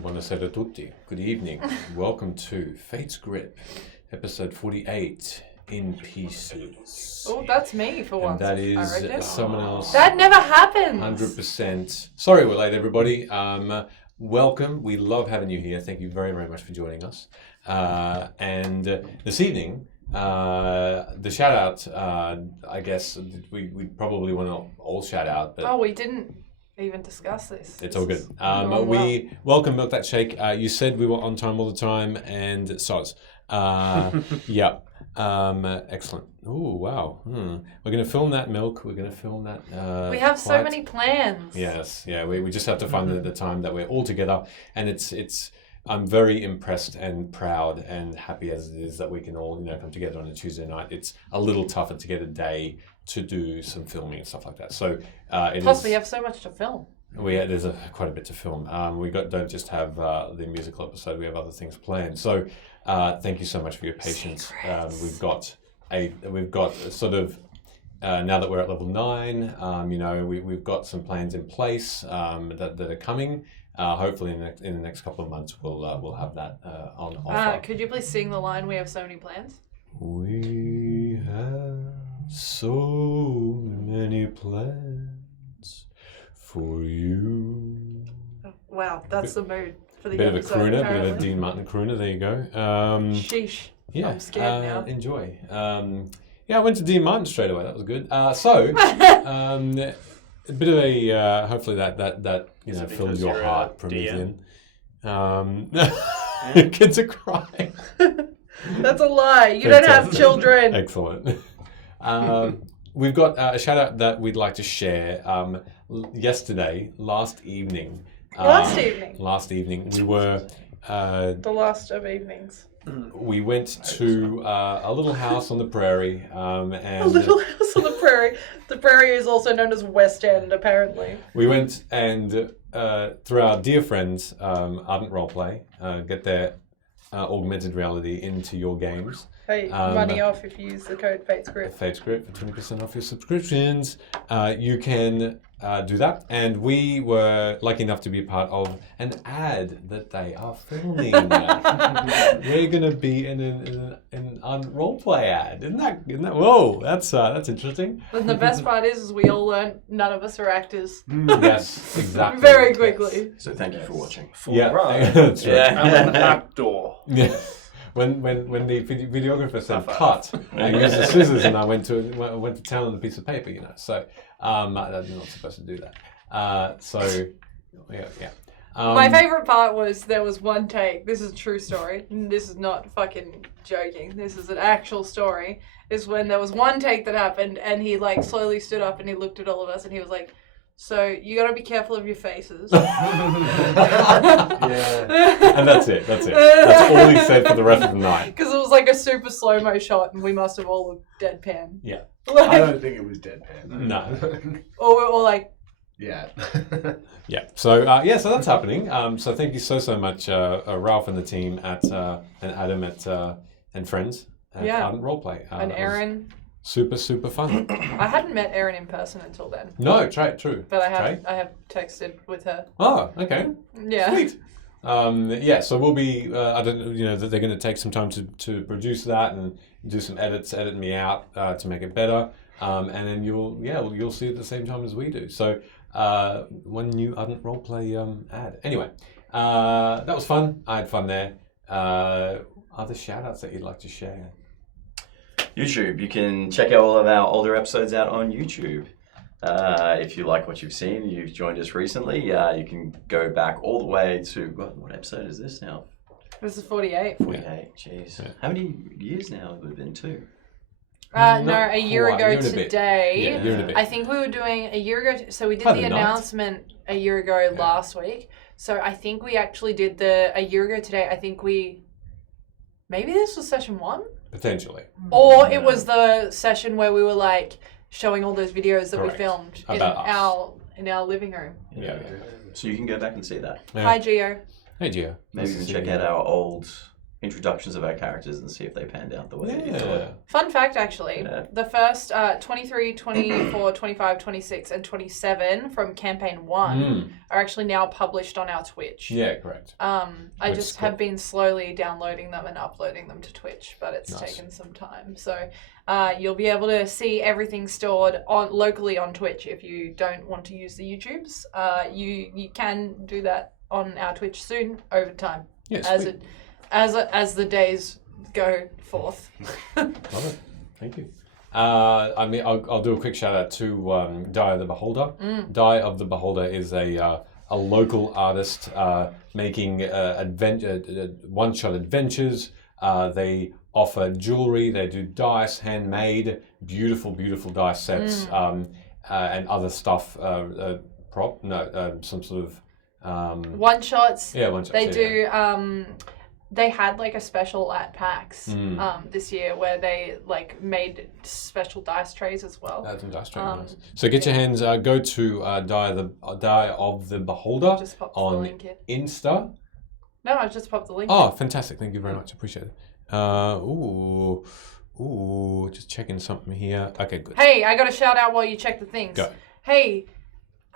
buonasera tutti. Good evening. Welcome to Fate's Grip, episode 48, In Pieces. Oh, that's me for once. And that is someone else. That never happens. 100%. Sorry we're late, everybody. Welcome. We love having you here. Thank you very, very much for joining us. And this evening, the shout out, I guess we probably want to all shout out. But we didn't even discuss this. it's all good. We welcome Milk That Shake. You said we were on time all the time, and soz. Yeah. Excellent. Oh wow. We're going to film that, Milk. We're going to film that. We have so many plans. Yes. Yeah. We just have to find the time that we're all together, and it's. I'm very impressed and proud and happy as it is that we can all, come together on a Tuesday night. It's a little tougher to get a day to do some filming and stuff like that. So Plus, we have so much to film. There's quite a bit to film. Don't just have the musical episode. We have other things planned. So thank you so much for your patience. We've got sort of now that we're at level 9. We've got some plans in place that are coming. Hopefully in the next couple of months we'll have that on offer. Could you please sing the line, "We have so many plans"? We have so many plans for you. Oh, wow, that's the mood for the bit episode. Bit of a crooner, apparently. bit of a Dean Martin crooner. There you go. Sheesh. Yeah, I'm scared now. Enjoy. I went to Dean Martin straight away. That was good. A bit of a hopefully that fills your heart from within. Kids are crying. That's a lie. You don't have children. Excellent. We've got a shout out that we'd like to share. Last evening, we were the last of evenings. We went to a little house on the prairie. And a little house on the prairie. The prairie is also known as West End, apparently. We went and through our dear friends, Ardent Roleplay, get their augmented reality into your games. Hey, money off if you use the code FATESGRIP. FATESGRIP for 20% off your subscriptions. You can do that. And we were lucky enough to be a part of an ad that they are filming. We're going to be in an Roleplay ad. Isn't that? Whoa, that's interesting. And the best part is we all learned none of us are actors. Yes, exactly. Very quickly. So thank you for watching. That's right. I'm an actor. Yeah. When the videographer said cut, I used the scissors and I went to town on a piece of paper, So I'm not supposed to do that. Yeah. My favorite part was there was one take. This is a true story. This is not fucking joking. This is an actual story. Is when there was one take that happened and he slowly stood up and he looked at all of us and he was like, "So you gotta be careful of your faces." Yeah. And that's it. That's all he said for the rest of the night. Because it was like a super slow-mo shot and we must have all looked deadpan. Yeah. I don't think it was deadpan. No. Or like... Yeah. Yeah. So so that's happening. So thank you so much, Ralph and the team and Adam and friends at Ardent Roleplay. And Erin. Super fun. I hadn't met Erin in person until then. No, true. But I have texted with her. Oh, okay. Yeah. Sweet. So we'll be. I don't. That they're going to take some time to produce that and do some edit me out to make it better. And then you'll see it at the same time as we do. So one new Ardent Roleplay ad. Anyway, that was fun. I had fun there. Other shout outs that you'd like to share? YouTube. You can check out all of our older episodes out on YouTube. If you like what you've seen, you've joined us recently, you can go back all the way to, what episode is this now? This is 48. 48, jeez. Yeah. How many years now have it been? 2? No, a year ago today. Yeah. I think we were doing a year ago. So we did the announcement a year ago last week. So I think we actually did a year ago today. I think maybe this was session 1? Potentially. Or it was the session where we were showing all those videos that we filmed in our living room. Yeah. So you can go back and see that. Yeah. Hi, Gio. Hey, Gio. Maybe even check out our old introductions of our characters and see if they panned out the way that you thought. Yeah. Fun fact, actually, Yeah. the first 23, 24, 25, 26, and 27 from campaign 1 are actually now published on our Twitch. Yeah, correct. I Which just is cool. have been slowly downloading them and uploading them to Twitch, but it's Nice. taken some time. So you'll be able to see everything stored locally on Twitch if you don't want to use the YouTubes. You can do that on our Twitch soon over time Yes. as the days go forth. Love it. Thank you. I'll do a quick shout out to Die of the Beholder. Die of the Beholder is a local artist making one-shot adventures. They offer jewelry. They do dice, handmade, beautiful dice sets, and other stuff. Some sort of One shots. yeah, one shot. They do. They had like a special at PAX this year where they like made special dice trays as well. That's industrial. Nice. So get your hands. Go to Die of the Beholder Just popped the on link in. Insta. No, I just popped the link. Oh, fantastic! Thank you very much. Appreciate it. Just checking something here. Okay, good. Hey, I got to shout out while you check the things. Go. Hey,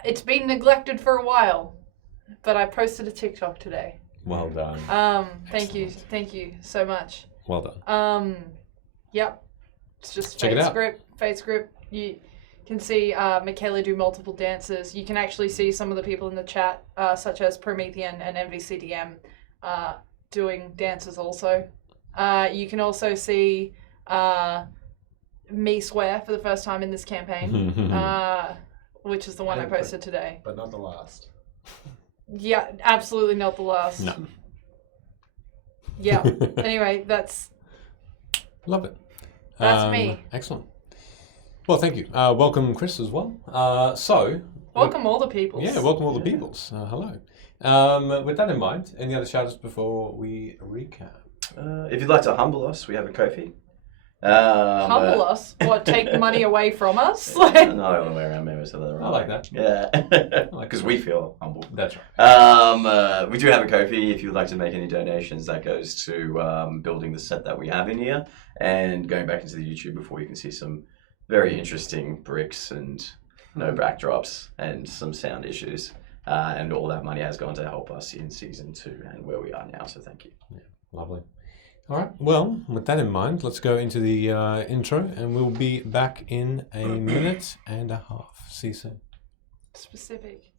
it's been neglected for a while, but I posted a TikTok today. Well done. Thank you so much. Well done. Yep. It's just Check it out. Fate script. You can see Michaela do multiple dances. You can actually see some of the people in the chat, such as Promethean and MVCDM, doing dances also. You can also see me swear for the first time in this campaign, which is the one I posted today. But not the last. Yeah, absolutely not the last. No. Yeah. Anyway, that's Love it. That's me. Excellent. Well, thank you. Welcome, Chris, as well. welcome all the peoples. Yeah, welcome all the peoples. Hello. With that in mind, any other shout outs before we recap? If you'd like to humble us, we have a Ko-fi. Humble us? What, take money away from us? No, the only way around, maybe so that I like that. Yeah, like because that. we feel humble. That's right. We do have a Ko-fi. If you'd like to make any donations, that goes to building the set that we have in here and going back into the YouTube before you can see some very interesting bricks and no backdrops and some sound issues. And all that money has gone to help us in season 2 and where we are now. So thank you. Yeah, lovely. All right. Well, with that in mind, let's go into the intro, and we'll be back in a minute and a half. See you soon. Specific.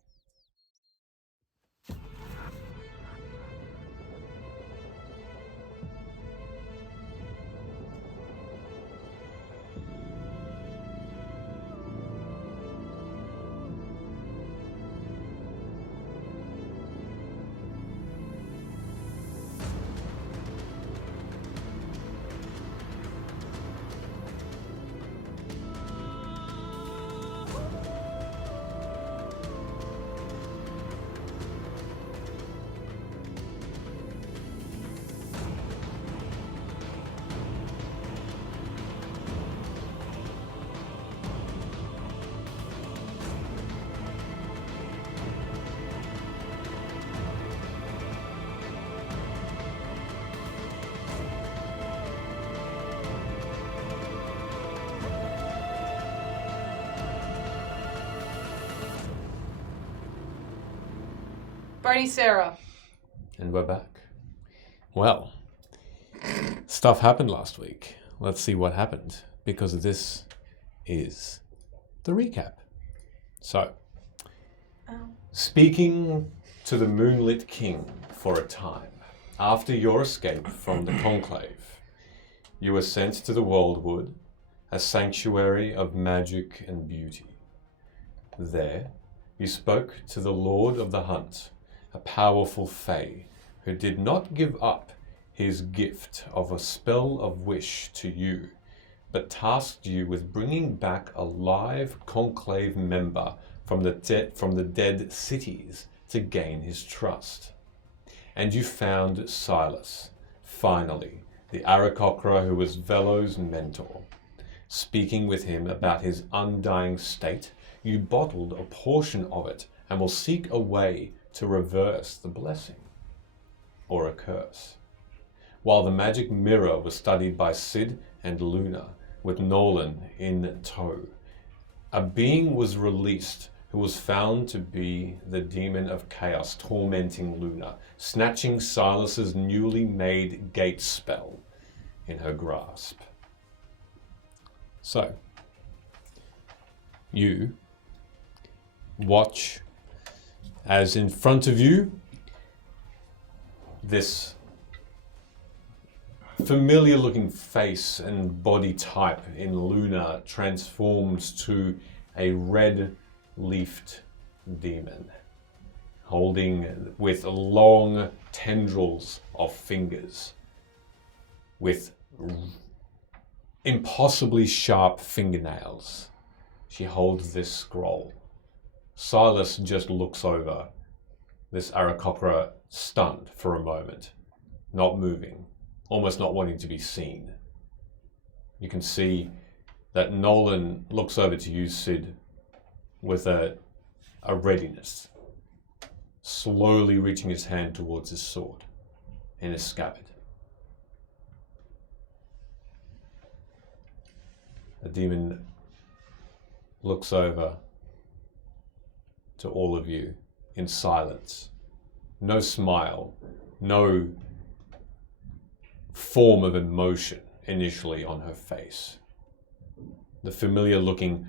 Bernie Sarah. And we're back. Well, stuff happened last week. Let's see what happened, because this is the recap. So, speaking to the Moonlit King for a time, after your escape from the Conclave, you were sent to the Wildwood, a sanctuary of magic and beauty. There, you spoke to the Lord of the Hunt, a powerful fae who did not give up his gift of a spell of wish to you, but tasked you with bringing back a live Conclave member from the dead cities to gain his trust. And you found Silas, finally, the Aarakocra who was Velo's mentor. Speaking with him about his undying state, you bottled a portion of it and will seek a way to reverse the blessing, or a curse. while the magic mirror was studied by Sid and Luna, with Nolan in tow. A being was released who was found to be the demon of chaos tormenting Luna, snatching Silas's newly made gate spell in her grasp. So, you watch as in front of you, this familiar looking face and body type in Luna transforms to a red-leafed demon, holding with long tendrils of fingers, with impossibly sharp fingernails. She holds this scroll. Silas just looks over, this Aarakocra stunned for a moment, not moving, almost not wanting to be seen. You can see that Nolan looks over to you, Sid, with a readiness, slowly reaching his hand towards his sword in his scabbard. The demon looks over to all of you in silence. No smile, no form of emotion initially on her face. The familiar looking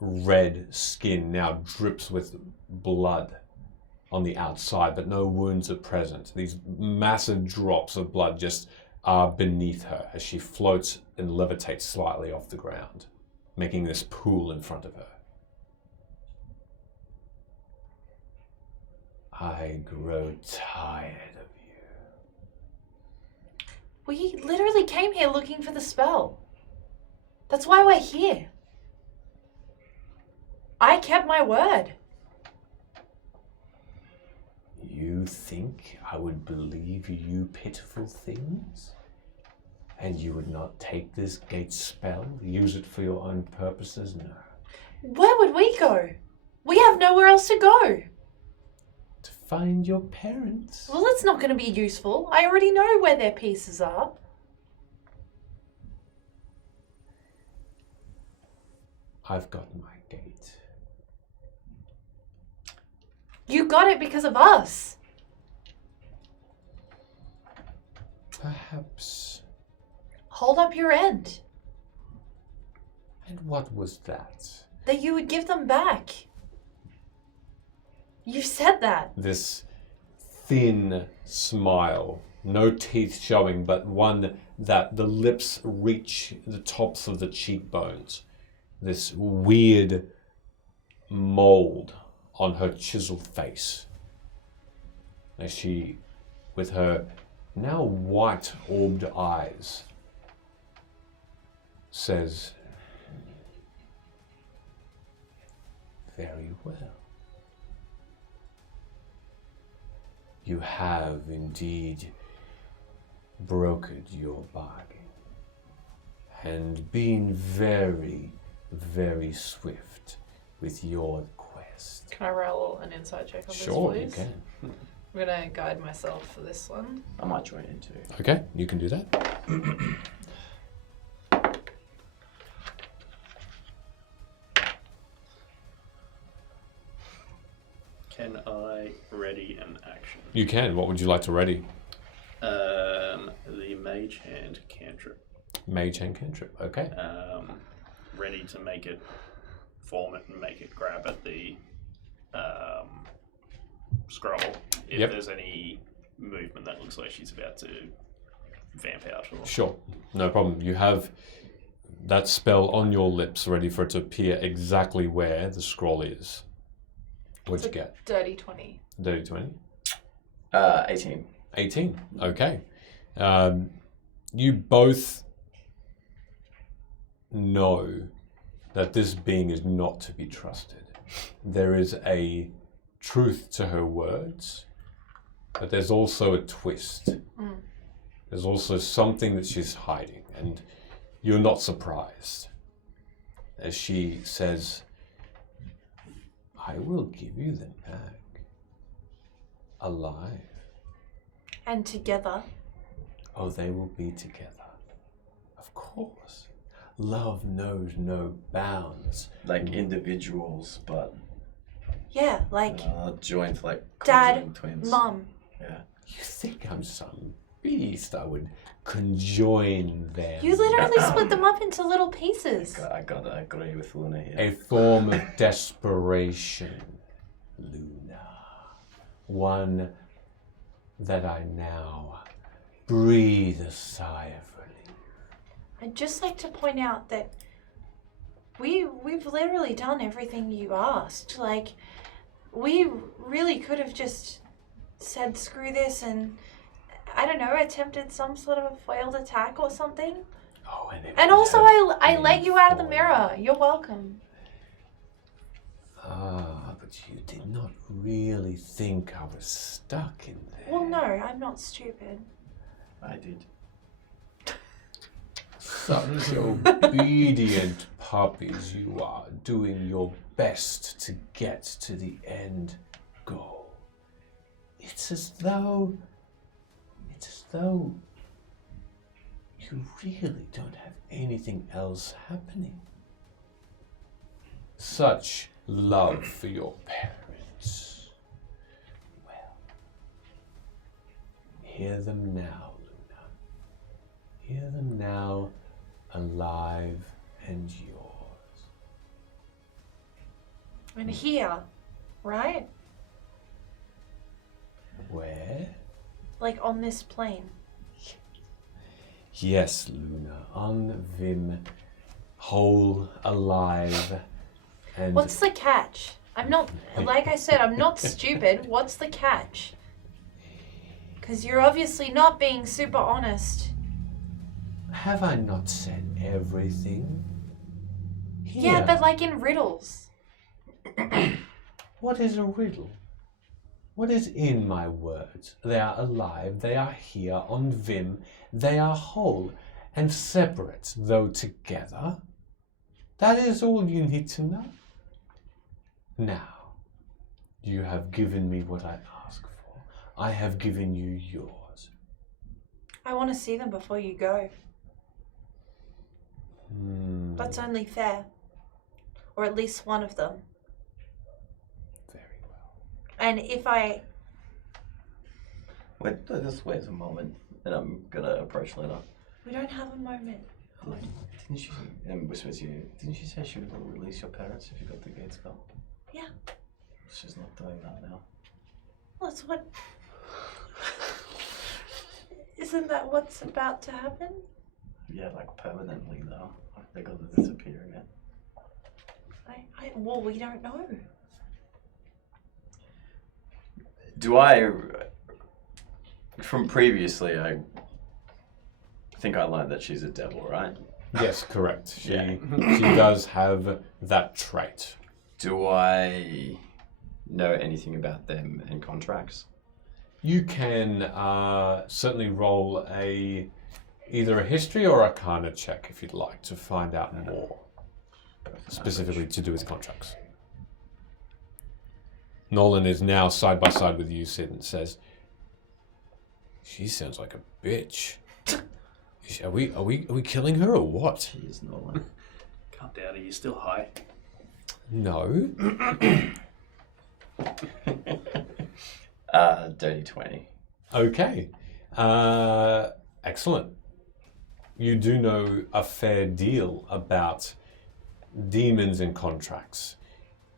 red skin now drips with blood on the outside, but no wounds are present. These massive drops of blood just are beneath her as she floats and levitates slightly off the ground, making this pool in front of her. I grow tired of you. We literally came here looking for the spell. That's why we're here. I kept my word. You think I would believe you pitiful things? And you would not take this gate spell, use it for your own purposes? No. Where would we go? We have nowhere else to go. To find your parents. Well, it's not going to be useful. I already know where their pieces are. I've got my gate. You got it because of us. Perhaps. Hold up your end. And what was that? That you would give them back. You said that. This thin smile, no teeth showing, but one that the lips reach the tops of the cheekbones. This weird mold on her chiseled face. As she, with her now white orbed eyes, says, "Very well. You have indeed brokered your bargain and been very, very swift with your quest." Can I roll an insight check on this, Sure, please? you can. I'm going to guide myself for this one. I might join in too. Okay, you can do that. Can I ready an action? You can. What would you like to ready? The Mage Hand cantrip. Mage Hand cantrip. Okay. Ready to make it, form it and make it grab at the scroll. If Yep. there's any movement that looks like she's about to vamp out. Or... Sure. No problem. You have that spell on your lips ready for it to appear exactly where the scroll is. What'd you get? Dirty 20. Dirty 20? 18. 18. Okay. You both know that this being is not to be trusted. There is a truth to her words, but there's also a twist. There's also something that she's hiding, and you're not surprised. As she says, "I will give you them back. Alive." And together. Oh, they will be together. Of course. Love knows no bounds. Like individuals, but Yeah, like joint, like Dad, cousin twins. Mum. Yeah. You think I'm some beast? I would conjoin them. You literally split them up into little pieces. I gotta agree with Luna here. A form of desperation, Luna. One that I now breathe a sigh of relief. I'd just like to point out that we've literally done everything you asked. Like, we really could have just said screw this and, I don't know, attempted some sort of a failed attack or something. Oh, and it And would also, have I been let you out of the for- mirror. You're welcome. Ah, but you did not really think I was stuck in there. Well, no, I'm not stupid. I did. Such obedient puppies you are, doing your best to get to the end goal. It's as though you really don't have anything else happening. Such love for your parents. Well, hear them now, Luna. Hear them now, alive and yours. And here, right? Where? Like on this plane. Yes, Luna, on Vim, whole, alive, and What's the catch? I'm not, like I said, I'm not stupid. What's the catch? Because you're obviously not being super honest. have I not said everything? Yeah, Here. but like in riddles. What is a riddle? What is in my words? They are alive, they are here on Vim, they are whole and separate, though together. That is all you need to know. Now, you have given me what I asked for. I have given you yours. I want to see them before you go. That's only fair. Or at least one of them. Very well. And if I... Wait, just wait a moment, and I'm gonna approach Luna. We don't have a moment. Didn't she, and whisper to you, didn't she say she would release your parents if you got the gate spell? Yeah. She's not doing that now. That's what... Isn't that what's about to happen? Yeah, like permanently though. They got to disappear again. Well, we don't know. Do I, from previously, I think I learned that she's a devil, right? Yes, correct. She Yeah. she does have that trait. Do I know anything about them and contracts? You can certainly roll either a history or arcana check if you'd like to find out more, specifically to do with contracts. Nolan is now side by side with you, Sid, and says, "She sounds like a bitch. Are we killing her or what?" She is Nolan. Can't doubt it, you're still high. No. Dirty 20. Okay. Excellent. You do know a fair deal about demons and contracts.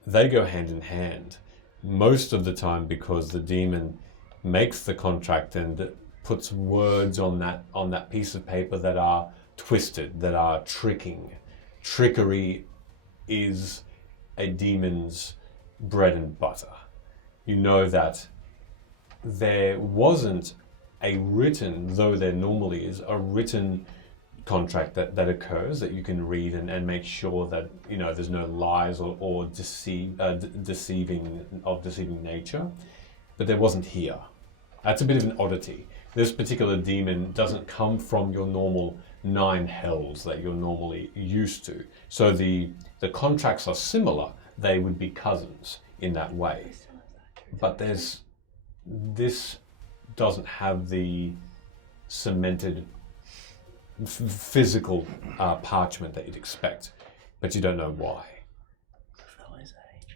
They go hand in hand. Most of the time because the demon makes the contract and puts words on that piece of paper that are twisted, that are tricking. Trickery is a demon's bread and butter. You know that there wasn't a written, though there normally is, a written contract that occurs that you can read and make sure that there's no lies or deceiving nature, but there wasn't here. That's a bit of an oddity. This particular demon doesn't come from your normal 9 hells that you're normally used to. So the contracts are similar. They would be cousins in that way. But this doesn't have the cemented physical parchment that you'd expect, but you don't know why.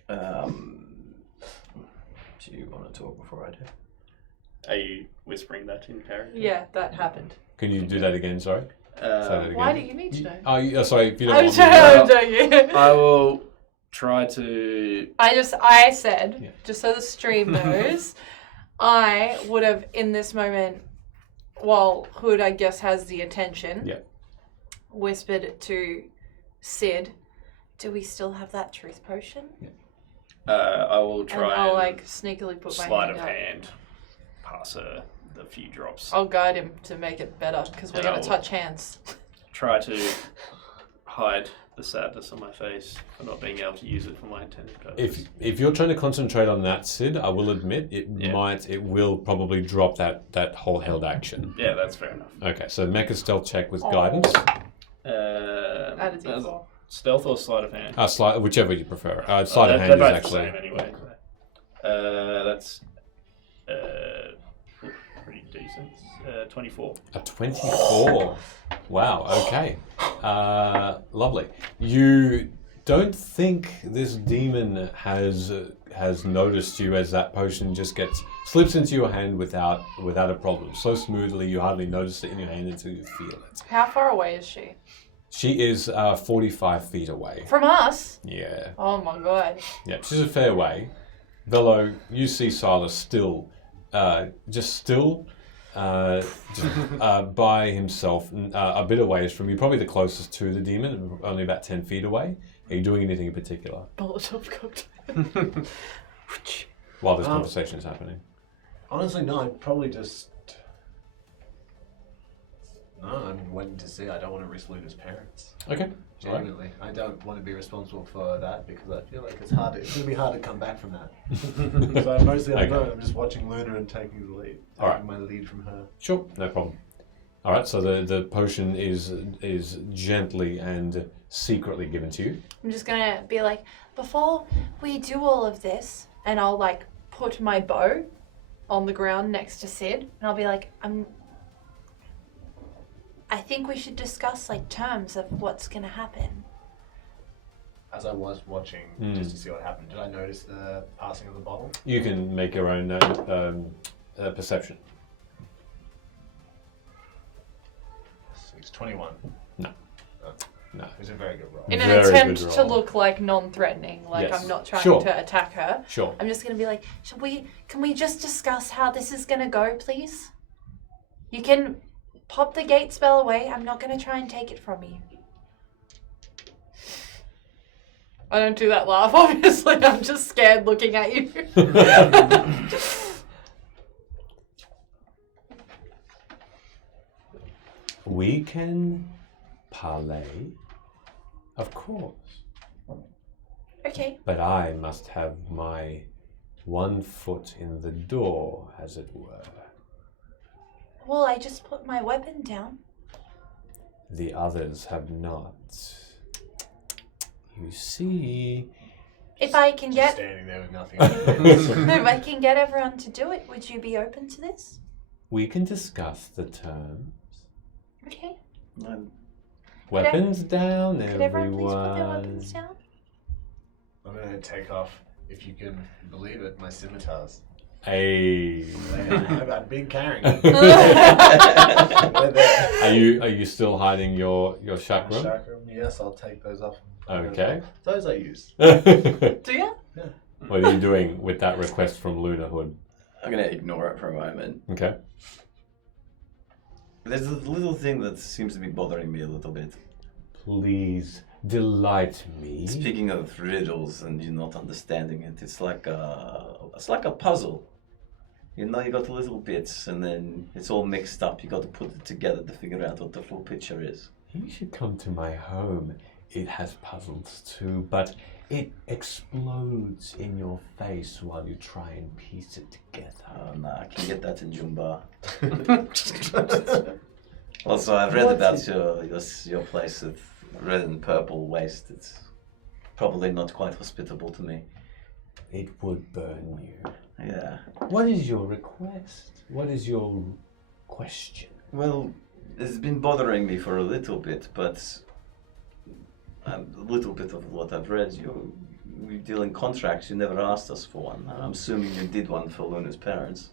Do you want to talk before I do? Are you whispering that in character? Yeah, that happened. Can you do that again? Sorry. Say that again. Why do you need to know? Oh, sorry. If you don't I'm want me to- I'm joking. I will try to. I said, Yeah. just so the stream knows, I would have in this moment, while Hood I guess has the attention, Yeah. whispered to Sid, "Do we still have that truth potion?" I will And try I'll and like sneakily put my sleight hand of out. hand, pass her the few drops. I'll guide him to make it better because we're And gonna I'll- touch hands. Try to hide the sadness on my face for not being able to use it for my intended purpose. If you're trying to concentrate on that, Sid, I will admit it Yeah. will probably drop that whole held action. Yeah, that's fair enough. Okay, so make a stealth check with Oh. guidance. Add a D4. Stealth or sleight of hand? Whichever you prefer. Sleight of They're hand is both the actually. same anyway. That's pretty decent. 24. A 24. Wow, okay. Lovely. You don't think this demon has noticed you as that potion just slips into your hand without a problem. So smoothly you hardly notice it in your hand until you feel it. How far away is she? She is 45 feet away. From us? Yeah. Oh my god. Yeah, she's a fair way. Velo, you see Silas still by himself, a bit away from you, probably the closest to the demon, only about 10 feet away. Are you doing anything in particular Molotov cocktail. while this conversation is happening? Honestly, no. I'd probably just. No, I'm waiting to see. I don't want to risk Luna's parents. Okay. All right. Genuinely, I don't want to be responsible for that because I feel like it's hard. It's going to be hard to come back from that. So mostly, Okay. I'm just watching Luna and taking the lead. All right. Taking my lead from her. Sure, no problem. All right, so the potion is gently and secretly given to you. I'm just gonna be like, before we do all of this, And I'll like put my bow on the ground next to Sid. and I'll be like, I think we should discuss like terms of what's gonna happen. As I was watching, just to see what happened, did I notice the passing of the bottle? You can make your own perception. It's 21. No. No. It was a very good roll. In an Very attempt good to roll. look like non-threatening, like Yes. I'm not trying Sure. to attack her. Sure. I'm just gonna be like, can we just discuss how this is gonna go, please? You can pop the gate spell away. I'm not gonna try and take it from you. I don't do that laugh, obviously. I'm just scared looking at you. We can parley, of course, Okay. but I must have my one foot in the door, as it were. Well, I just put my weapon down. The others have not. You see, If I can Just get standing there with nothing. if I can get everyone to do it, would you be open to this? we can discuss the terms. Okay. Weapons down, Could everyone please put their everyone. weapons down? I'm going to take off, if you can believe it, my scimitars. Hey. I've been carrying Are They're there. you still hiding your chakra? Chakram, yes, I'll take those off. Okay. Those I use. What Do you? are you doing with that request from Luna Hood? I'm gonna ignore it for a moment. Okay. There's a little thing that seems to be bothering me a little bit. Please delight me. Speaking of riddles and you not understanding it, it's like a puzzle. You know, you got the little bits and then it's all mixed up. You got to put it together to figure out what the full picture is. You should come to my home. It has puzzles too, but it explodes in your face while you try and piece it together. Nah, I can get that in Jumba. Also, I've read about your place with red and purple waste. It's probably not quite hospitable to me. It would burn you. Yeah. What is your request? What is your question? Well, it's been bothering me for a little bit, but a little bit of what I've read, we deal in contracts. You never asked us for one. I'm assuming you did one for Luna's parents.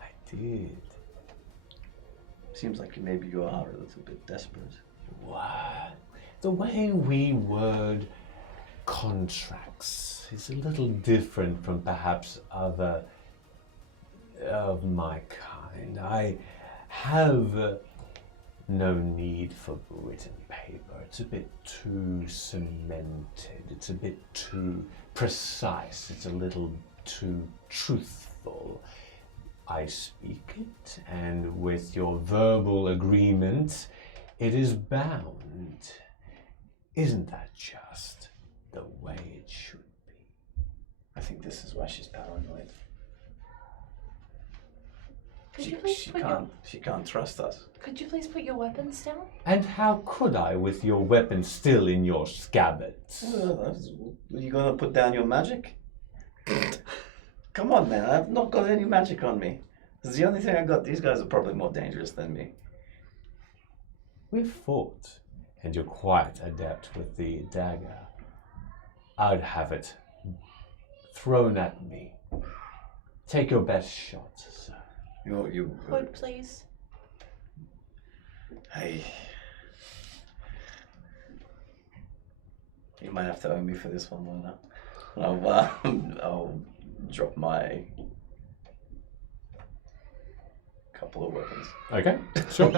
I did. Seems like maybe you are a little bit desperate. What? The way we word contracts is a little different from perhaps other of my kind. I have no need for written paper. It's a bit too cemented. It's a bit too precise. It's a little too truthful. I speak it, and with your verbal agreement, it is bound. Isn't that just the way it should be? I think this is why she's paranoid. Could you please put She can't trust us. Could you please put your weapons down? And how could I with your weapon still in your scabbards? Are you gonna put down your magic? Come on, man. I've not got any magic on me. This is the only thing I got. These guys are probably more dangerous than me. We've fought, and you're quite adept with the dagger. I'd have it thrown at me. Take your best shot, sir. Hood, please. Hey. You might have to owe me for this one, Luna. I'll drop my couple of weapons. Okay, sure.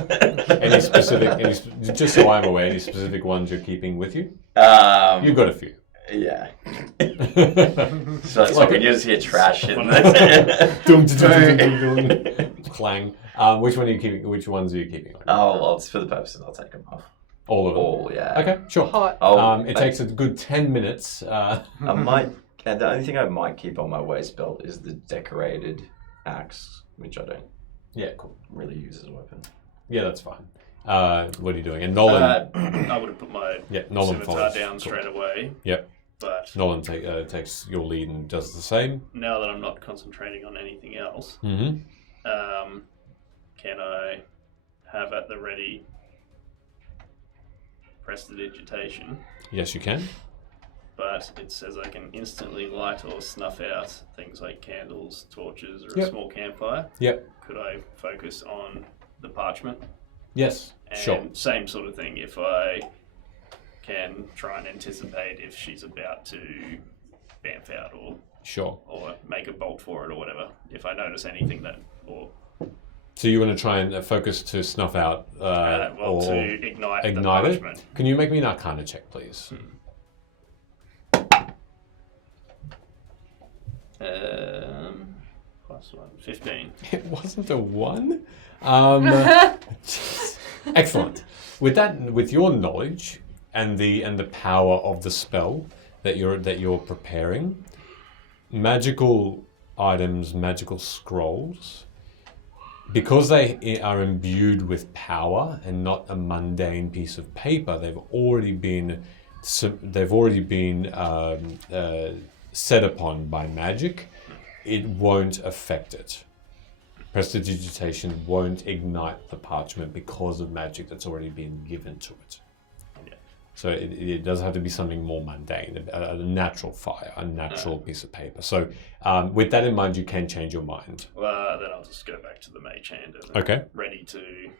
Just so I'm aware, any specific ones you're keeping with you? You've got a few. Yeah. So it's like when you just hear trash and clang. Which one are you keeping? Which ones are you keeping? Well, for the purposes, I'll take them off. All of them. All, yeah. Okay, sure. Hot. It takes a good 10 minutes. I might. The only thing I might keep on my waist belt is the decorated axe, which I don't Yeah, cool. really use as a weapon. Yeah, that's fine. What are you doing? And Nolan. I would have put my Nolan scimitar follows. down Cool. straight away. Yep. But Nolan takes your lead and does the same. now that I'm not concentrating on anything else, Mm-hmm. can I have at the ready prestidigitation? Yes, you can. But it says I can instantly light or snuff out things like candles, torches, or Yep. a small campfire. Yep. Could I focus on the parchment? Yes. And Sure. same sort of thing. If I can try and anticipate if she's about to bamf out Sure. or make a bolt for it or whatever. If I notice anything that, or So you want to try and focus to snuff out or to ignite the ignite it? parchment. Can you make me an Arcana check, please? Plus 1, 15. It wasn't a 1. Excellent. With your knowledge and the power of the spell that you're preparing, magical items, magical scrolls, because they are imbued with power and not a mundane piece of paper, they've already been set upon by magic. It won't affect it. Prestidigitation won't ignite the parchment because of magic that's already been given to it. Yeah. So it does have to be something more mundane, a natural fire, a natural piece of paper. So with that in mind, you can change your mind. Well, then I'll just go back to the mage hand and Okay. ready to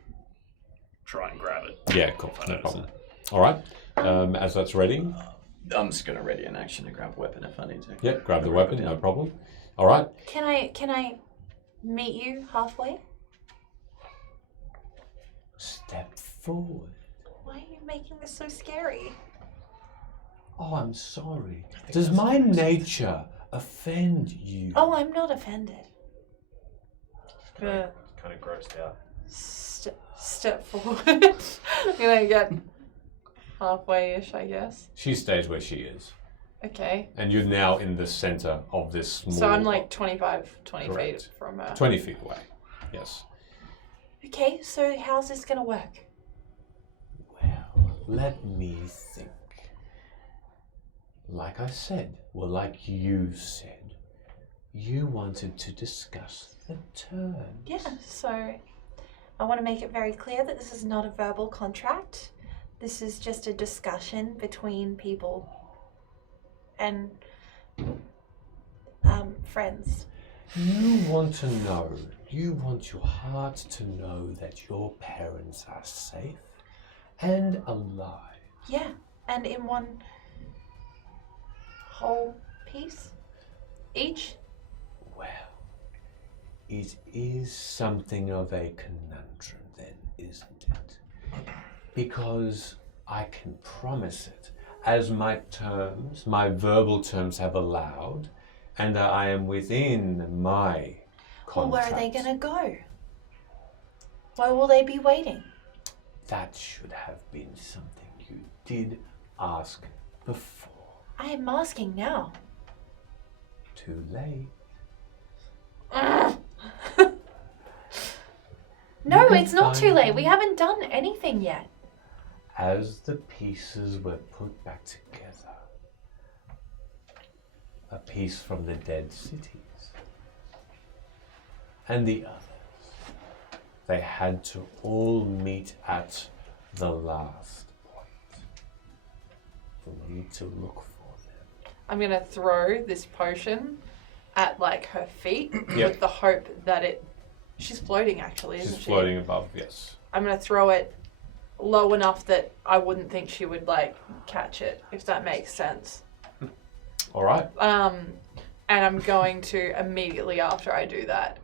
try and grab it. Yeah, cool. If I No notice problem. All right. As that's ready, I'm just gonna ready an action to grab a weapon if I need to. yep, grab the Grab it weapon, no down. problem. All right. Can I meet you halfway? Step forward. Why are you making this so scary? Oh, I'm sorry. Does my nature offend you? Oh, I'm not offended. Yeah. Kind of grossed out. Step forward. Get halfway-ish, I guess. She stays where she is. Okay. And you're now in the center of this small... So I'm like 20 Correct. feet from her. 20 feet away. Yes. Okay, so how's this gonna work? Well, let me think. Like I said, well, like you said, you wanted to discuss the terms. Yeah, so I want to make it very clear that this is not a verbal contract. This is just a discussion between people and friends. You want to know, you want your heart to know that your parents are safe and alive. Yeah, and in one whole piece each. Well, it is something of a conundrum then, isn't it? Because I can promise it, as my terms, my verbal terms have allowed, and I am within my Well, where contract. are they gonna go? Why will they be waiting? That should have been something you did ask before. I am asking now. Too late. No, can it's not too find late. them. We haven't done anything yet. As the pieces were put back together, a piece from the dead cities, and the others, they had to all meet at the last point for me to look for them. I'm gonna throw this potion at like her feet Yep. with the hope that she's floating actually, isn't She's she? floating above, yes. I'm I'm gonna throw it low enough that I wouldn't think she would like catch it, if that makes sense. All right. And I'm going to immediately after I do that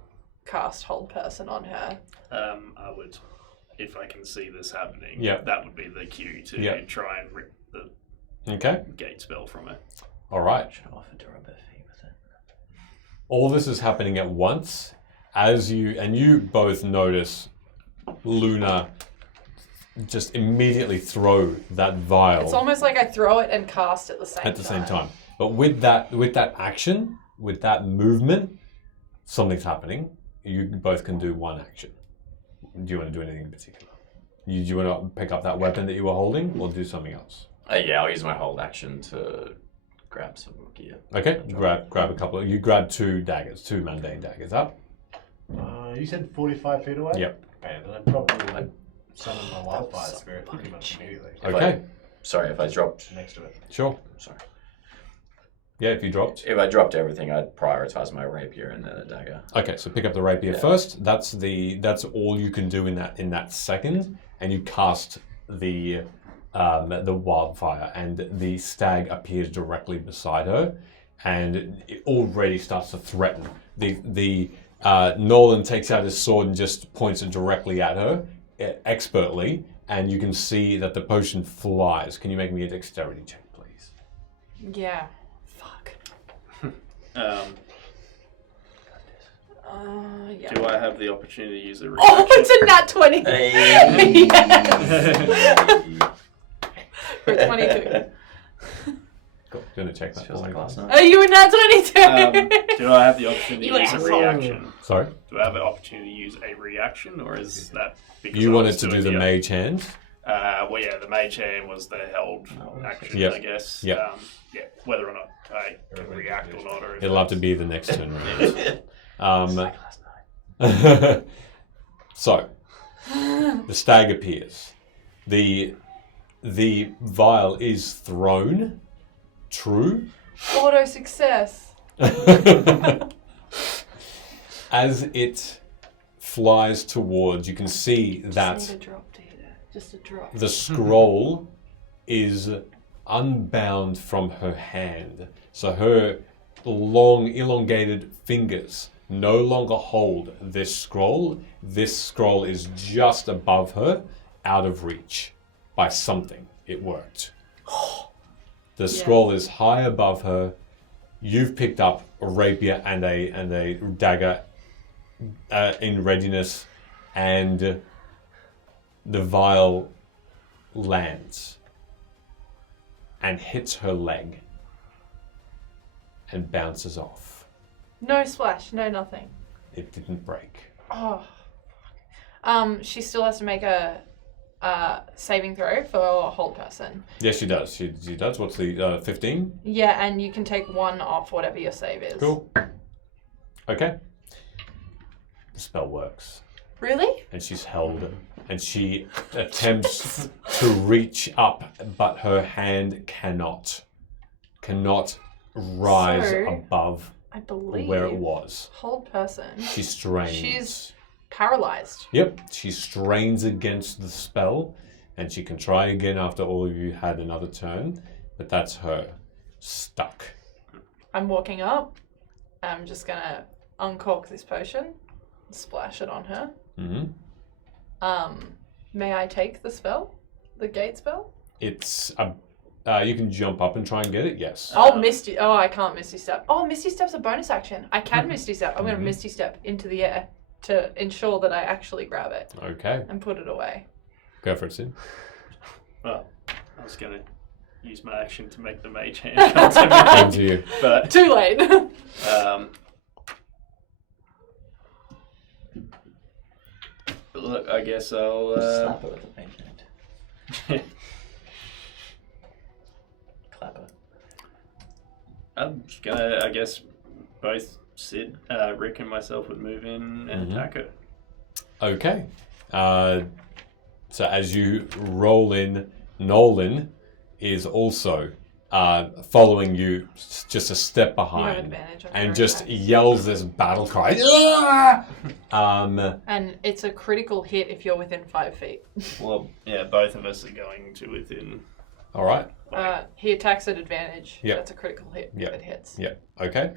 cast Hold Person on her. I would, if I can see this happening, Yeah. that would be the cue to Yeah. try and rip the Okay. gate spell from her. All right. Should offer to rub her feet with it. All this is happening at once as you both notice Luna just immediately throw that vial It's almost like I throw it and cast at the same time. at the same time. But with that action, with that movement, something's happening. You both can do one action. Do you want to do anything in particular? Do you want to pick up that weapon that you were holding, or do something else? Yeah, I'll use my hold action to grab some gear. Okay, grab a couple. You grab two mundane daggers up. You said 45 feet away? Yep. Okay, then I'd probably summon my wildfire Son of a spirit pretty much immediately. Okay, Sorry, if I dropped. Next to it. sure. Sorry. Yeah, if you dropped. If I dropped everything, I'd prioritize my rapier and then a dagger. Okay, so pick up the rapier Yeah. first. That's all you can do in that second, and you cast the wildfire, and the stag appears directly beside her, and it already starts to threaten. The Nolan takes out his sword and just points it directly at her, expertly, and you can see that the potion flies. Can you make me a dexterity check, please? Yeah. Fuck. Yeah. Do I have the opportunity to use a reaction? Oh, it's a nat 20! For 22. Cool. Do you want to check that? Feels for like me, last please? night. Are you a nat 22? Do I have the opportunity You to use a asshole. reaction? Sorry? Do I have an opportunity to use a reaction, or is that because You I wanted was to do doing the mage hand? Well, yeah, the mage hand was the held action, Yep. I guess. Yep. Yeah, whether or not I can react or not, or if It'll have to that's- be the next turn round. Like last night. So, the stag appears. The vial is thrown. True. Auto success. As it flies towards, you can see Just that need a drop, Data. Just a drop. the scroll is unbound from her hand. So her long, elongated fingers no longer hold this scroll. This scroll is just above her, out of reach by something. It worked. The scroll is high above her. You've picked up a rapier and a dagger in readiness, and the vial lands and hits her leg and bounces off. No splash, no nothing. It didn't break. Oh. She still has to make a saving throw for Hold Person. Yes, she does. She does. What's the 15? Yeah, and you can take one off whatever your save is. Cool. Okay. The spell works. Really? And she's held, and she attempts to reach up, but her hand cannot rise So, above I believe. where it was. Hold person. She strains. She's paralyzed. Yep, she strains against the spell, and she can try again after all of you had another turn, but that's her stuck. I'm walking up. I'm just gonna uncork this potion, splash it on her. Mm-hmm. May I take the spell? The gate spell? It's you can jump up and try and get it. Yes. Oh, Misty. Oh, I can't Misty Step. Oh, Misty Step's a bonus action. I can Misty Step. I'm going to Mhm. Misty Step into the air to ensure that I actually grab it Okay, and put it away. go for it, Sid. Well, I was going to use my action to make the mage hand come to Come me. to you. But Too late. look, I guess I'll. Slap her with the mage hand. Clap her. I'm just gonna, I guess, both Sid, Rick, and myself would move in and attack her. Okay. So as you roll in, Nolan is also following you just a step You have behind advantage on and your just attack. yells this battle cry. "Ah!" And it's a critical hit if you're within 5 feet. Well, yeah, both of us are going to within. All right. He attacks at advantage. Yep. That's a critical hit Yep. if it hits. Yeah. Okay.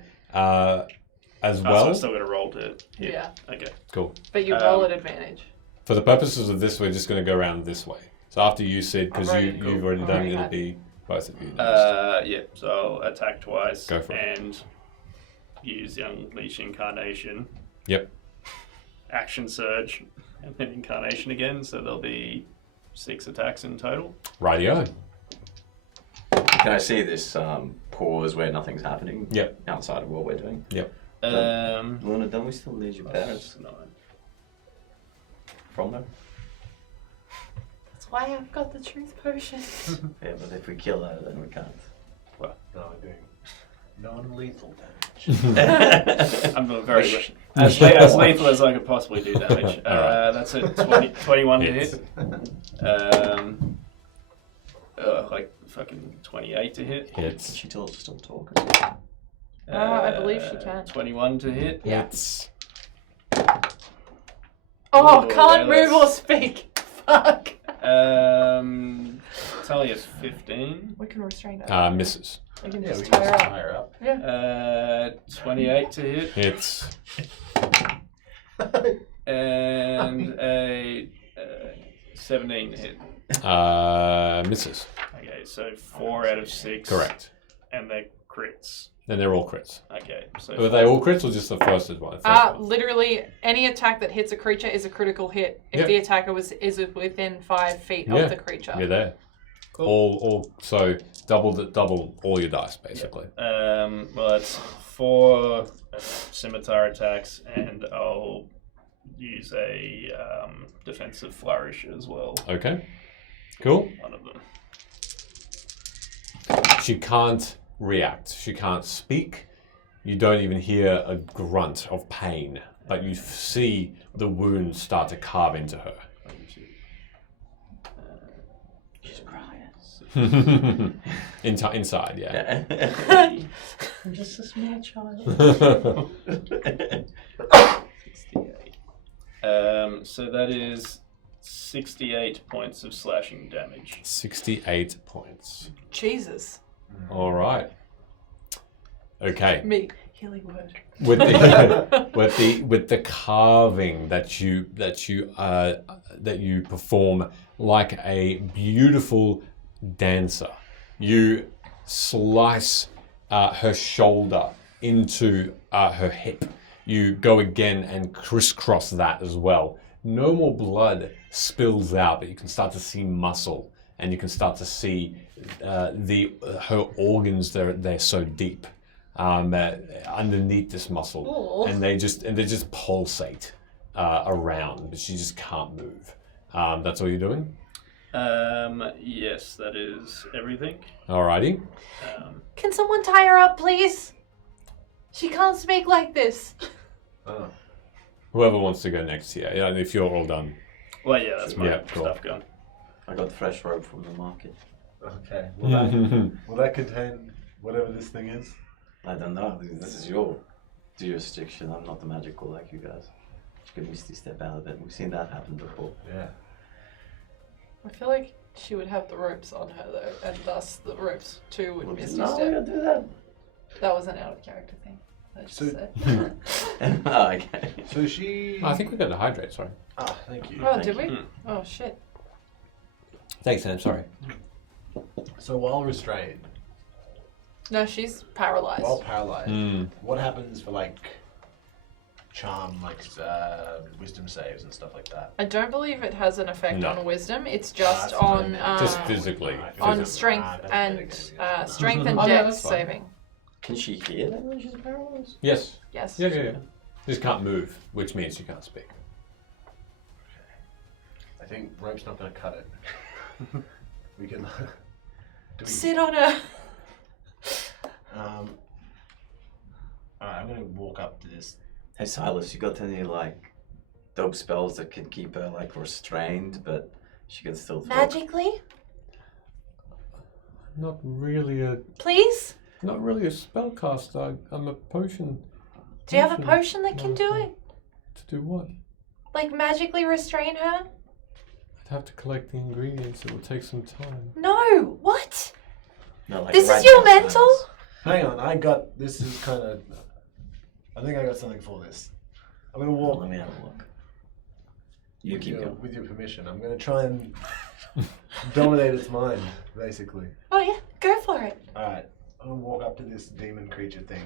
As So well. I'm still going to roll to hit. Yeah. Okay. Cool. But you roll at advantage. For the purposes of this, we're just going to go around this way. So after you, Sid, because Alright, you've already done it, it'll Alright. be both of you. next. Yeah, so I'll attack twice. Go for it. And use the Unleash Incarnation. Yep. Action Surge. And then Incarnation again. So there'll be 6 attacks in total. Rightio. Can I see this pause where nothing's happening? Yep. Outside of what we're doing. Um, Don't we still need your parents 9. from her? That's why I've got the truth potion. Yeah, but if we kill her, then we can't. No, we're doing non-lethal damage. I'm not very as lethal as I could possibly do damage. Alright. That's a 21 to Hits. hit. Like fucking 28 to hit. Hits. She still talking. I believe she can. 21 to hit. Yeah. Hits. Oh, Ooh, can't yeah, move or that's- speak. Fuck. Talia 15. We can restrain her. Misses. We can Yeah, we just can tie just her up. tie her up. 28 to hit. Hits. And a 17 to hit. Misses. Okay, so 4 out of 6. Correct. And they're crits. Then they're all crits. Okay, so Were they all crits or just the first one? First one? Literally, any attack that hits a creature is a critical hit if Yep. the attacker is within 5 feet Yeah. of the creature. You're there. Cool. All so double all your dice basically. well, it's 4 scimitar attacks, and I'll use a defensive flourish as well. Okay. Cool. One of them. She can't react. She can't speak. You don't even hear a grunt of pain, but you see the wound start to carve into her. She's crying. Inside, yeah. I'm just a small child. 68. So that is 68 points of slashing damage. 68 points. Jesus. All right. Okay. Me. Healing word. With the carving that you perform like a beautiful dancer, you slice her shoulder into her hip. You go again and crisscross that as well. No more blood spills out, but you can start to see muscle, and you can start to see her organs. They're so deep. Underneath this muscle, Ooh. and they just pulsate around, but she just can't move. That's all you're doing. Yes, that is everything. Alrighty. Can someone tie her up, please? She can't speak like this. Oh. Whoever wants to go next here. Yeah, if you're all done. Well, yeah, that's my Yeah, cool. stuff gone. I got fresh rope from the market. Okay. Will that contain whatever this thing is? I don't know. This is your jurisdiction. I'm not the magical like you guys. You can misty step out of it. We've seen that happen before. Yeah. I feel like she would have the ropes on her though, and thus the ropes too would misty No, step. I do that. That was an out of character thing. I just So- said. Oh, okay. So she. I think we got to hydrate, sorry. Ah, thank you. Oh, Thank did we? you. Oh shit. Thanks, Sam, sorry. So while restrained, No, she's paralyzed. while paralyzed, Mm. what happens for like charm, like wisdom saves and stuff like that? I don't believe it has an effect No. on wisdom. It's just that's on Just physically. on Physically. strength That's and medicated. strength and Oh, yeah, dex that's fine. saving. Can she hear that when she's paralyzed? Yes. Yes. Yeah. Just can't move, which means you can't speak. I think rope's not going to cut it. We can. Do we, Sit on her. Alright, I'm going to walk up to this. Hey Silas, you got any like dope spells that can keep her like restrained, but she can still talk? Magically? Not really a Please? spellcaster. I'm a potion. Do you have a potion that can do it? To do what? Like magically restrain her? I'd have to collect the ingredients. It will take some time. No! What? No, like This right is your now, mental? Silas. Hang on, this is kind of. I think I got something for this. I'm going to Well, walk. let me have a look. You with keep your, going. with your permission. I'm going to try and dominate its mind, basically. Oh yeah, go for it. Alright, I'm going to walk up to this demon creature thing,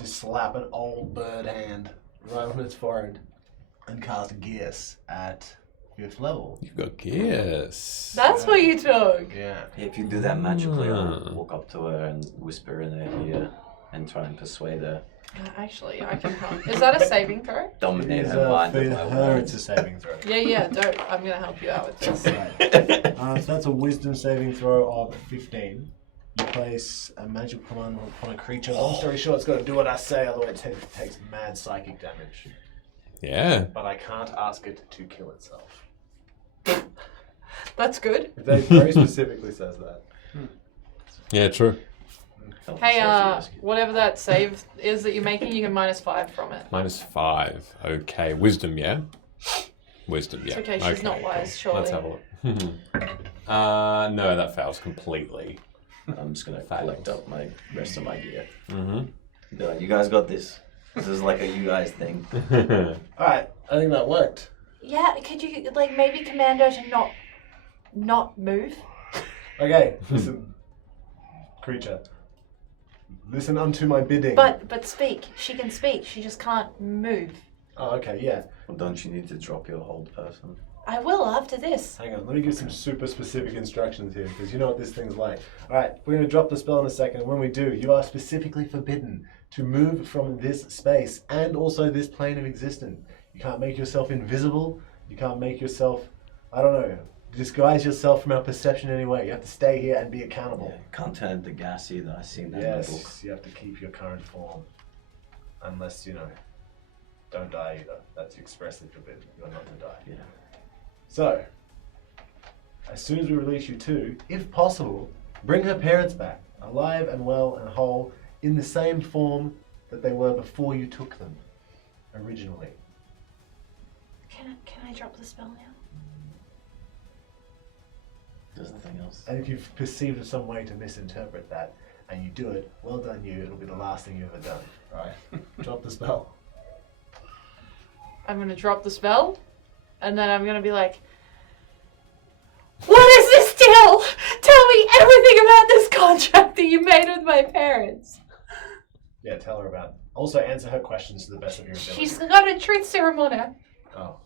just slap an old bird hand right on its forehead, and cast Geas at 5th level. You've got gears. That's what you took. Yeah. If you do that magically, I'll Ah. walk up to her and whisper in her ear and try and persuade her. Actually, I can help. Is that a saving throw? Dominate It is, her mind for with my her, it's words. a saving throw. Yeah, don't. I'm gonna help you out with this. So that's a wisdom saving throw of 15. You place a magic command upon a creature. Long story short, it's got to do what I say, otherwise it takes mad psychic damage. Yeah. But I can't ask it to kill itself. That's good. It very specifically says that. Yeah, true. Help Hey, yourself, you rescue. whatever that save is that you're making, you can -5 from it. -5. Okay. Wisdom, yeah? Wisdom, yeah. It's okay, she's not wise, surely. Let's have a look. No, that fails completely. I'm just gonna collect up my rest of my gear. Mm-hmm. Be like, you guys got this. This is like a you guys thing. Alright, I think that worked. Yeah, could you like maybe command her to not move? Okay, listen. Creature. Listen unto my bidding. But speak. She can speak. She just can't move. Oh, okay, yeah. Well, don't you need to drop your hold person? I will after this. Hang on, let me give some super specific instructions here, because you know what this thing's like. Alright, we're going to drop the spell in a second. When we do, you are specifically forbidden to move from this space and also this plane of existence. You can't make yourself invisible. You can't make yourself, I don't know, disguise yourself from our perception anyway. You have to stay here and be accountable. Yeah, can't turn into gas either. I seen that in my book. Yes, you have to keep your current form. Unless, don't die either. That's expressly forbidden. You're not going to die. Yeah. So, as soon as we release you two, if possible, bring her parents back, alive and well and whole, in the same form that they were before you took them, originally. Can I drop the spell now? There's nothing else. And if you've perceived of some way to misinterpret that, and you do it, well done you, it'll be the last thing you've ever done. Alright? Drop the spell. I'm gonna drop the spell, and then I'm gonna be like, "What is this deal? Tell me everything about this contract that you made with my parents." Yeah, tell her about it. Also answer her questions to the best of your ability. She's got a truth serum on her. Oh.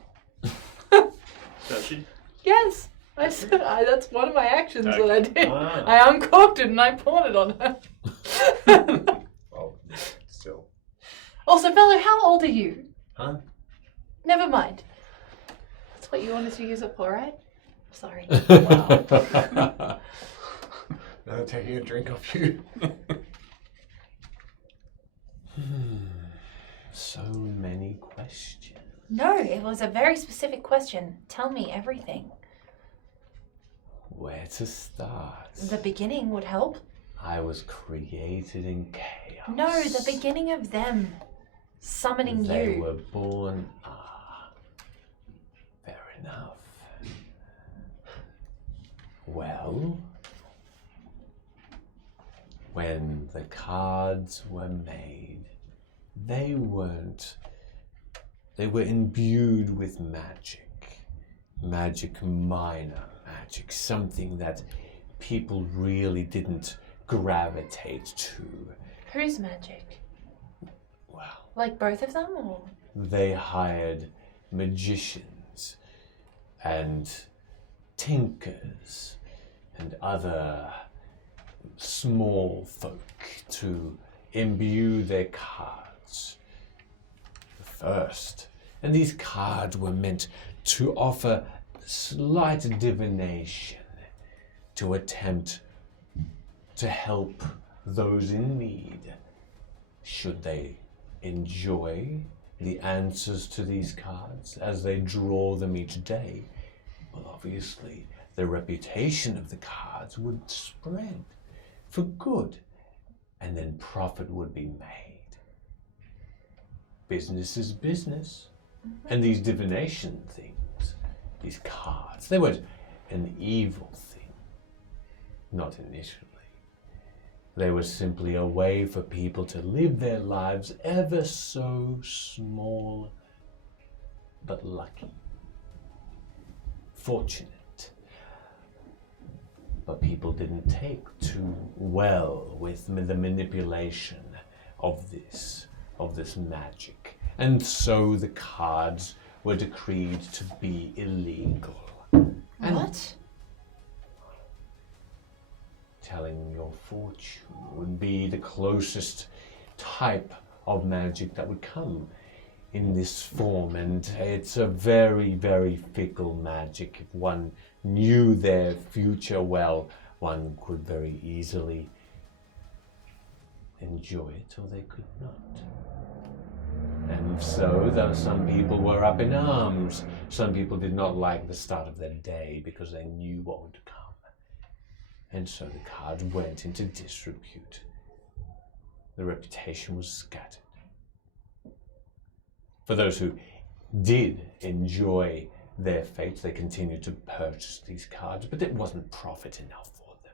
Does she? Yes, I said that's one of my actions that I did. Ah. I uncorked it and I poured it on her. Well, still. Also, fellow, how old are you? Huh? Never mind. That's what you wanted to use it for, right? Sorry. Now they're taking a drink off you. So many questions. No, it was a very specific question. Tell me everything. Where to start? The beginning would help. I was created in chaos. No, the beginning of them summoning They you. were born. Fair enough. Well, when the cards were made, they weren't. They were imbued with magic. Magic minor magic. Something that people really didn't gravitate to. Whose magic? Well, Like both of them, or? they hired magicians and tinkers and other small folk to imbue their cards first. And these cards were meant to offer slight divination to attempt to help those in need. Should they enjoy the answers to these cards as they draw them each day, well, obviously, the reputation of the cards would spread for good, and then profit would be made. Business is business. And these divination things, these cards, they weren't an evil thing. Not initially. They were simply a way for people to live their lives ever so small, but lucky. Fortunate. But people didn't take too well with the manipulation of this magic. And so the cards were decreed to be illegal. And What? telling your fortune would be the closest type of magic that would come in this form, and it's a very, very fickle magic. If one knew their future well, one could very easily enjoy it, or they could not. And so, though some people were up in arms, some people did not like the start of their day because they knew what would come. And so the cards went into disrepute. The reputation was scattered. For those who did enjoy their fate, they continued to purchase these cards, but it wasn't profit enough for them.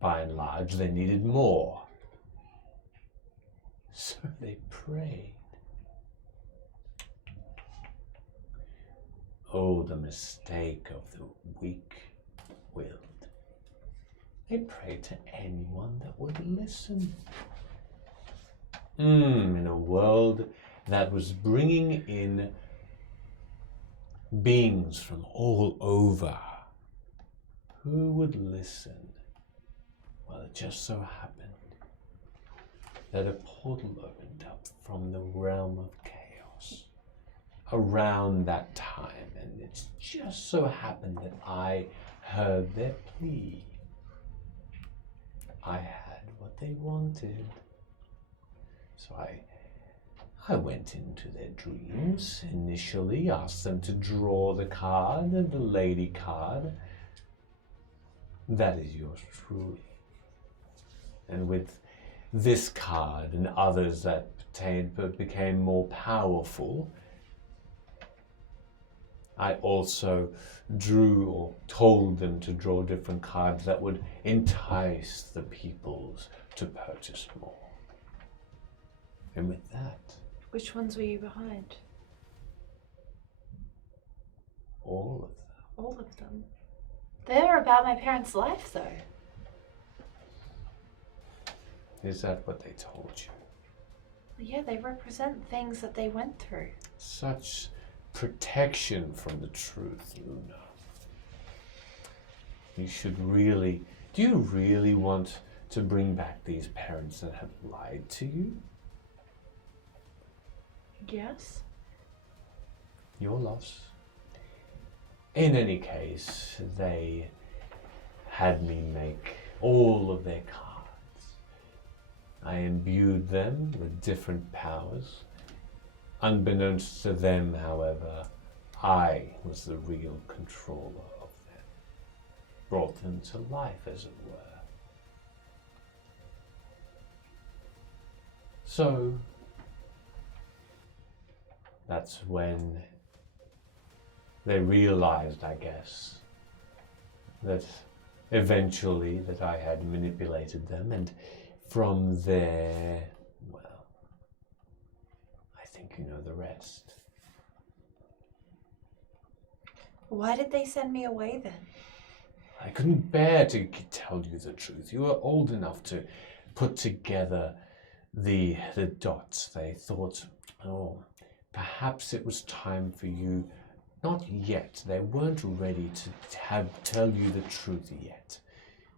By and large, they needed more. So they prayed. Oh, the mistake of the weak-willed. They prayed to anyone that would listen. In a world that was bringing in beings from all over, who would listen? Well, it just so happened that a portal opened up from the realm of chaos around that time, and it just so happened that I heard their plea. I had what they wanted. So I went into their dreams, initially asked them to draw the card, the lady card. That is yours truly. And with this card and others that became more powerful, I also drew or told them to draw different cards that would entice the peoples to purchase more. And with that, Which ones were you behind? all of them. All of them. They're about my parents' life, though. Is that what they told you? Yeah, they represent things that they went through. Such protection from the truth, Luna. You should really... Do you really want to bring back these parents that have lied to you? Yes? Your loss. In any case, they had me make all of their cards I imbued them with different powers. Unbeknownst to them, however, I was the real controller of them. Brought them to life, as it were. So, that's when they realized, I guess, that eventually that I had manipulated them, and from there, well, I think you know the rest. Why did they send me away then? I couldn't bear to tell you the truth. You were old enough to put together the dots. They thought, oh, perhaps it was time for you. Not yet. They weren't ready to tell you the truth yet.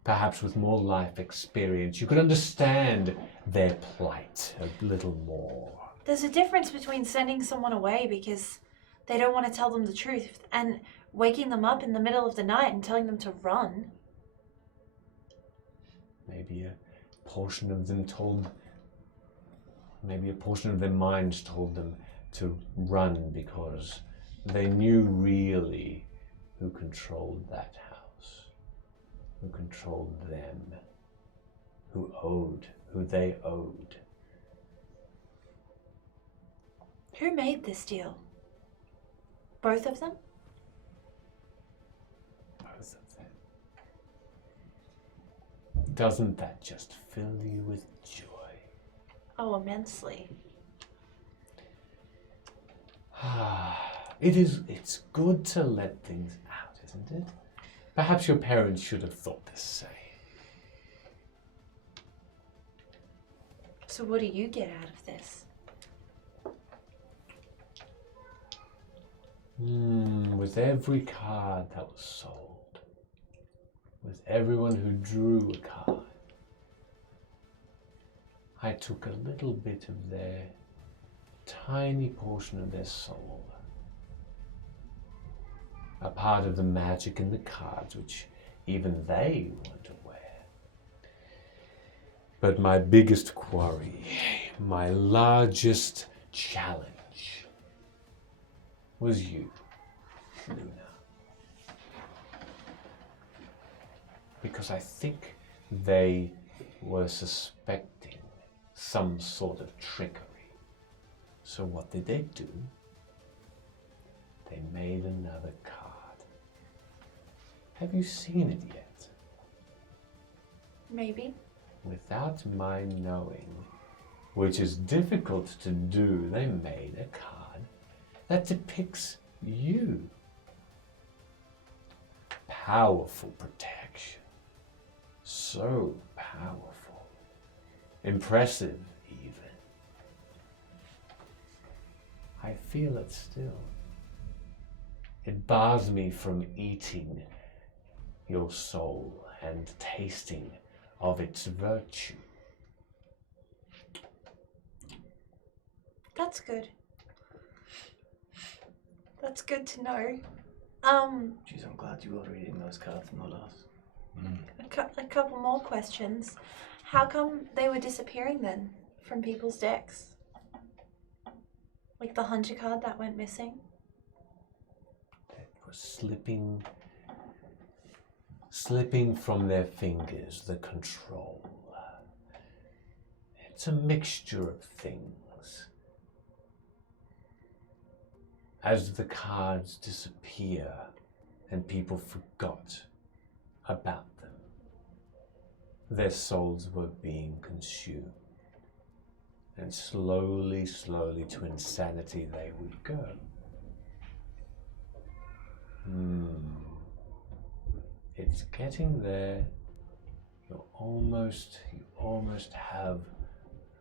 Perhaps with more life experience, you could understand their plight a little more. There's a difference between sending someone away because they don't want to tell them the truth and waking them up in the middle of the night and telling them to run. Maybe a portion of them maybe a portion of their minds told them to run because they knew really who controlled that house, who controlled them, who they owed. Who made this deal? Both of them? Both of them. Doesn't that just fill you with joy? Oh, immensely. It's good to let things out, isn't it? Perhaps your parents should have thought the same. So what do you get out of this? With every card that was sold, with everyone who drew a card, I took a little bit of their tiny portion of their soul. A part of the magic in the cards which even they weren't aware. But my biggest quarry, my largest challenge, was you, Luna. Because I think they were suspecting some sort of trickery. So what did they do? They made another card. Have you seen it yet? Maybe. Without my knowing, which is difficult to do, they made a card that depicts you. Powerful protection. So powerful. Impressive, even. I feel it still. It bars me from eating your soul and tasting of its virtue. That's good. That's good to know. Jeez, I'm glad you were reading those cards, not us. A couple more questions. How come they were disappearing then from people's decks? Like the hunter card that went missing? It was slipping from their fingers, the control. It's a mixture of things. As the cards disappear and people forgot about them, their souls were being consumed. And slowly, slowly to insanity they would go. It's getting there. You almost have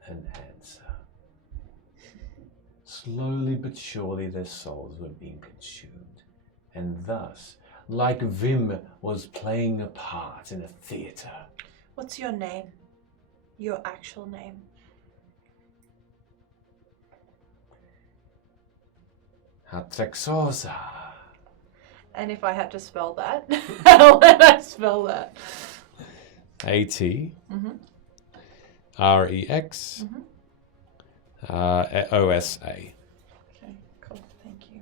an answer. Slowly but surely their souls were being consumed. And thus, like Vim was playing a part in a theater. What's your name? Your actual name? Atrexosa. And if I had to spell that, how would I spell that? AT. REX OSA. Okay, cool. Thank you.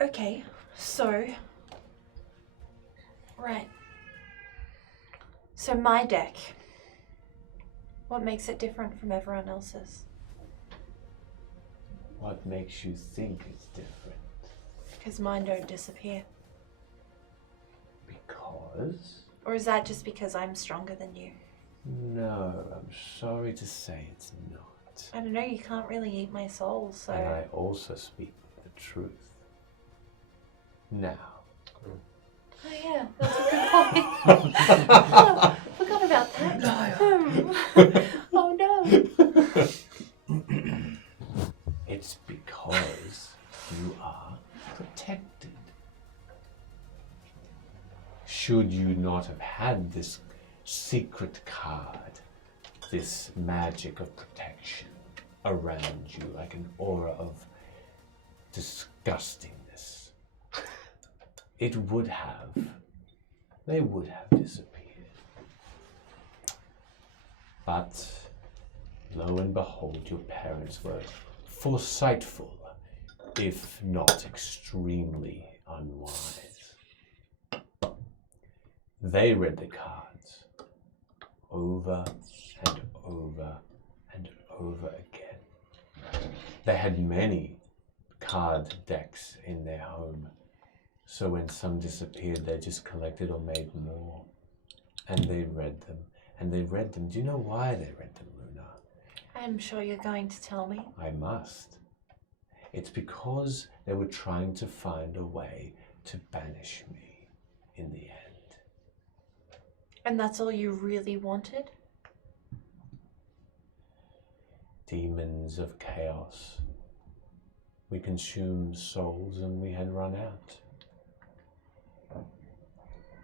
Okay, so. Right. So my deck. What makes it different from everyone else's? What makes you think it's different? Because mine don't disappear. Because? Or is that just because I'm stronger than you? No, I'm sorry to say it's not. I don't know, you can't really eat my soul, so. And I also speak the truth. Now. Oh yeah, that's a good point. Oh, forgot about that. Oh no. It's because you are protected. Should you not have had this secret card, this magic of protection around you like an aura of disgustingness, they would have disappeared. But lo and behold, your parents were foresightful, if not extremely unwise. They read the cards over and over and over again. They had many card decks in their home, so when some disappeared, they just collected or made more. And they read them, and they read them. Do you know why they read them, Luna? I'm sure you're going to tell me. I must. It's because they were trying to find a way to banish me in the end. And that's all you really wanted? Demons of chaos. We consumed souls and we had run out.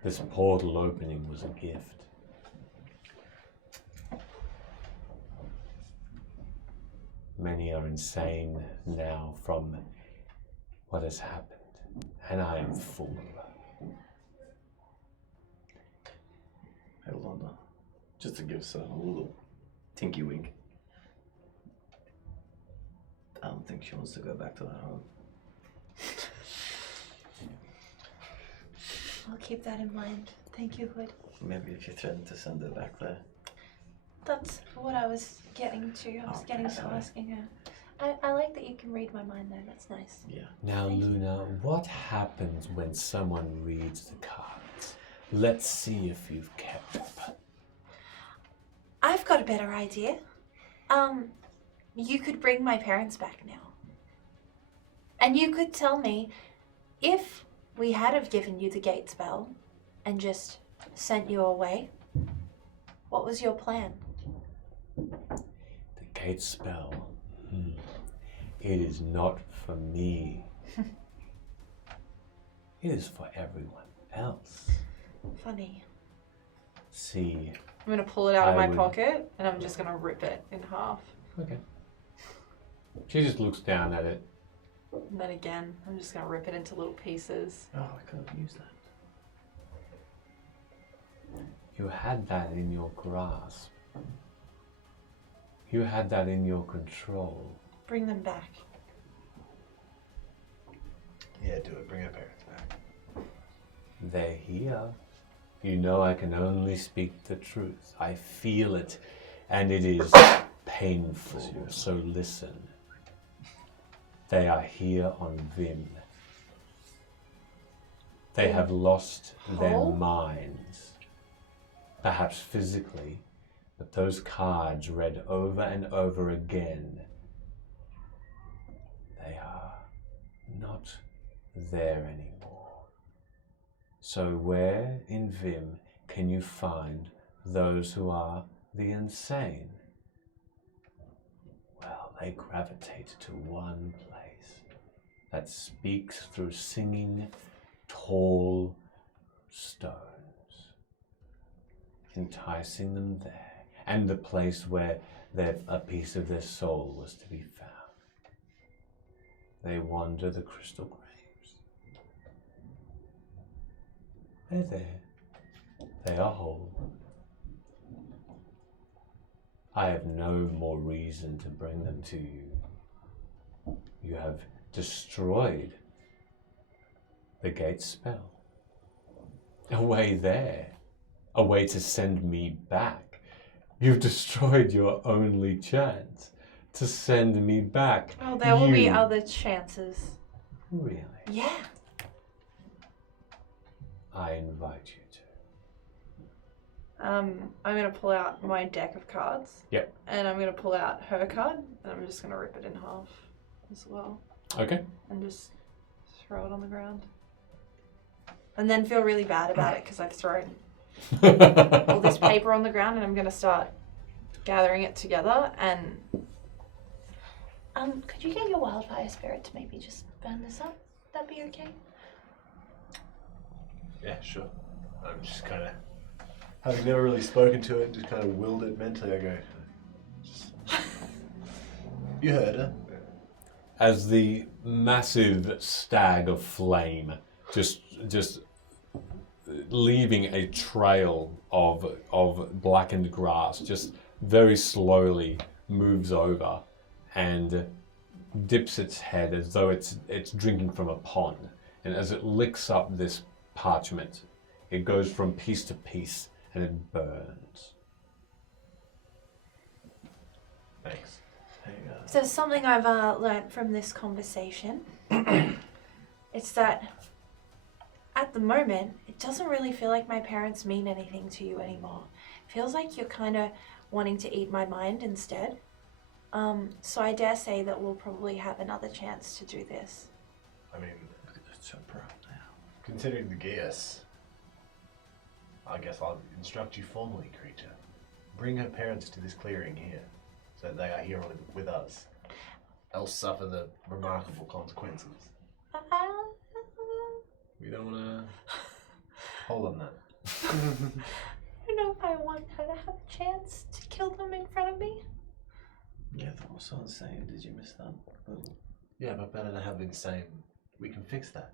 This portal opening was a gift. Many are insane now from what has happened, and I am full. Hey, London. Just to give Sam a little tinky wink. I don't think she wants to go back to that home. I'll keep that in mind. Thank you, Hood. Maybe if you threaten to send her back there. That's what I was getting to. I was Okay, getting to sorry. asking her. I like that you can read my mind though. That's nice. Yeah. Now, Thank you. Luna, what happens when someone reads the cards? Let's see if you've kept up. I've got a better idea. You could bring my parents back now. And you could tell me if we had have given you the gate spell and just sent you away, what was your plan? The gate spell. It is not for me. It is for everyone else. Funny. See. I'm gonna pull it out of I my would- pocket and I'm just gonna rip it in half. Okay. She just looks down at it. And then again, I'm just gonna rip it into little pieces. Oh, I could have used that. You had that in your grasp. You had that in your control. Bring them back. Yeah, do it. Bring our parents back. They're here. You know I can only speak the truth. I feel it, and it is painful. So listen. They are here on Vim. They have lost their Whole? minds. Perhaps physically, but those cards read over and over again. They are not there anymore. So where in Vim can you find those who are the insane? Well, they gravitate to one place that speaks through singing tall stones, enticing them there, and the place where a piece of their soul was to be found. They wander the crystal graves, They're there. They are whole. I have no more reason to bring them to you. You have destroyed the gate spell. A way there. A way to send me back. You've destroyed your only chance to send me back. Oh, there will be You- other chances. Really? Yeah. I invite you to. I'm gonna pull out my deck of cards. Yep. And I'm gonna pull out her card, and I'm just gonna rip it in half as well, Okay. and just throw it on the ground. And then feel really bad about it because I've thrown all All this paper on the ground, and I'm gonna start gathering it together. And could you get your wildfire spirit to maybe just burn this up? That'd be okay. Yeah, sure. I'm just kind of, having never really spoken to it, just kind of willed it mentally. I go, you heard her. As the massive stag of flame just leaving a trail of blackened grass, just very slowly moves over and dips its head as though it's drinking from a pond. And as it licks up this parchment, it goes from piece to piece and it burns. Thanks. There you go. If there's something I've learnt from this conversation, it's that at the moment, it doesn't really feel like my parents mean anything to you anymore. It feels like you're kind of wanting to eat my mind instead. So I dare say that we'll probably have another chance to do this. I mean, It's so proud now. considering the geas, I guess I'll instruct you formally, creature. Bring her parents to this clearing here, so that they are here with us. Else suffer the remarkable consequences. We don't want to hold on that. I don't know if I want her to have a chance to kill them in front of me. Yeah, that was what I was saying. Did you miss that? Little- Yeah, but better to have the same. We can fix that.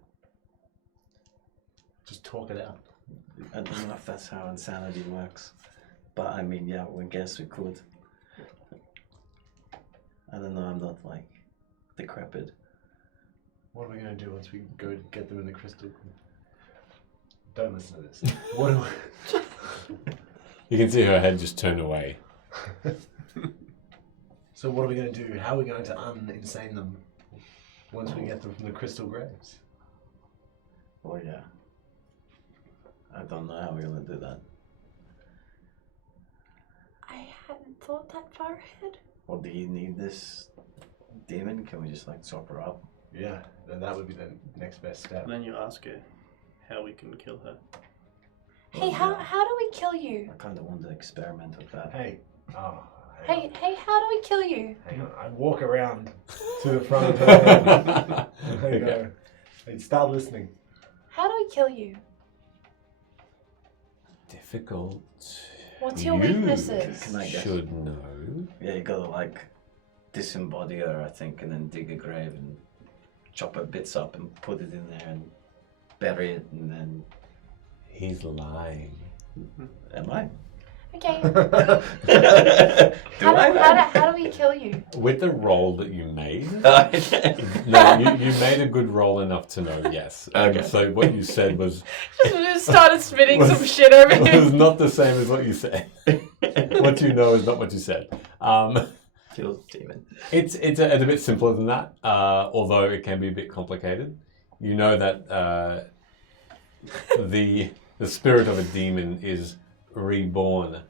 Just talk it out. I don't know if that's how insanity works. But I mean, yeah, I guess we could. I don't know, I'm not like decrepit. What are we going to do once we go to get them in the crystal? Don't listen to this. What do we... You can see her head just turn away. So what are we going to do? How are we going to uninsane them once we get them from the crystal graves? Oh yeah. I don't know how we're gonna do that. I hadn't thought that far ahead. Or do you need this demon? Can we just like chop her up? Yeah, then that would be the next best step. And then you ask her how we can kill her. Hey, how do we kill you? I kind of want to experiment with that. Hey, Hey, how do we kill you? hang on. I walk around to the front of her. I go, hey, start listening. How do we kill you? Difficult. What's your You weaknesses? Can I guess? should know. Yeah, you gotta like disembody her, I think, and then dig a grave and chop her bits up and put it in there and bury it, and then. He's lying. Am I? Okay. Do I? How do we kill you? With the roll that you made, Okay. no, you made a good roll enough to know yes. Okay. So what you said was Just started spitting Was- some shit over was him. not the same as what you said. What you know is not what you said. Kill demon. It's a bit simpler than that, although it can be a bit complicated. You know that the spirit of a demon is reborn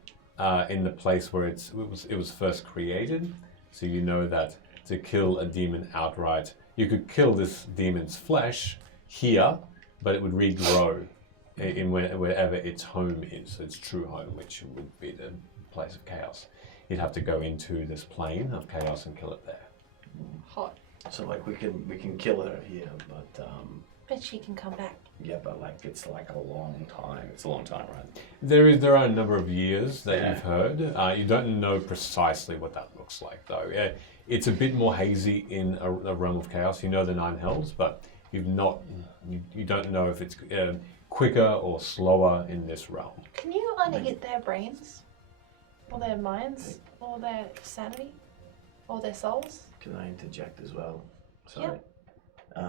in the place where it was first created. So you know that to kill a demon outright, you could kill this demon's flesh here, but it would regrow in wherever its home is, its true home, which would be the place of chaos. You'd have to go into this plane of chaos and kill it there. Hot. So like we can kill her here, but But she can come back. yeah, but like it's like a long time. It's a long time, right? There are a number of years that Yeah. you've heard. You don't know precisely what that looks like, though. Yeah, it's a bit more hazy in a realm of chaos. You know the Nine Hells, but you don't know if it's quicker or slower in this realm. Can you uneat their brains? Or their minds? Or their sanity? Or their souls? Can I interject as well? Sorry.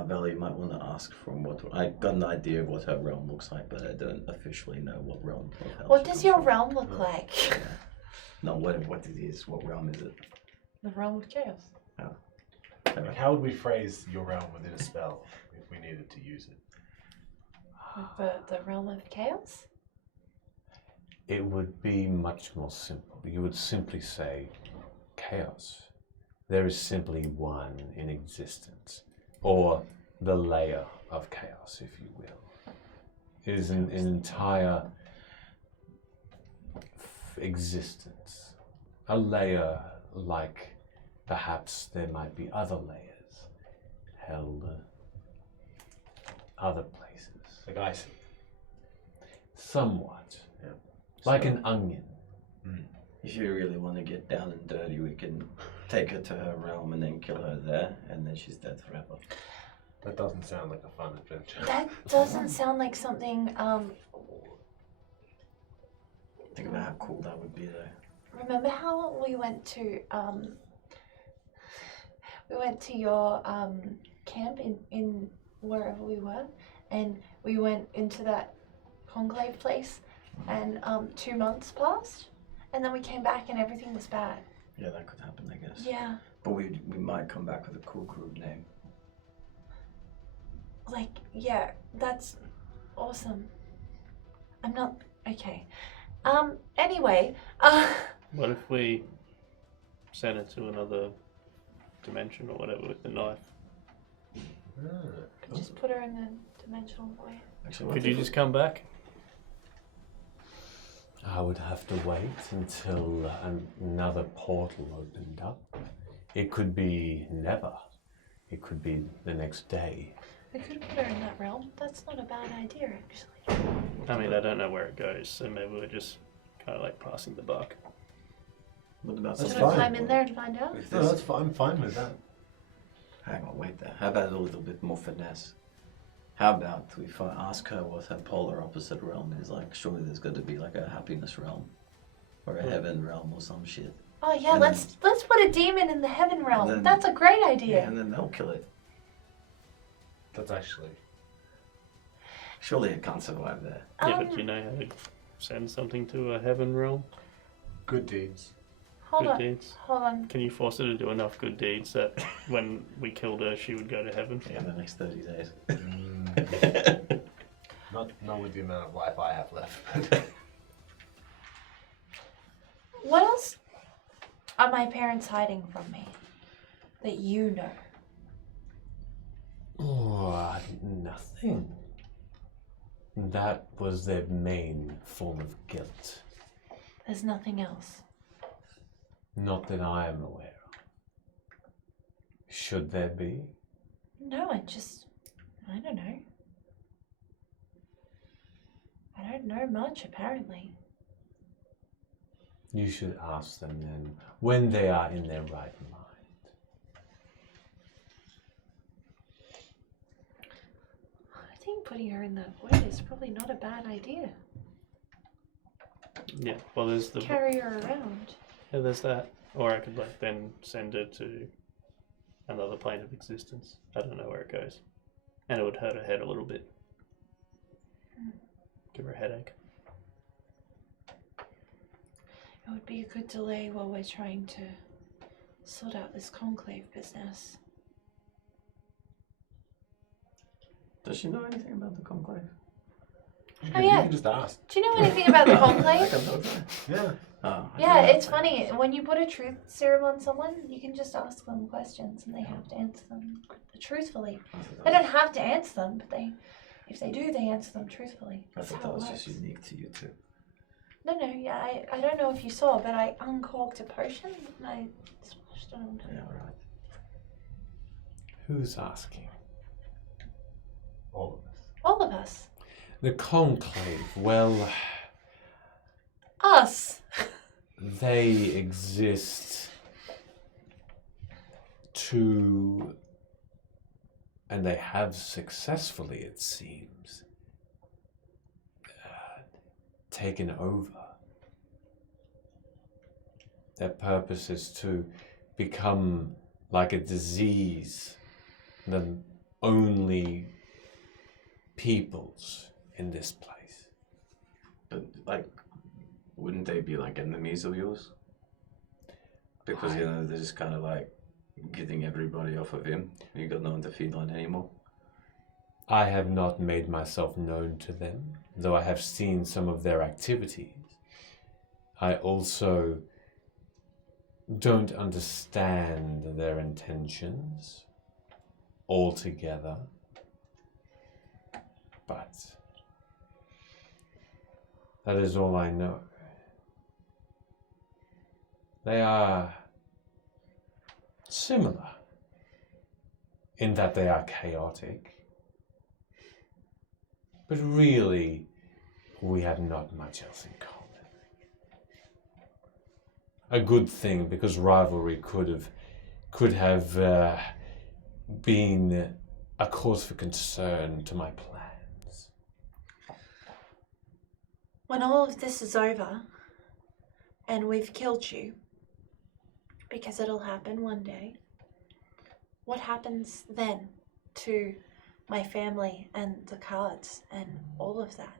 Bella, you might want to ask from what I got an idea of what her realm looks like, but I don't officially know what realm of hell What she does comes your from. realm look like? No, what it is? What realm is it? The realm of chaos. Like, how would we phrase your realm within a spell if we needed to use it? The realm of chaos? It would be much more simple. You would simply say chaos. There is simply one in existence, or the layer of chaos, if you will. It is an entire existence. A layer like perhaps there might be other layers held other places. Like ice. Somewhat. Yeah. Like an onion. If you really want to get down and dirty, we can take her to her realm and then kill her there, and then she's dead forever. That doesn't sound like a fun adventure. That doesn't sound like something, Think about how cool that would be, though. remember how we went to your camp in wherever we were, and we went into that conclave place, and 2 months passed, and then we came back and everything was bad. Yeah, that could happen, I guess. Yeah, But we might come back with a cool group name. like, yeah, that's awesome. I'm not okay. Anyway, What if we send it to another dimension or whatever with the knife? just put her in the dimensional void. Actually, what Could you if- just come back? I would have to wait until another portal opened up. It could be never. It could be the next day. We could put her in that realm. That's not a bad idea, actually. I mean, I don't know where it goes, so maybe we're just kind of like passing the buck. What about That's Should some- I fine. climb in there and find out? If No, there's- that's fine. I'm fine with that. Hang on, wait there. How about a little bit more finesse? How about if I ask her what her polar opposite realm is like? Surely there's got to be like a happiness realm, or a heaven realm, or some shit. Oh yeah, And let's put a demon in the heaven realm. then- That's a great idea. And then they'll kill it. That's actually. Surely it can't survive there. Yeah, but do you know how to send something to a heaven realm? Good deeds. Hold Good on. deeds. Hold on. Can you force her to do enough good deeds that when we killed her, she would go to heaven? Yeah, the next 30 days. Not with the amount of life I have left. What else are my parents hiding from me that you know? Oh, nothing. That was their main form of guilt. There's nothing else. Not that I am aware of. Should there be? No, I don't know. I don't know much, apparently. You should ask them then, when they are in their right mind. I think putting her in that void is probably not a bad idea. Yeah, well, there's the Carry her around. yeah, there's that. Or I could like then send her to another plane of existence. I don't know where it goes, and it would hurt her head a little bit. Give her a headache. It would be a good delay while we're trying to sort out this conclave business. Does she know anything about the conclave? Oh, yeah. You can just ask. Do you know anything about the I conclave? can talk to her. Yeah. Oh, I Yeah, do it's that. funny. When you put a truth serum on someone, you can just ask them questions and they have to answer them truthfully. They don't have to answer them, but if they do, they answer them truthfully. I That's thought how that it was works. just unique to you two. No, yeah, I don't know if you saw, but I uncorked a potion and I splashed it on. Yeah, right. Who's asking? All of us. All of us. The conclave, well, Us. they exist to, and they have successfully, it seems, taken over. Their purpose is to become like a disease, the only peoples in this place. But like, wouldn't they be like enemies of yours? Because they're just kind of like getting everybody off of him. You got no one to feed on anymore. I have not made myself known to them, though I have seen some of their activities. I also don't understand their intentions altogether, but that is all I know. They are similar in that they are chaotic, but really we have not much else in common. A good thing, because rivalry could have been a cause for concern to my plans. When all of this is over and we've killed you, because it'll happen one day, what happens then to my family and the cards and all of that?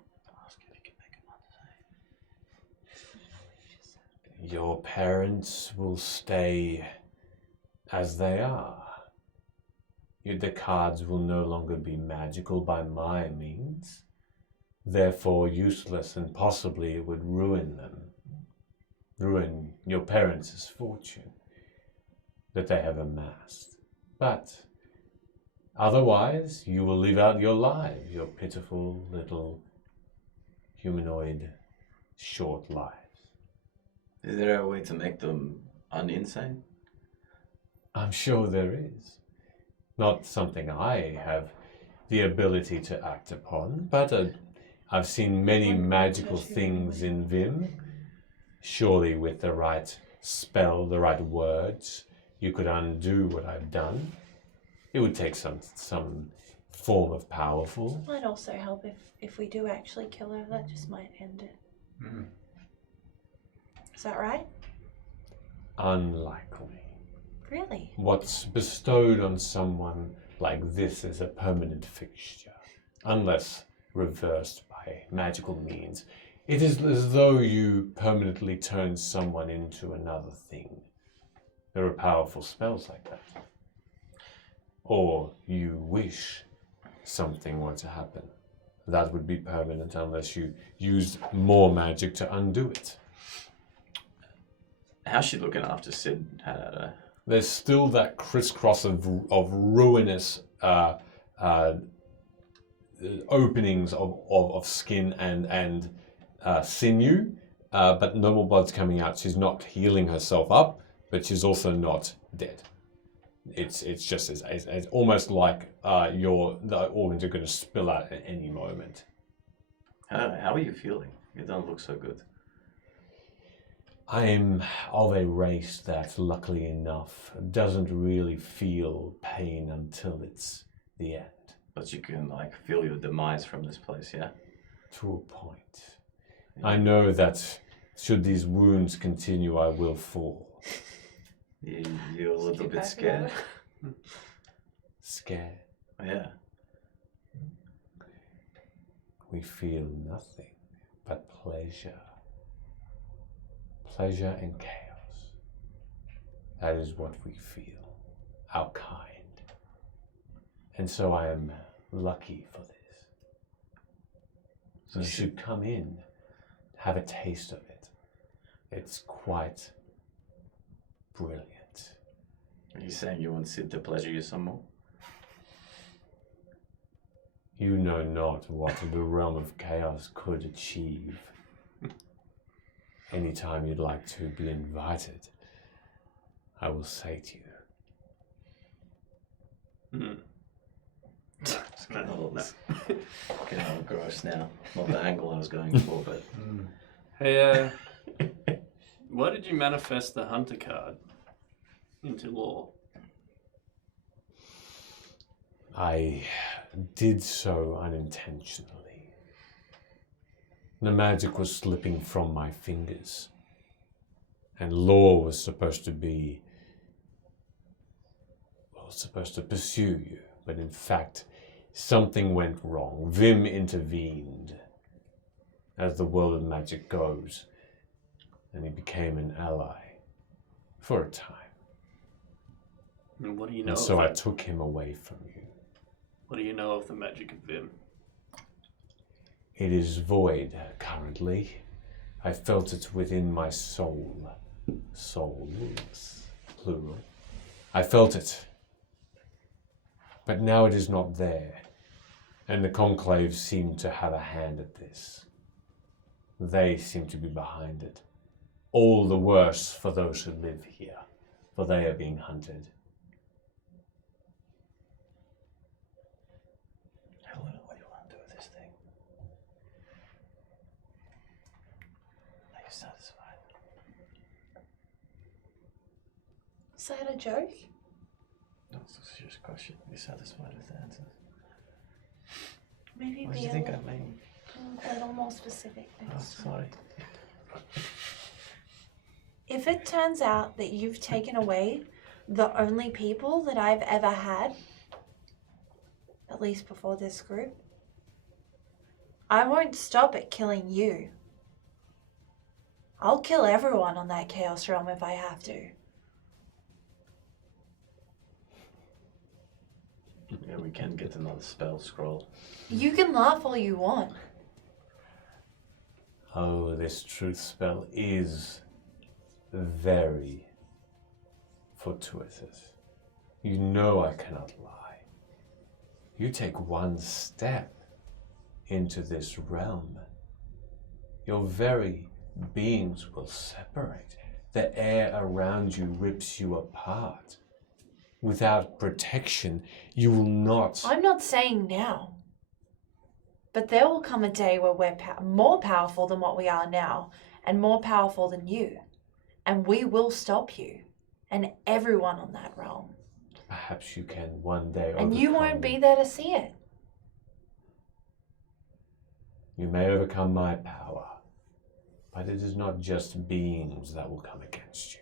Your parents will stay as they are. The cards will no longer be magical by my means, therefore useless, and possibly it would ruin them. Ruin your parents' fortune that they have amassed. But otherwise, you will live out your lives, your pitiful little humanoid short lives. Is there a way to make them uninsane? I'm sure there is. Not something I have the ability to act upon, but I've seen many magical things in Vim. Surely with the right spell, the right words, you could undo what I've done. It would take some form of powerful. Might also help if we do actually kill her. That just might end it. Mm. Is that right? Unlikely. Really? What's bestowed on someone like this is a permanent fixture, unless reversed by magical means. It is as though you permanently turn someone into another thing. There are powerful spells like that. Or you wish something were to happen. That would be permanent unless you used more magic to undo it. How's she looking after Sid had at her? There's still that crisscross of ruinous openings of skin and sinew, but no more blood's coming out. She's not healing herself up, but she's also not dead. It's just it's almost like the organs are going to spill out at any moment. How are you feeling? You don't look so good. I'm of a race that, luckily enough, doesn't really feel pain until it's the end. But you can like feel your demise from this place, yeah? To a point. I know that should these wounds continue, I will fall. You're a little bit scared. Scared. Yeah. We feel nothing but pleasure. Pleasure and chaos. That is what we feel. Our kind. And so I am lucky for this. You should come in, have a taste of it. It's quite brilliant. Are you saying you want Sid to pleasure you some more? You know not what the realm of chaos could achieve. Anytime you'd like to be invited, I will say to you. It's getting all gross now. Not the angle I was going for, but... Hey, why did you manifest the hunter card into law? I did so unintentionally. The magic was slipping from my fingers. And law was supposed to be, well, supposed to pursue you. But in fact, something went wrong. Vim intervened, as the world of magic goes. And he became an ally. For a time. And what do you know? And so I took him away from you. What do you know of the magic of Vim? It is void currently. I felt it within my soul. Souls, plural. I felt it. But now it is not there. And the Conclave seem to have a hand at this. They seem to be behind it. All the worse for those who live here, for they are being hunted. Helen, what do you want to do with this thing? Are you satisfied? Is that a joke? No, it's a serious question. Are you satisfied with the answer? Maybe What be do you a think I little, mean? a little more specific Oh, next time. sorry. If it turns out that you've taken away the only people that I've ever had, at least before this group, I won't stop at killing you. I'll kill everyone on that Chaos Realm if I have to. Yeah, we can get another spell scroll. You can laugh all you want. Oh, this truth spell is very fortuitous. You know I cannot lie. You take one step into this realm, your very beings will separate. The air around you rips you apart. Without protection, you will not. I'm not saying now. But there will come a day where we're more powerful than what we are now, and more powerful than you. And we will stop you, and everyone on that realm. Perhaps you can one day And you overcome won't me. be there to see it. You may overcome my power, but it is not just beings that will come against you.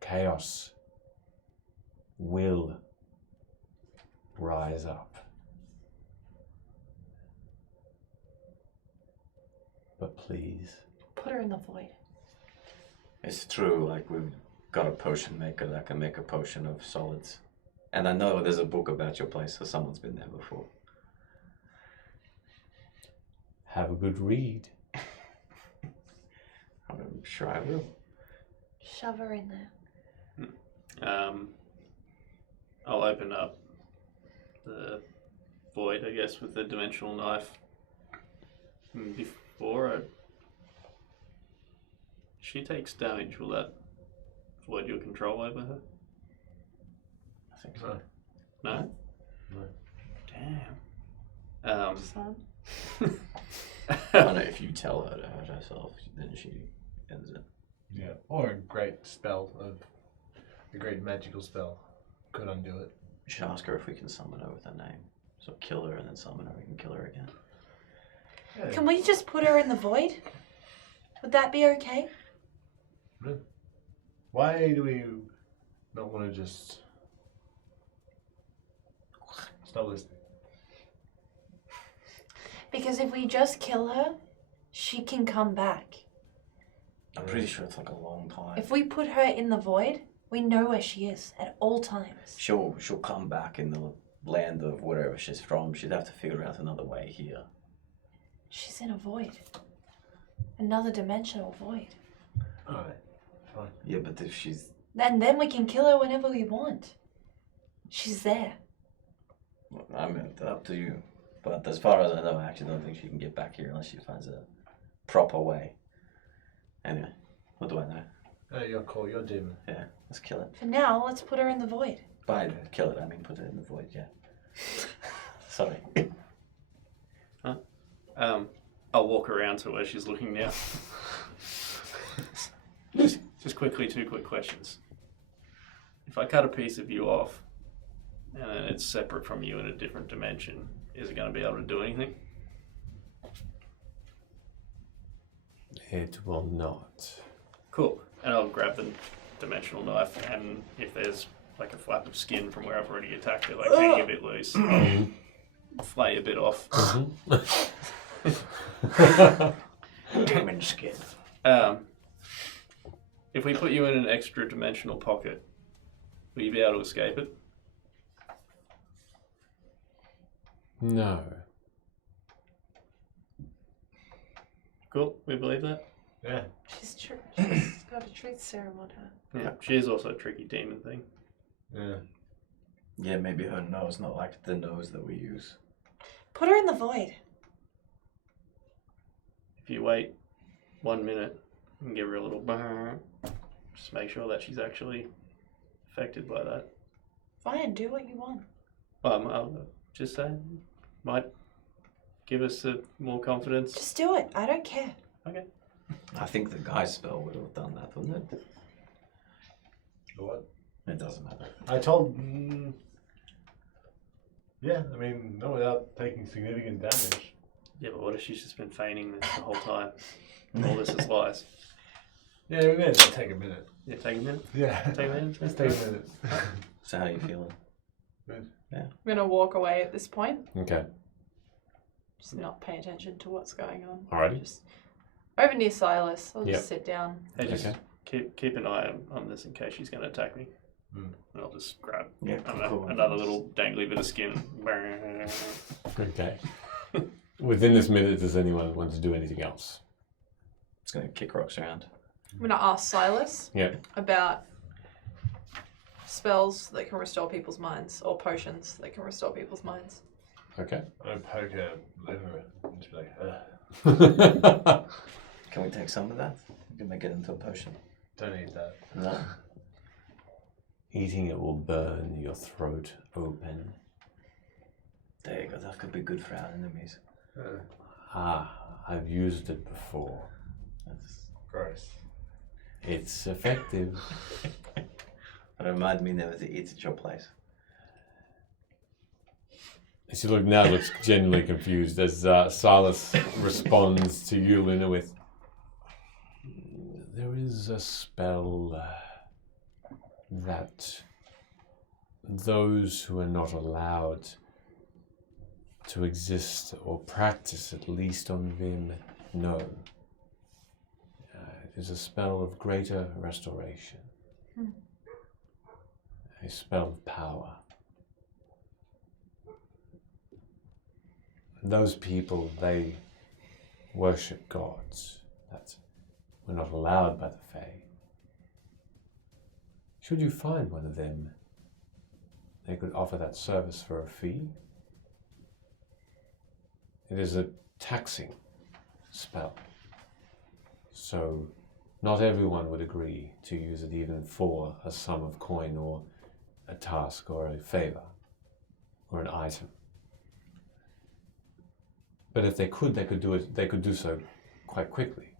Chaos will rise up. But please, Put her in the void. It's true, like we've got a potion maker that can make a potion of solids. And I know there's a book about your place, so someone's been there before. have a good read. I'm sure I will. Shove her in there. I'll open up the void, I guess, with the dimensional knife. Before she takes damage, will that void your control over her? I think so. No? No. Damn. Son. I know if you tell her to hurt herself, then she ends it. Yeah. Or a great spell of a great magical spell could undo it. We should ask her if we can summon her with her name. So kill her and then summon her, we can kill her again. Yeah. Can we just put her in the void? Would that be okay? Why do we not want to just stop listening? Because if we just kill her, she can come back. I'm pretty sure it's like a long time. If we put her in the void, we know where she is at all times. She'll come back in the land of wherever she's from. She'd have to figure out another way here. She's in a void. Another dimensional void. Alright, fine. Yeah, but if she's... And then we can kill her whenever we want. She's there. I mean, up to you. But as far as I know, I actually don't think she can get back here unless she finds a proper way. Anyway, what do I know? Oh, your call, your demon. Yeah, let's kill it. For now, let's put her in the void. By kill it, I mean put it in the void, yeah. Sorry. I'll walk around to where she's looking now. Just quickly, 2 quick questions. If I cut a piece of you off and then it's separate from you in a different dimension, is it going to be able to do anything? It will not. Cool. And I'll grab the dimensional knife, and if there's like a flap of skin from where I've already attacked it, like hanging a bit loose, I'll flay a bit off. Demon skin. If we put you in an extra dimensional pocket, will you be able to escape it? No. Cool. We believe that. Yeah. She's got a truth serum on her. Yeah. She is also a tricky demon thing. Yeah. Yeah, maybe her nose, not like the nose that we use. Put her in the void. If you wait 1 minute and give her a little burn, just make sure that she's actually affected by that. Fine, do what you want. I'll just say, might give us more confidence. Just do it. I don't care. Okay. I think the guy's spell would have done that, wouldn't it? What? It doesn't matter. I told. Yeah, I mean, not without taking significant damage. Yeah, but what if she's just been feigning this the whole time? All this is lies. Yeah, we may as well take a minute. Yeah, take a minute. Yeah. Take a minute. Let's take a minute. So how are you feeling? Good. I'm gonna walk away at this point. Okay. Just not pay attention to what's going on. Alrighty. Just over near Silas. I'll Yep. just sit down. Hey, just Okay. keep an eye on this in case she's going to attack me. Mm. And I'll just grab Yeah, cool. another little dangly bit of skin. Okay. Within this minute, does anyone want to do anything else? It's going to kick rocks around. I'm gonna ask Silas Yeah. about spells that can restore people's minds or potions that can restore people's minds. Okay. I poke her liver and just be like, ugh. Can we take some of that? We can make it into a potion. Don't eat that. No. Eating it will burn your throat open. There you go. That could be good for our enemies. I've used it before. That's... Gross. It's effective. Remind me never to eat at your place. She looks genuinely confused as Silas responds to you, Luna, with, there is a spell that those who are not allowed to exist or practice, at least on Vim, know. It is a spell of greater restoration. A spell of power. Those people, they worship gods that were not allowed by the Fae. Should you find one of them, they could offer that service for a fee. It is a taxing spell, so not everyone would agree to use it even for a sum of coin or a task or a favor or an item. But if they could do it. They could do so quite quickly.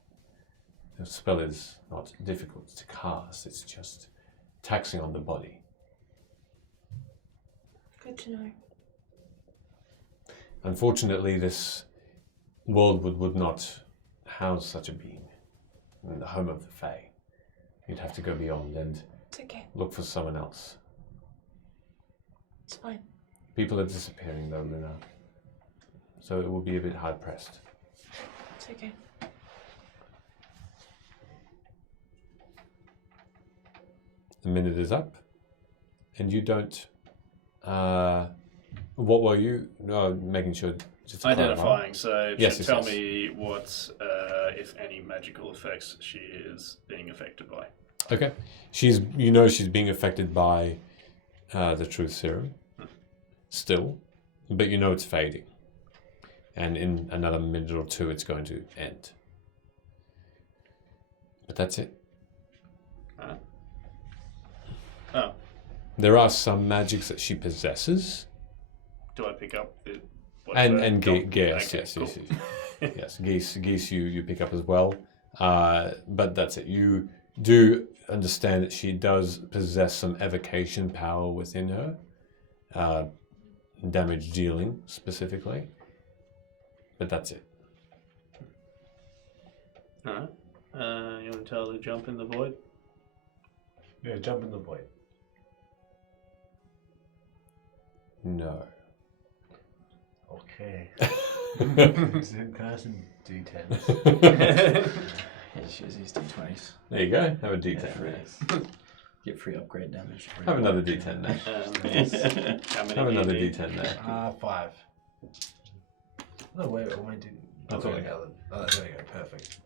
The spell is not difficult to cast. It's just taxing on the body. Good to know. Unfortunately, this world would not house such a being. In the home of the Fae. You'd have to go beyond and It's okay. look for someone else. It's fine. People are disappearing though, Luna. So it will be a bit hard pressed. It's okay. The minute is up, and you don't. What were you? No, making sure. Just to clarify. Identifying, so Yes, just yes, tell yes. me what, if any, magical effects she is being affected by. Okay, she's being affected by the truth serum, still, but you know it's fading, and in another minute or two it's going to end. But that's it. Oh, There are some magics that she possesses, do I pick up the... and cool. Geese, Okay, yes, cool. yes, Geese, you pick up as well. But that's it. You do understand that she does possess some evocation power within her, damage dealing specifically. But that's it. Alright. You want to tell her to jump in the void? Yeah, jump in the void. No. Okay. Can I have some D10s? Here's his D20s. There you go. Have a D10. Get free upgrade damage. Have another D10 there. How many Have do you another need? D10 there. 5. No, wait, what am I doing? That's okay. okay. Oh, there we go, perfect.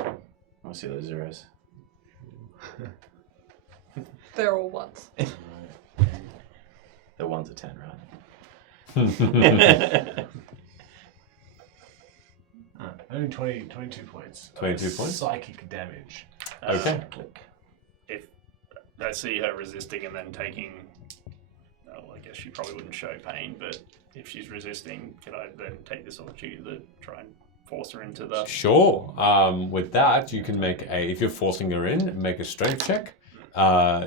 I want to see those zeros. They're all ones. The 1 to 10, right? Only 22 points. 22 points? Psychic damage. Okay. If I see her resisting and then taking, well, I guess she probably wouldn't show pain, but if she's resisting, can I then take this opportunity to try and force her into the... Sure. With that, you can make if you're forcing her in, make a strength check.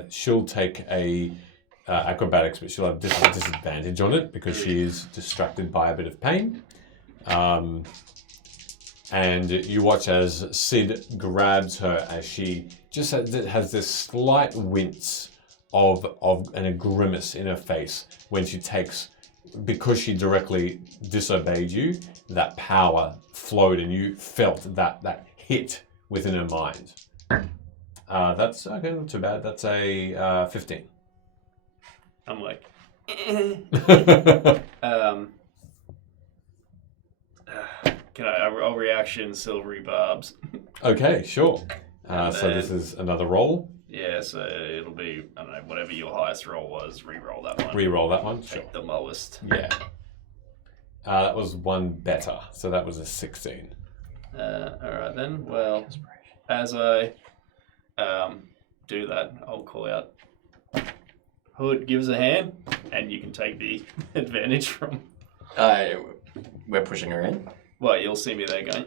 She'll take a acrobatics, but she'll have disadvantage on it because she is distracted by a bit of pain. And you watch as Sid grabs her as she just has this slight wince of and a grimace in her face when she takes, because she directly disobeyed you, that power flowed and you felt that hit within her mind. That's okay, not too bad. That's a 15. I'm like... Can I'll reaction silvery barbs. Okay, sure. And So this then- is another roll. Yeah, so it'll be, I don't know, whatever your highest roll was, re-roll that one. Re-roll that one. Sure. Take the lowest. Yeah. That was one better, so that was a 16. Alright then, well, as I do that, I'll call out Hood gives a hand, and you can take the advantage from... We're pushing her in. Well, you'll see me there going...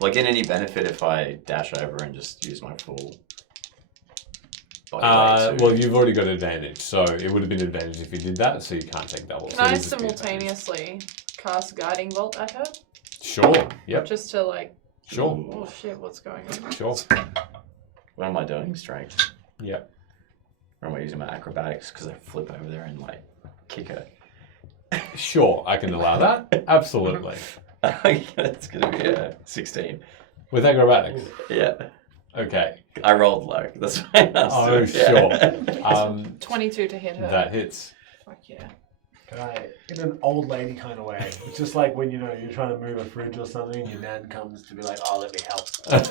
Will I get any benefit if I dash over and just use my full body weight to... Well, you've already got advantage, so it would have been advantage if you did that, so you can't take double. Can so I it'll just be advantage. simultaneously cast Guiding Bolt at her? Sure. Yep. Just to like, Sure. oh shit, what's going on? Sure. What am I doing? Strength? Yep. Or am I using my acrobatics because I flip over there and like kick her? Sure, I can allow that. Absolutely. It's going to be a 16. With acrobatics. Yeah. Okay. I rolled low. That's why I asked Oh, her. sure. 22 to hit her. That hits. Fuck yeah. Can I, in an old lady kind of way, it's just like when you're trying to move a fridge or something, and your nan comes to be like, "Oh, let me help." And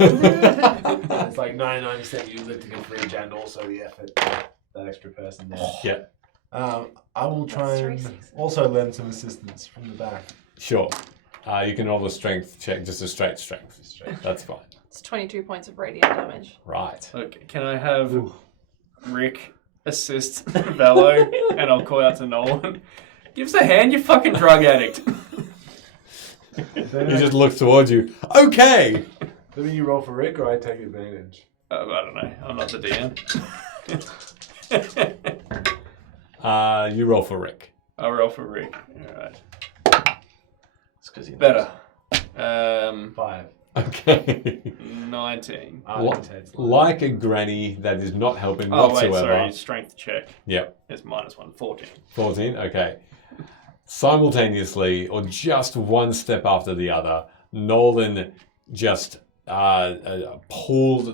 it's like 99% you lifting a fridge and also the effort that extra person there. Yeah. I will try That's and 3-6. also lend some assistance from the back. Sure. You can roll a strength check, just a straight strength. Straight. That's fine. It's 22 points of radiant damage. Right. Okay, can I have Rick assist Velo, and I'll call out to Nolan. Give us a hand, you fucking drug addict. He just looks towards you. Okay. So when you roll for Rick, or I take advantage? I don't know. I'm not the DM. You roll for Rick. I'll roll for Rick. Alright. It's because Better. 5. Okay. 19. Like a granny that is not helping Oh, whatsoever. wait, sorry. Strength check. Yep. It's -1. 14. 14. Okay. Simultaneously, or just one step after the other, Nolan just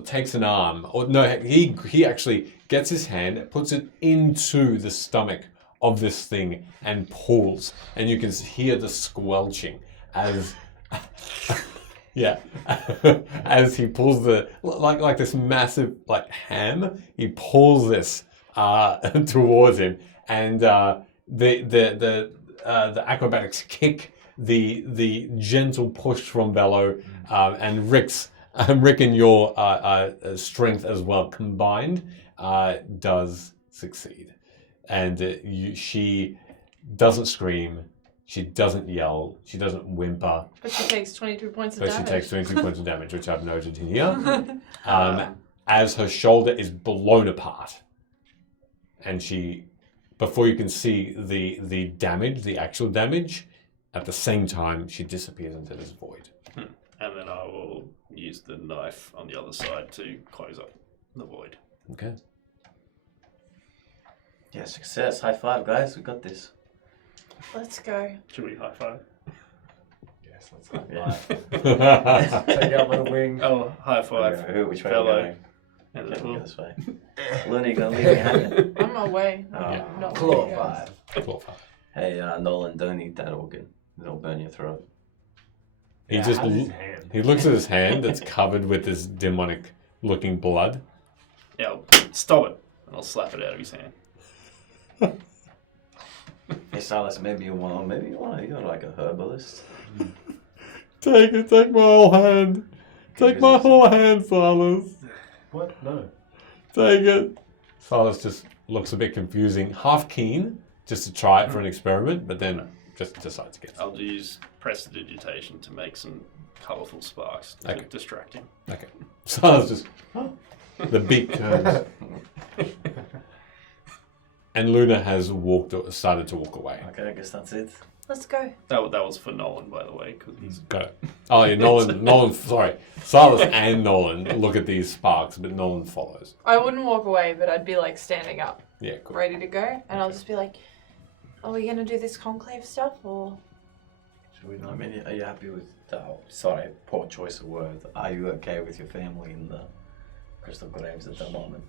takes an arm, or no, he actually gets his hand, puts it into the stomach of this thing and pulls, and you can hear the squelching as yeah, as he pulls the like this massive like ham, he pulls this towards him, and the acrobatics kick the gentle push from Velo, and Rick and your strength as well combined does succeed, and she doesn't scream, she doesn't yell, she doesn't whimper, But she takes 22 points of but damage. she takes 22 points of damage, which I've noted in here, as her shoulder is blown apart, and she, before you can see the damage, the actual damage, At the same time, she disappears into this void. And then I will use the knife on the other side to close up the void. Okay. Yeah, success. High five, guys. We got this. Let's go. Should we high five? Yes, let's high Yeah. five. Take out my wing. Oh, high five. Who? Which way Fellow. are we going? And Okay, the we'll pool. go this way. Looney, gonna leave me hanging. I'm away. Oh. Not Claw you guys. 5. Claw five. Hey, Nolan, don't eat that organ. It'll burn your throat. He Yeah, just how's his hand? he looks at his hand that's covered with this demonic looking blood. Yeah, I'll stop it. And I'll slap it out of his hand. Hey, Silas, maybe you want, you're like a herbalist. Take my whole hand. Take my whole hand, Silas. What? No. Take it. Silas just looks a bit confusing, half keen just to try it for an experiment, but then just decides against it. I'll use prestidigitation to make some colourful sparks to Okay. distract him. Okay. Silas just the beak turns. And Luna has started to walk away. Okay, I guess that's it. Let's go. That was for Nolan, by the way, because he's Got it. Oh yeah, Nolan, sorry. Silas and Nolan look at these sparks, but Nolan follows. I wouldn't walk away, but I'd be like standing up, Yeah, cool. ready to go. And I'll just be like, are we going to do this conclave stuff or? Should we I not? mean, are you happy with? Sorry, poor choice of words. Are you okay with your family in the Crystal Graves at the moment?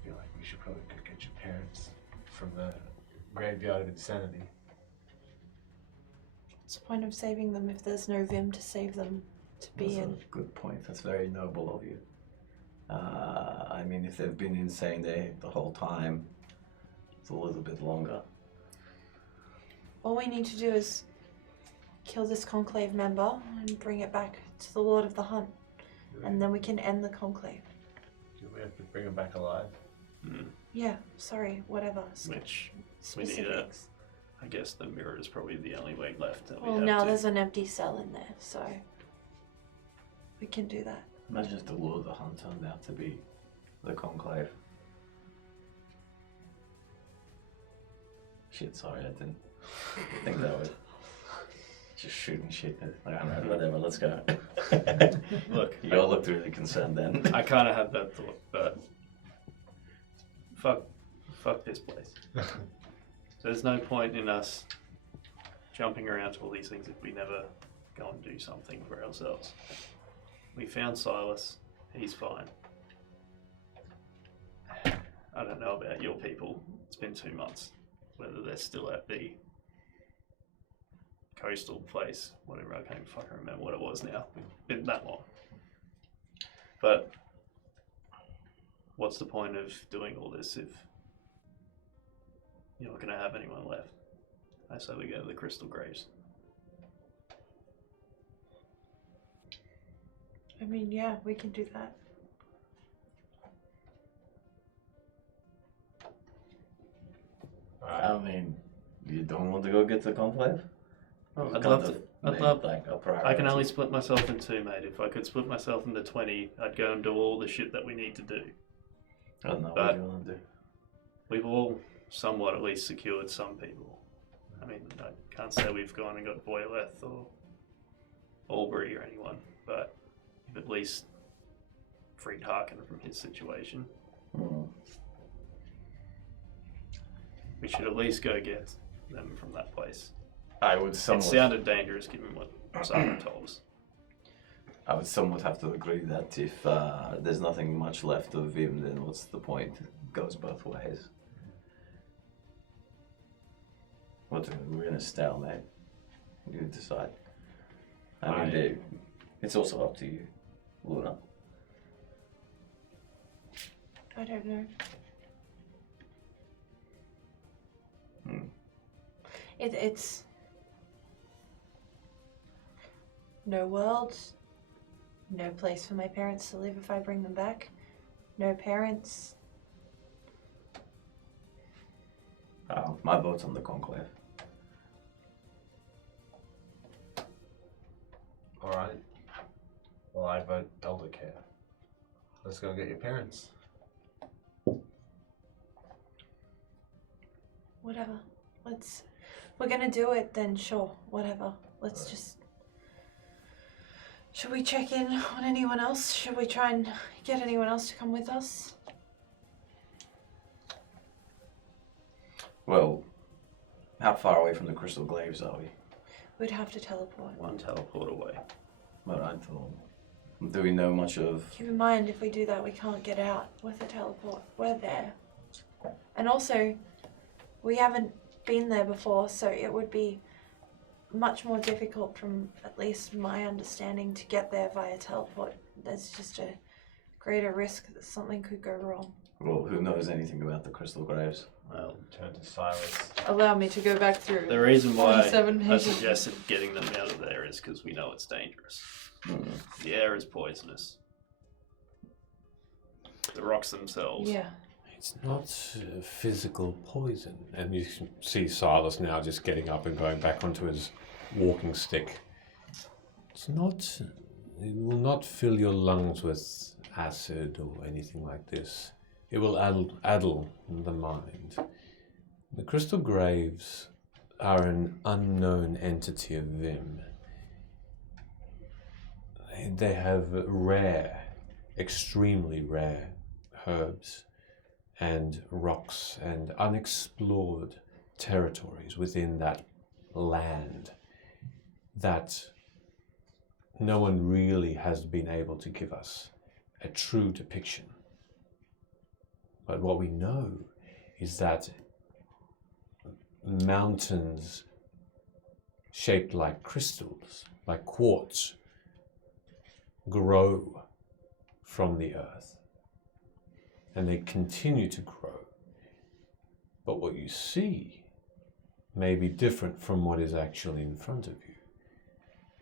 I feel like we should probably go get your parents from the graveyard of insanity. What's the point of saving them if there's no Vim to save them to be That's in? a good point. That's very noble of you. I mean, if they've been insane there the whole time, it's a little bit longer. All we need to do is kill this conclave member and bring it back to the Lord of the Hunt. And then we can end the conclave. Do we have to bring him back alive? Yeah, sorry, whatever. which we need a. Specifics. I guess the mirror is probably the only way left that we Well, have now to. there's an empty cell in there, so we can do that. Imagine if the Lord of the Hunt turned out to be the Conclave. Shit, sorry, I didn't think that would. Just shooting shit. Like, alright, whatever, let's go. Look, You all looked really concerned then. I kind of had that thought, but fuck this place. There's no point in us jumping around to all these things if we never go and do something for ourselves. We found Silas. He's fine. I don't know about your people. It's been 2 months. Whether they're still at the coastal place, whatever, I can't even fucking remember what it was now. It's been that long. But what's the point of doing all this if you're not going to have anyone left? I say we go to the Crystal Graves. I mean, yeah, we can do that. I mean, you don't want to go get the Conclave? I'd Kind love of to. I'd made, love. like, a priority. I can only split myself in two, mate. If I could split myself into 20, I'd go and do all the shit that we need to do. I don't know what but- you want to do. We've all somewhat at least secured some people. I mean, I can't say we've gone and got Boyleth or Albury or anyone, but we've at least freed Harkin from his situation. Hmm. We should at least go get them from that place. I would It somewhat. sounded dangerous given what Simon told us. I would somewhat have to agree that if there's nothing much left of him, then what's the point? It goes both ways. What we're in a stalemate. You decide. I mean, it's also up to you, Luna. I don't know. Hmm. It's no world, no place for my parents to live if I bring them back, no parents. My vote's on the Conclave. Alright. Well, I vote Elder Care. Let's go get your parents. Whatever. Let's we're gonna do it, then sure, whatever. Let's just. Should we check in on anyone else? Should we try and get anyone else to come with us? Well, how far away from the Crystal Glaives are we? We'd have to teleport. One teleport away. Well, I thought. Do we know much of? Keep in mind, if we do that, we can't get out with a teleport. We're there. And also, we haven't been there before, so it would be much more difficult, from at least my understanding, to get there via teleport. There's just a greater risk that something could go wrong. Well, who knows anything about the Crystal Graves? Well, Turn to Silas. Allow me to go back through. the reason why 47 I pages. suggested getting them out of there is because we know it's dangerous. The air is poisonous. The rocks themselves. Yeah. It's not physical poison. And you can see Silas now just getting up and going back onto his walking stick. It's not. It will not fill your lungs with acid or anything like this. It will addle the mind. The Crystal Graves are an unknown entity of Vim. They have rare, extremely rare herbs and rocks and unexplored territories within that land that no one really has been able to give us a true depiction. But what we know is that mountains shaped like crystals, like quartz, grow from the earth. And they continue to grow. But what you see may be different from what is actually in front of you.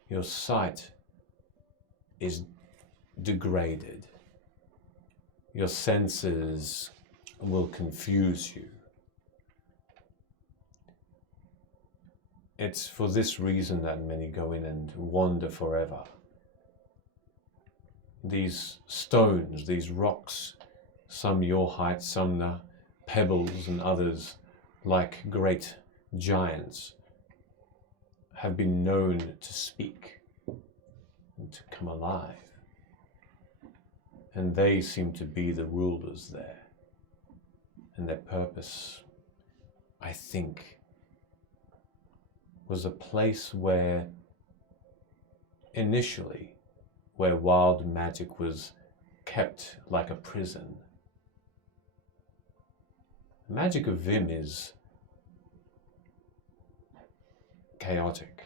Your sight is degraded. Your senses will confuse you. It's for this reason that many go in and wander forever. These stones, these rocks, some your height, some the pebbles, and others like great giants, have been known to speak and to come alive. And they seem to be the rulers there. And their purpose, I think, was a place where initially, where wild magic was kept like a prison. The magic of Vim is chaotic,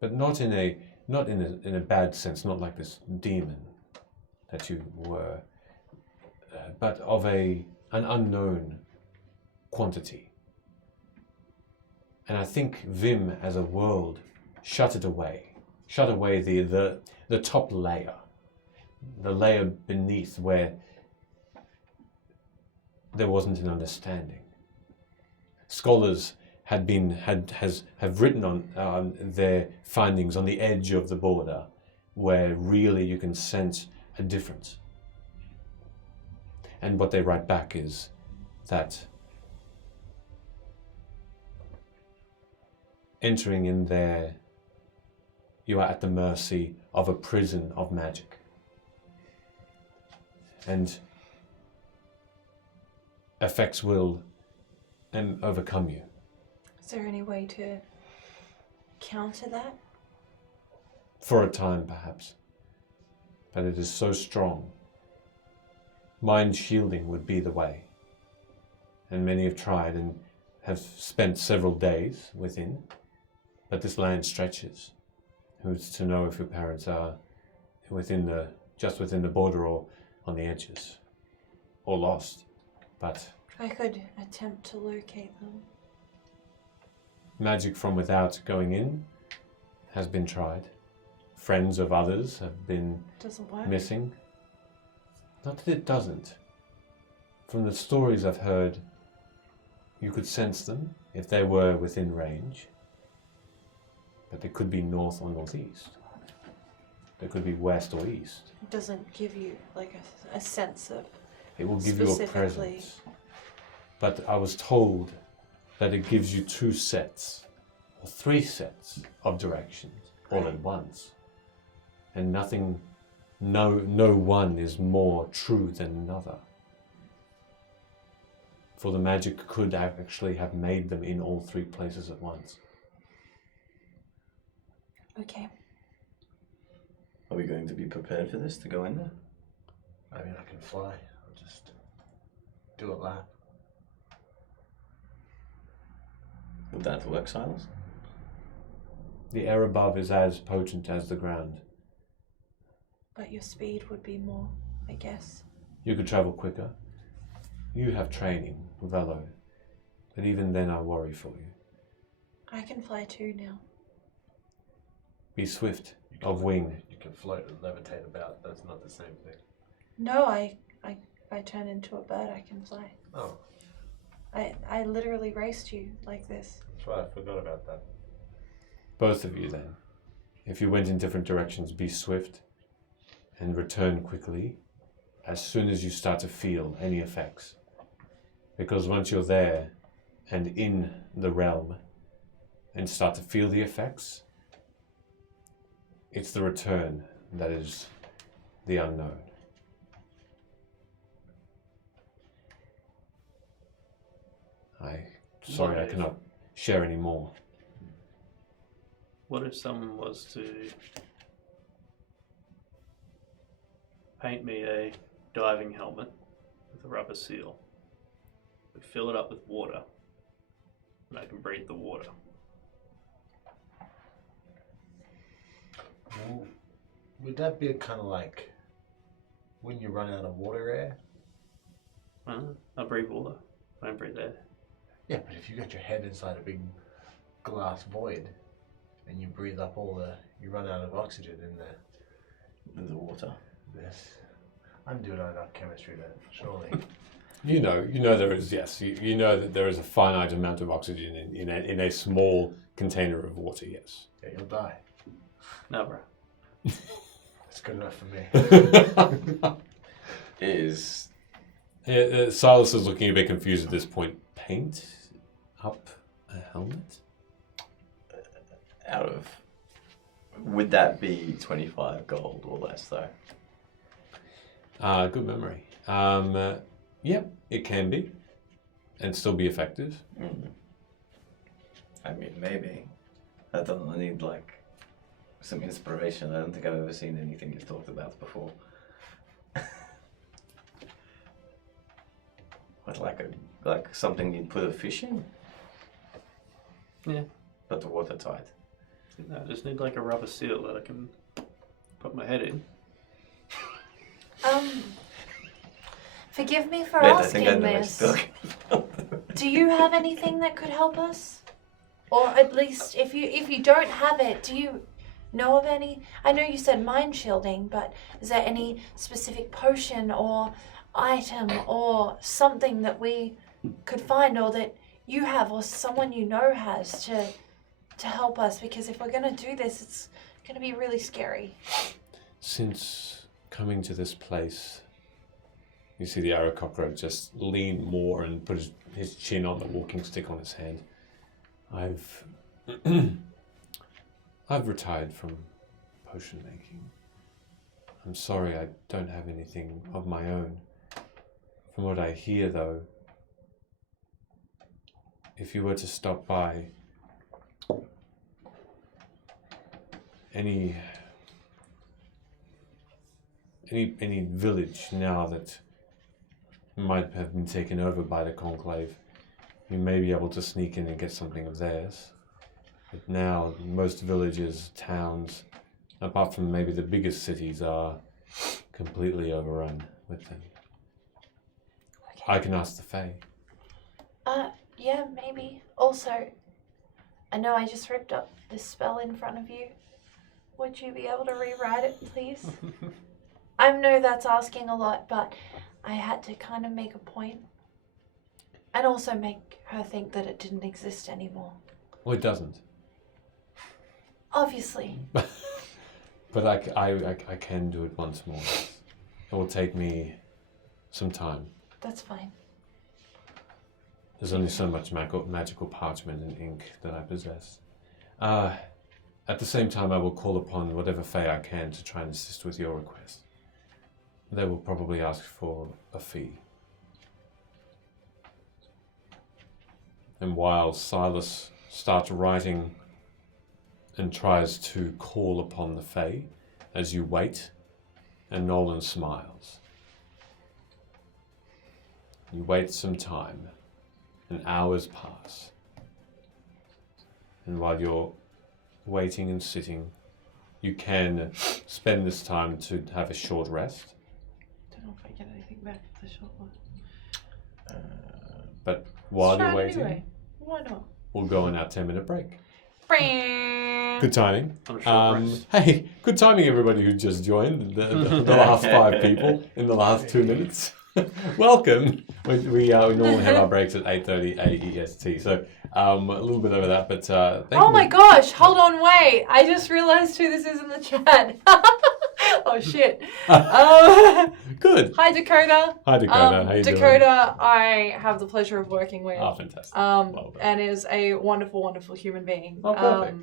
but not in a bad sense, not like this demon that you were, but of an unknown quantity. And I think Vim as a world shut away the top layer, the layer beneath where there wasn't an understanding. Scholars have written on their findings on the edge of the border, where really you can sense a difference. And what they write back is that entering in there, you are at the mercy of a prison of magic. And effects will overcome you. Is there any way to counter that? For a time, perhaps. But it is so strong. Mind shielding would be the way. And many have tried and have spent several days within. But this land stretches. Who's to know if your parents are just within the border or on the edges, or lost? But I could attempt to locate them. magic from without going in has been tried. Friends of others have been Doesn't work. missing. Not that it doesn't. From the stories I've heard, you could sense them if they were within range. But they could be north or northeast. They could be west or east. It doesn't give you like a sense of. It will give you a Specifically. presence. But I was told that it gives you two sets or 3 sets of directions all at once. And no one is more true than another. For the magic could actually have made them in all 3 places at once. Okay. Are we going to be prepared for this to go in there? I mean, I can fly. I'll just do a lap. Would that work, Silas? The air above is as potent as the ground. But your speed would be more, I guess. You could travel quicker. You have training, Velo. But even then I worry for you. I can fly too now. Be swift, You can of wing. You can float and levitate about. That's not the same thing. No, I turn into a bird, I can fly. Oh, I literally raced you like this. that's right. I forgot about that. Both of you then. If you went in different directions, be swift and return quickly as soon as you start to feel any effects. Because once you're there and in the realm and start to feel the effects, it's the return that is the unknown. Sorry, I cannot share any more. What if someone was to paint me a diving helmet with a rubber seal, but fill it up with water, and I can breathe the water? Would that be kind of like when you run out of water air? I breathe water. I don't breathe air. Yeah, but if you got your head inside a big glass void and you breathe up you run out of oxygen in there. In the water. This, I'm doing enough chemistry then, surely. You know there is, yes, you know that there is a finite amount of oxygen in a small container of water, yes. Yeah, you'll die. No, bro. That's good enough for me. Is Silas is looking a bit confused at this point. Paint up a helmet? out of... Would that be 25 gold or less, though? Good memory. Yep, it can be. And still be effective. I mean, maybe. I don't need, like, some inspiration. I don't think I've ever seen anything you've talked about before. What, like something you'd put a fish in? Yeah. But the watertight. No, I just need like a rubber seal that I can put my head in. Forgive me for Wait, I think I asking know what this. you're talking about. Do you have anything that could help us? Or at least, if you don't have it, do you know of any? I know you said mind shielding, but is there any specific potion or item or something that we could find, or that you have, or someone you know has to help us? Because if we're gonna do this, it's gonna be really scary. Since coming to this place, you see the arrow cockroach just lean more and put his chin on the walking stick on his hand. I've retired from potion making. I'm sorry I don't have anything of my own. From what I hear, though, if you were to stop by any village now that might have been taken over by the Conclave, you may be able to sneak in and get something of theirs. But now, most villages, towns, apart from maybe the biggest cities, are completely overrun with them. I can ask the Fae. Yeah, maybe. Also, I know I just ripped up this spell in front of you. Would you be able to rewrite it, please? I know that's asking a lot, but I had to kind of make a point. And also make her think that it didn't exist anymore. Well, it doesn't. Obviously. But I can do it once more. It will take me some time. That's fine. There's only so much magical parchment and ink that I possess. At the same time, I will call upon whatever Fae I can to try and assist with your request. They will probably ask for a fee. And while Silas starts writing and tries to call upon the Fae, as you wait, and Nolan smiles. You wait some time, and hours pass. And while you're waiting and sitting, you can spend this time to have a short rest. Don't know if I get anything back for the short one. But while Let's you're try it waiting, anyway. Why not? we'll go on our 10-minute break. Bang. Good timing. On a short rest. Hey, good timing, everybody who just joined. The last 5 people in the last 2 minutes. Welcome. We normally have our breaks at 8:30 AEST, so a little bit over that. But thank Oh you. my gosh, hold on, wait. I just realized who this is in the chat. Oh shit. Good. Hi Dakota. Hi Dakota. How you doing? Dakota, I have the pleasure of working with. Oh, fantastic. Well done. and is a wonderful, wonderful human being. Oh, perfect.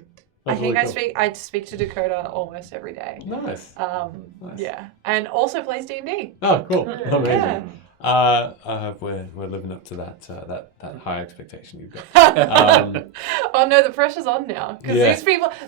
I That's think really I speak to Dakota almost every day. cool. Nice. Nice. Yeah, and also plays D&D. Oh, cool. Amazing. Yeah. We're living up to that high expectation you've got. Oh no, the pressure's on now because Yeah.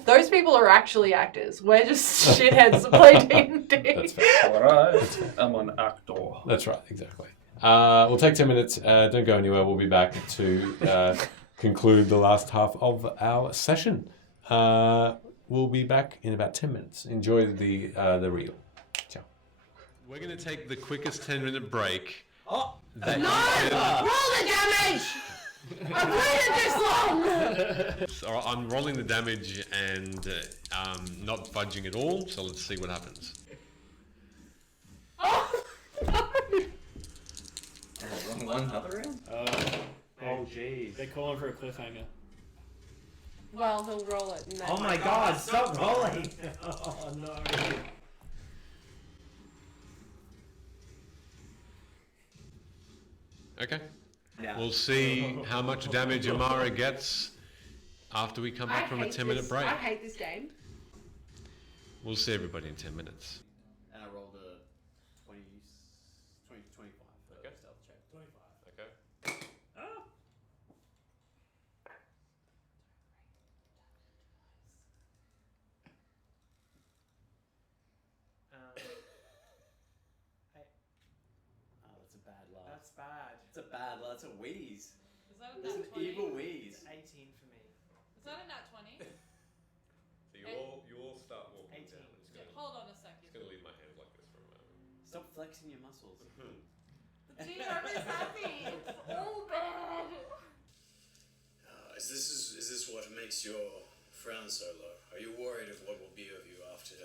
those people are actually actors. We're just shitheads that play D&D. That's fair. Alright, I'm an actor. That's right, exactly. We'll take 10 minutes. Don't go anywhere. We'll be back to conclude the last half of our session. We'll be back in about 10 minutes. Enjoy the reel. Ciao. We're going to take the quickest 10-minute break. Oh, that roll the damage! I've waited this long! So I'm rolling the damage and not fudging at all. So let's see what happens. Oh no! Another round? Oh, jeez. They're calling for a cliffhanger. Well, he'll roll it. And then Oh my god, stop rolling! Oh no. Okay. Yeah. We'll see how much damage Amara gets after we come back from a 10-minute break. I hate this game. We'll see everybody in 10 minutes. And I rolled a 20, 25 for stealth check. 25. Okay. Oh, that's a bad laugh. That's bad. It's a bad laugh. That's a wheeze. Is that a It's an evil wheeze. 18 for me. Is that a nat 20? So you all start walking 18. down. Hold on a second. Gonna leave my hands like this for a moment. Stop flexing your muscles. The GM is happy. It's all bad. Is this what makes your frown so low? Are you worried of what will be of you after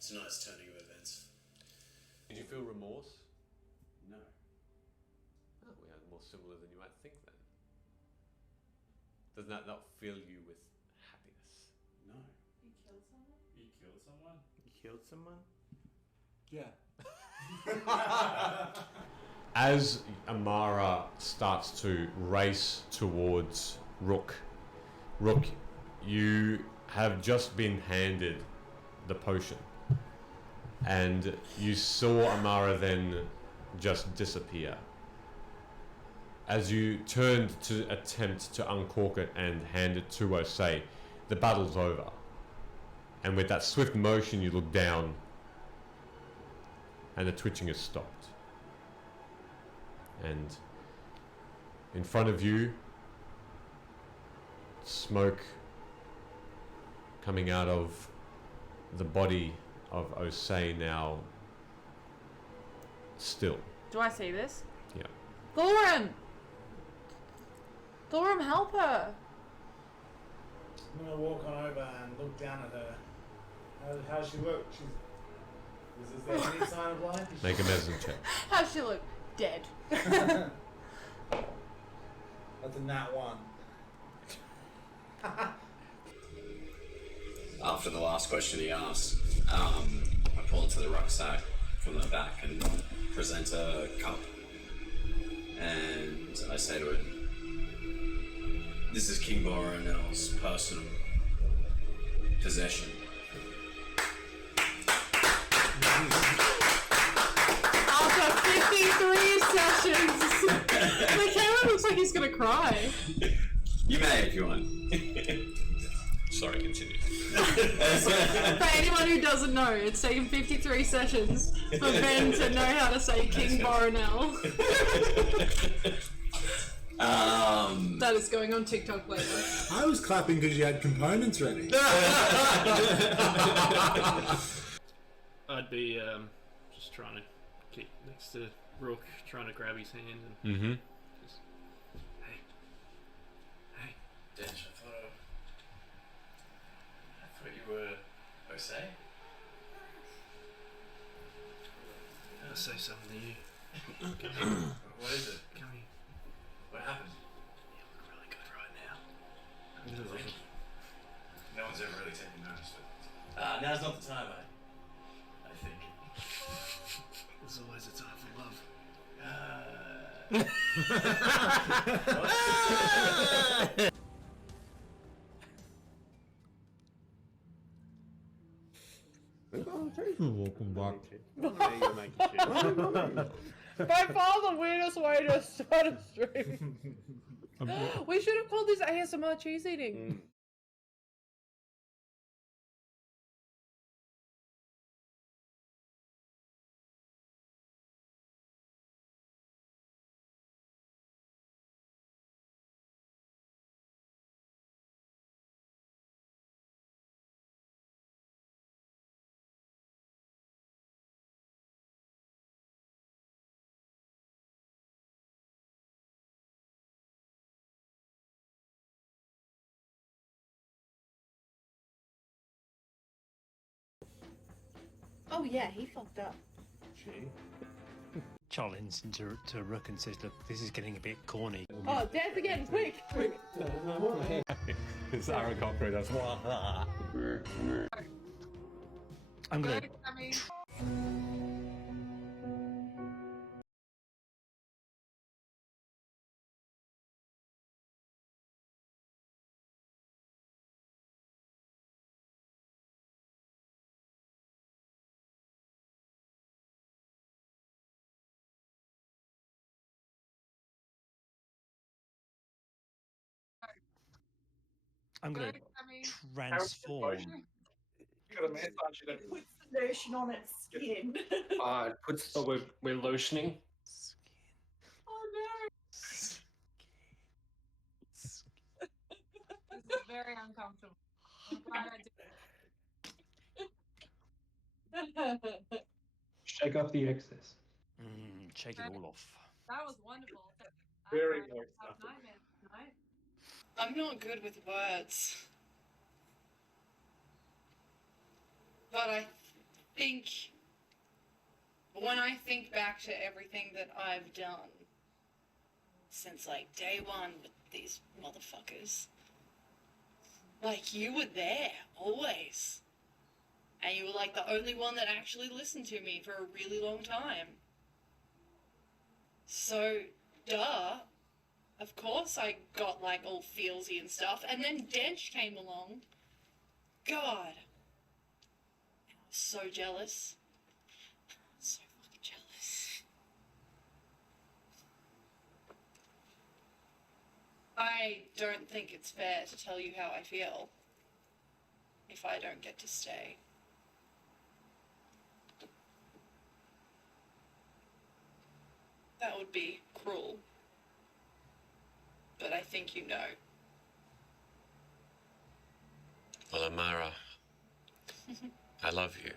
tonight's turning of events? Did you feel remorse? No. Oh, we are more similar than you might think then. Does that not fill you with happiness? No. You killed someone? You killed someone? You killed someone? Yeah. As Amara starts to race towards Rook, you have just been handed the potion. And you saw Amara then just disappear. As you turned to attempt to uncork it and hand it to Osei, the battle's over. And with that swift motion, you look down, and the twitching has stopped. And in front of you, smoke coming out of the body of Osei, now still. Do I see this? Yeah. Thorum! Thorum, help her! I'm gonna walk on over and look down at her. How's she look? Is there any sign of life? Make a medicine check. How's she look? Dead. That's a nat 1. After the last question he asked, I pull into the rucksack from the back and present a cup. And I say to it, "This is King Boronel's personal possession. After 53 sessions, the camera looks like he's gonna cry. You may if you want. Sorry, continue. For anyone who doesn't know, it's taken 53 sessions for Ben to know how to say King Boronel. That is going on TikTok later. I was clapping because you had components ready. I'd be just trying to keep next to Rook, trying to grab his hand and Mm-hmm. just, hey, hey. Dench, I thought you were Jose. I'll say something to you. Come here. What is it? Come here. What happened? You look really good right now. Thank you. No one's ever really taken notice, but now's not the time, I think. There's always a time for love. Welcome back. By far the weirdest way to start a stream. We should have called this ASMR cheese eating. Oh yeah, he fucked up. Charlie listens to Rook and says, look, this is getting a bit corny. Oh, dance again, quick! It's Aaron Cochran. That's I'm gonna transform. Puts the lotion on its skin. We're lotioning. Oh no! This is very uncomfortable. I'm glad I did. Shake off the excess. Shake it all off. That was wonderful. Very I nice. have nightmares tonight. I'm not good with words. But I think when I think back to everything that I've done since like day one with these motherfuckers, like you were there always. And you were like the only one that actually listened to me for a really long time. So, duh. Of course I got like all feelsy and stuff. And then Dench came along. God. I was so jealous. So fucking jealous. I don't think it's fair to tell you how I feel if I don't get to stay. That would be cruel. But I think you know. Well, Amara, I love you.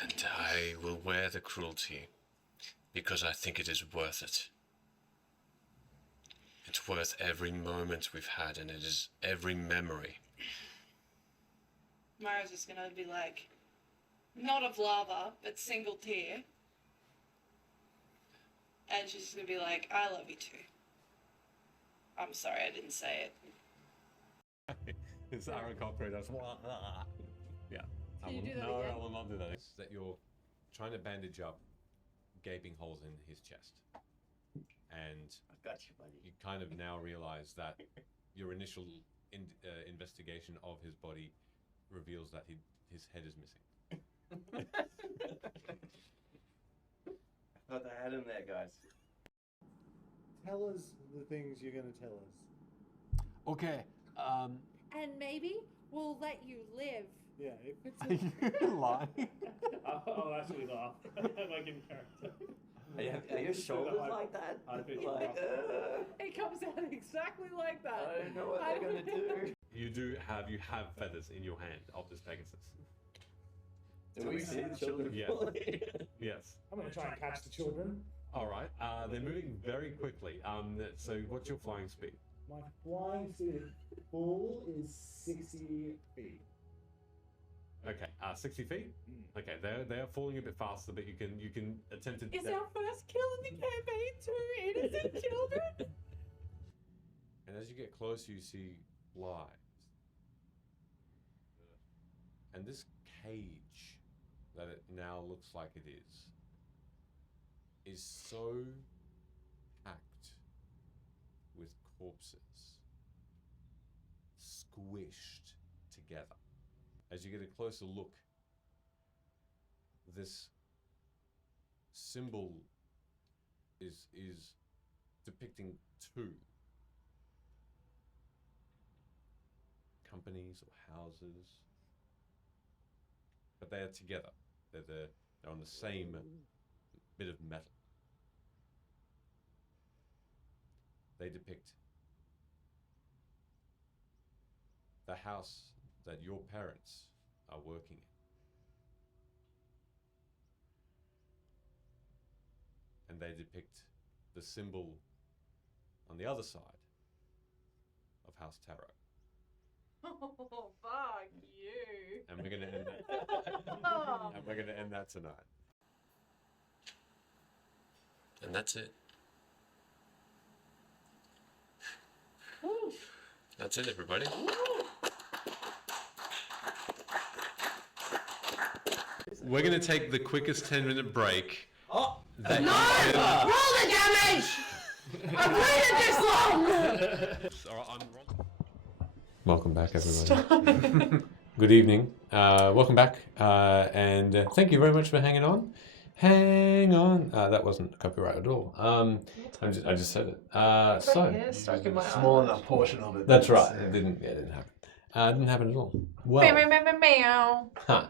And I will wear the cruelty because I think it is worth it. It's worth every moment we've had, and it is every memory. Mara's just gonna be like, not of lava, but single tear. And she's just gonna be like, I love you too. I'm sorry I didn't say it. It's Aaron Cochran. That's yeah. Can you do that no, again? I will not do that. It's that you're trying to bandage up gaping holes in his chest, and I got you, buddy. you kind of now realize that your initial investigation of his body reveals that his head is missing. I thought I had him there, guys. Tell us the things you're going to tell us. Okay. And maybe we'll let you live. Yeah, if it's Are you lying? I'll actually laugh. Like in character. Are your shoulders like that? It comes out exactly like that. I don't know what they're gonna do. You have feathers in your hand of this Pegasus. Do we see the children? Yes. Yes. I'm going to try and catch the children. All right. They're moving very quickly. So what's your flying speed? My flying speed full is 60 feet. Okay. 60 feet. Okay. They're falling a bit faster, but you can attempt to. Is our first kill in the campaign 2 innocent children? And as you get closer, you see lives. And this cage that it now looks like it is so packed with corpses, squished together. As you get a closer look, this symbol is depicting 2 companies or houses, but they are together. They're on the same bit of metal. They depict the house that your parents are working in. And they depict the symbol on the other side of House Tarot. Oh, fuck you. And we're gonna end that. And we're gonna end that tonight. And that's it. That's it, everybody. We're gonna take the quickest 10-minute break. Roll the damage! I've waited this long! All right, I'm wrong. Welcome back, everybody. Good evening. Welcome back, and thank you very much for hanging on. Hang on. That wasn't copyright at all. I just said it. So Stuck in my small eye. enough portion of it. that's right. It didn't happen. It didn't happen at all. Well, Meow. huh.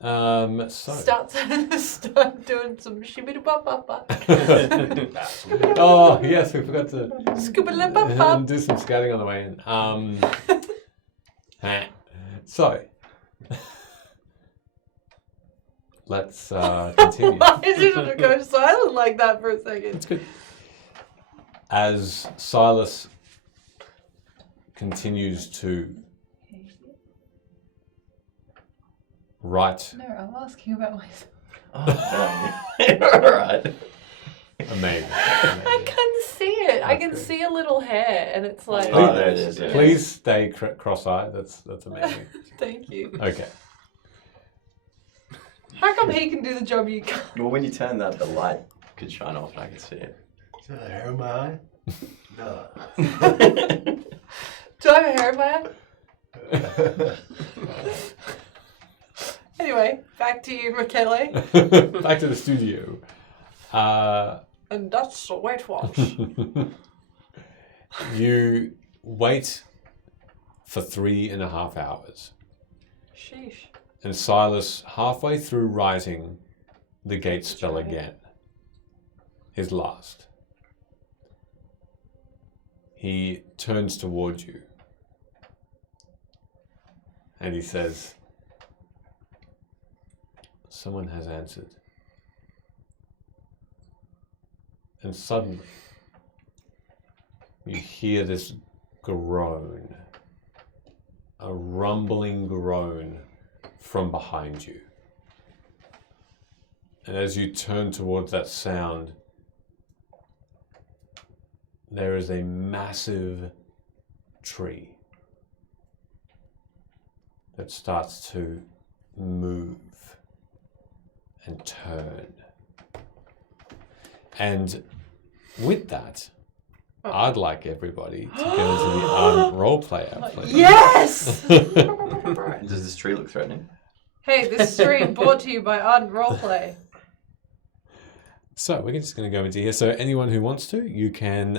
So. Start doing some shibbity bop bop bop. Oh yes, we forgot to Scoobity bop bop. do some scouting on the way in. So let's continue. Why did you go silent like that for a second? It's good. As Silas continues to write. No, I'm asking about myself. All right. Amazing. I can see it. I can see a little hair, and it's like. Oh, there it is. Yeah. Please stay cross-eyed. That's amazing. Thank you. Okay. How come he can do the job you can't? Well, when you turn that, the light could shine off and I could see it. So hair in my eye? No. Do I have a hair in my eye? Anyway, back to you, Michele. Back to the studio. And that's the Weight Watch. You wait for 3.5 hours. Sheesh. And Silas, halfway through writing the gate spell again, his last, he turns towards you and he says, "Someone has answered." And suddenly, you hear this groan, a rumbling groan from behind you. And as you turn towards that sound, there is a massive tree that starts to move and turn. And with that, I'd like everybody to go into the Ardent Roleplay app, please. Yes! Does this tree look threatening? Hey, this stream brought to you by Ardent Roleplay. So we're just going to go into here. So anyone who wants to, you can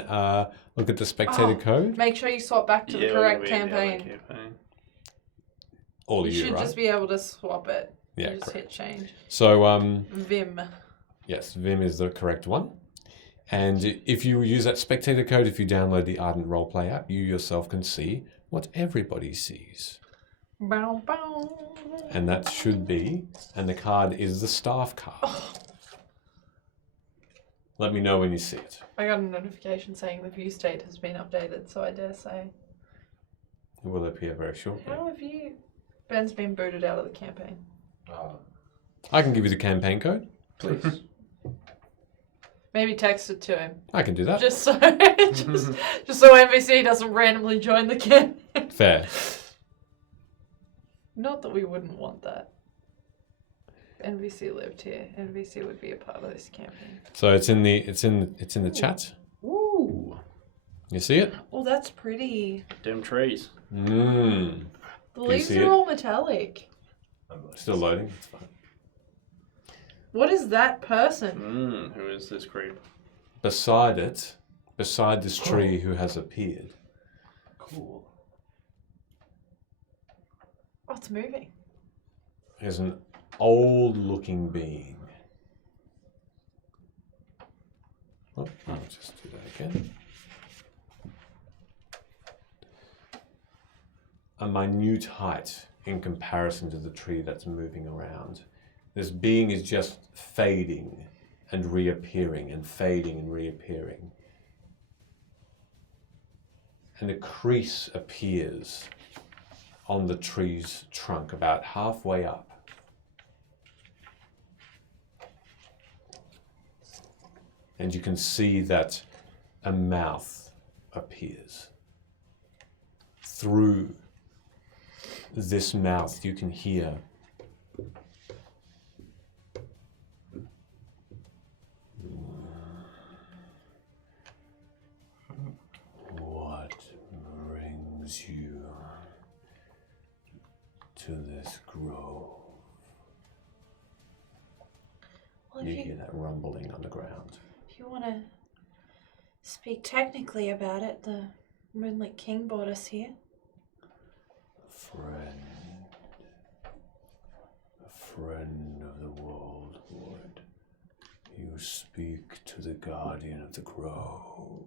look at the spectator code. Make sure you swap back to the we're correct gonna be in the other campaign. All You of you, should right? just be able to swap it. Yeah, You just correct. hit change. So Vim. yes, Vim is the correct one. And if you use that spectator code, if you download the Ardent Roleplay app, you yourself can see what everybody sees. Bow, bow. And that should be, and the card is the staff card. Let me know when you see it. I got a notification saying the view state has been updated, so I dare say. It will appear very shortly. How have you... Ben's been booted out of the campaign. I can give you the campaign code, please. Maybe text it to him. I can do that. Just so just so NBC doesn't randomly join the campaign. Fair. Not that we wouldn't want that. If NBC lived here. NBC would be a part of this campaign. So it's in the chat. Ooh. You see it? Oh, that's pretty. Dim trees. Mmm. The you leaves see are it? all metallic. Still loading. It's fine. What is that person? Who is this creep? Beside this tree who has appeared, Cool. Oh, it's moving. is an old-looking being. Oh, I'll just do that again. A minute height in comparison to the tree that's moving around. This being is just fading and reappearing and fading and reappearing. And a crease appears on the tree's trunk about halfway up. And you can see that a mouth appears. Through this mouth you can hear what brings you to this grove. Well, You if hear that rumbling on the ground. if you want to speak technically about it, the Moonlit King brought us here. A friend of the Wildwood. You speak to the guardian of the grove.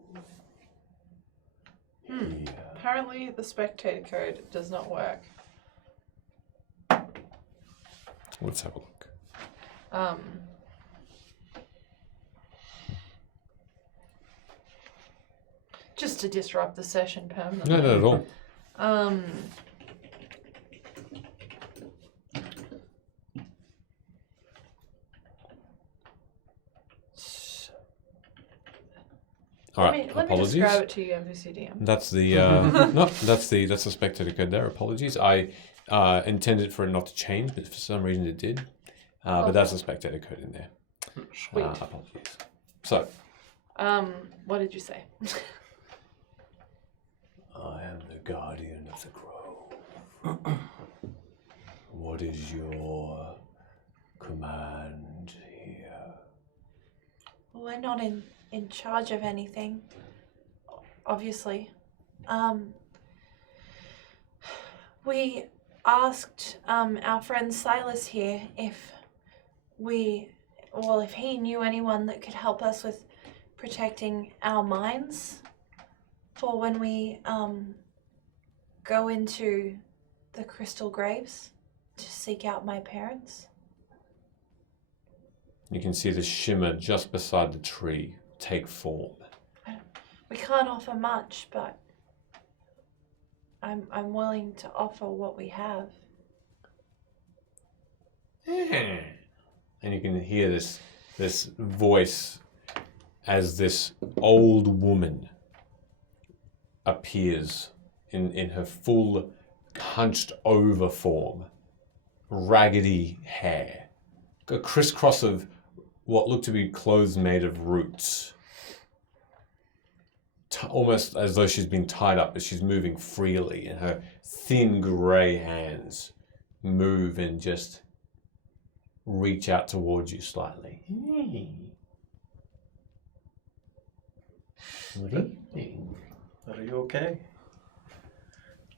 Here. Apparently, the spectator code does not work. Let's have a look. Just to disrupt the session permanently. No, not at all. All right, Let me apologies. describe it to you, MVCDM. That's the no, that's the spectator code there. Apologies. I intended for it not to change, but for some reason it did. But that's the spectator code in there. Sweet. Apologies. So, What did you say? I am the guardian of the grove. What is your command here? Well, we're not in charge of anything, obviously. We asked our friend Silas here if he knew anyone that could help us with protecting our minds for when we go into the Crystal Graves to seek out my parents. You can see the shimmer just beside the tree take form. We can't offer much, but I'm willing to offer what we have. And you can hear this voice as this old woman appears in her full hunched over form, raggedy hair, a crisscross of what looked to be clothes made of roots, almost as though she's been tied up, but she's moving freely, and her thin grey hands move and just reach out towards you slightly. Good evening. Are you okay?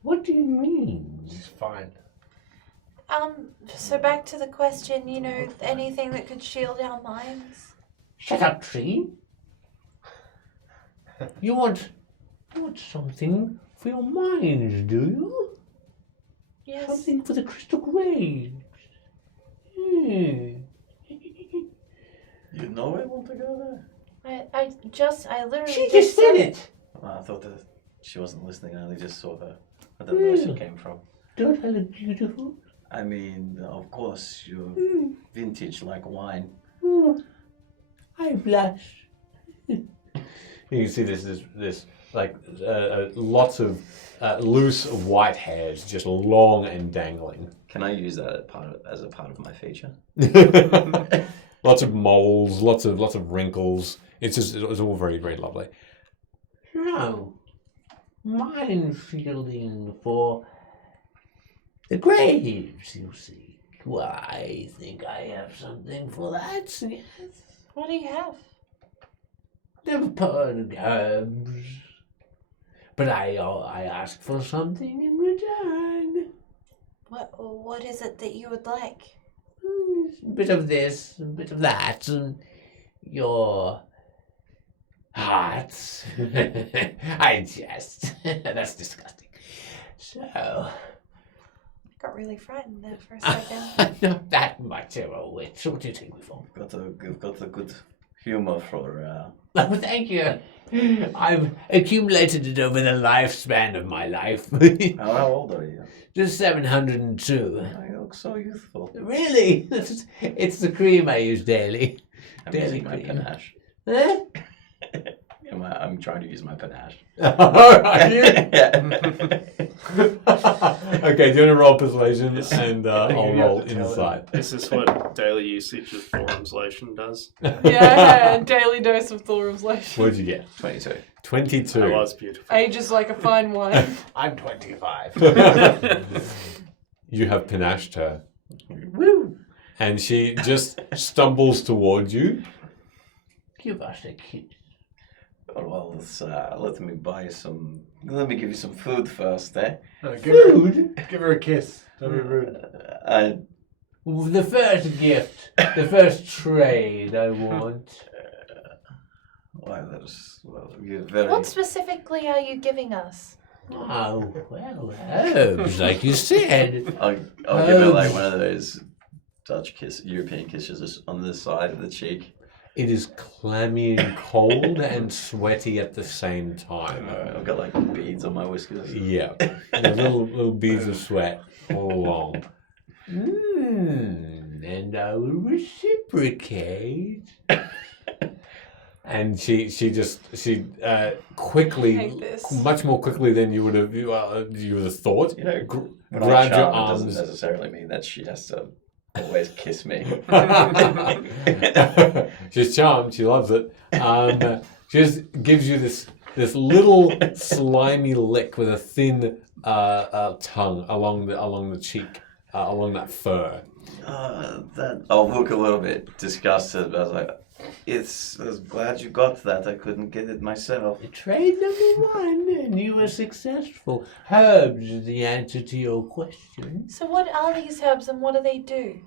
What do you mean? She's fine. So back to the question, you know, anything that could shield our minds? Shut up, tree. You want something for your mind, do you? Yes. Something for the crystal graves. You know I want to go there. I literally She just said it. Well, I thought that she wasn't listening. I only just saw her. I don't know where she came from. Don't I look beautiful? I mean, of course, you're vintage like wine. I blush. You can see this like lots of loose white hairs, just long and dangling. Can I use that as a part of my feature? Lots of moles, lots of wrinkles. It's all very, very lovely. No. Mind fielding for the graves, you see. Well, I think I have something for that, yes. What do you have? Never put herbs. But I ask for something in return. What is it that you would like? A bit of this, a bit of that, and your hearts. I jest. That's disgusting. So, I got really frightened there for a second. not that much of a witch. What do you take me for? You've got a good humor for. Oh, thank you. I've accumulated it over the lifespan of my life. How old are you? Just 702. You look so youthful. Really? It's the cream I use daily. I'm Daily using my cream. panache. Huh? I'm trying to use my panache. Are you? Yeah. Okay, do you want to roll persuasion and I'll roll to tell insight. This is what daily usage of Thorum's lotion does. Yeah, daily dose of Thorum's lotion. What did you get? 22. 22. That was beautiful. Ages like a fine wine. I'm 25. You have panached her, Woo! and she just stumbles towards you. Give us a kiss. Oh, well, let me buy some. Let me give you some food first, eh? No, give her a kiss. Don't be rude. The first gift, the first trade I want. You're very. What specifically are you giving us? Oh, well, herbs, like you said. I'll give her like one of those Dutch European kisses on the side of the cheek. It is clammy and cold and sweaty at the same time. I've got like beads on my whiskers. Yeah, the little beads of sweat all along. And I will reciprocate. And she quickly, I hate this. much more quickly than you would have thought. You know, when I'm grabbed your charmed, it arms. doesn't necessarily mean that she has to always kiss me. She's charmed. She loves it. She just gives you this little slimy lick with a thin tongue along the cheek, along that fur. I'll look a little bit disgusted, but I was like, I was glad you got that. I couldn't get it myself. Trade number one, and you were successful. Herbs is the answer to your question. So what are these herbs and what do they do?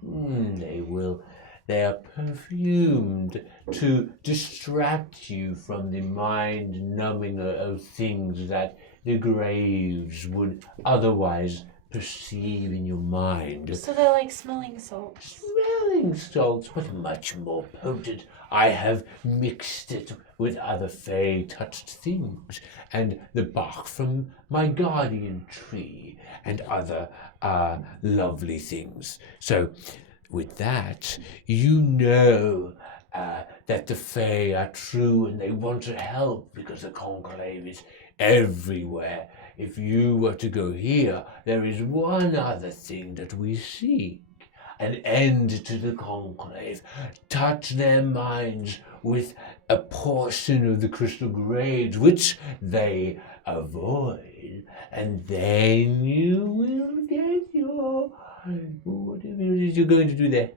They are perfumed to distract you from the mind-numbing of things that the graves would otherwise perceive in your mind. So they're like smelling salts. Smelling salts, but much more potent. I have mixed it with other fey-touched things, and the bark from my guardian tree, and other lovely things. So, with that, you know that the Fae are true and they want to help because the Conclave is everywhere. If you were to go here, there is one other thing that we seek. an end to the conclave, touch their minds with a portion of the crystal grades which they avoid, and then you will get your whatever it is you're going to do there.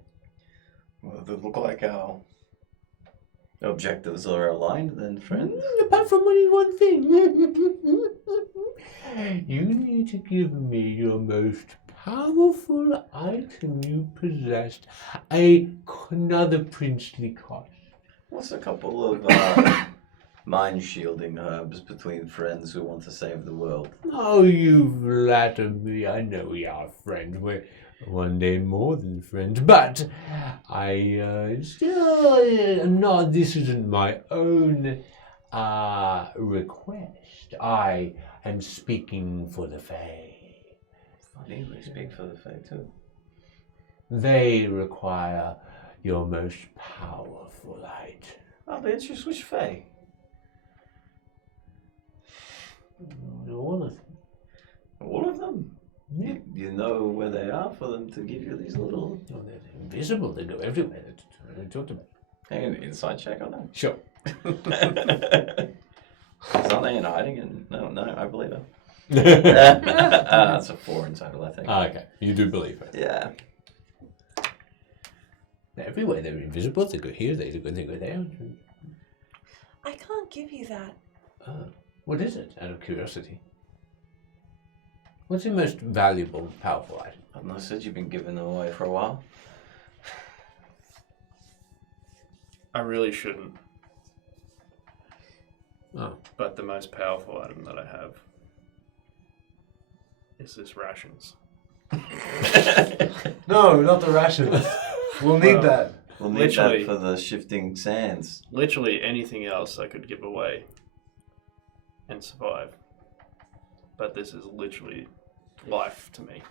Well, they look like our objectives are aligned then, friend. Apart from only one thing. You need to give me your most powerful item you possessed. Another princely cost. What's a couple of mind shielding herbs between friends who want to save the world? Oh, you flatter me. I know we are friends. We're one day more than friends. But I still not. This isn't my own request. I am speaking for the Fae. Funny, we speak for the Fae too. They require your most powerful light. Oh, they just which Fae? All of them. All of them? You know where they are for them to give you these little... Oh, they're invisible. They go everywhere. They talked about. Hang an inside check on them. Sure. Aren't they in hiding? And no, I believe it. That's a 4 in total, I think. Okay, you do believe it. Yeah. They're everywhere. They're invisible. They go here. They go there. I can't give you that. What is it? Out of curiosity. What's your most valuable, powerful item? I've not said you've been giving them away for a while. I really shouldn't. Oh. But the most powerful item that I have is this rations. No, not the rations. We'll need that. We'll need that for the shifting sands. Literally anything else I could give away and survive. But this is literally life to me.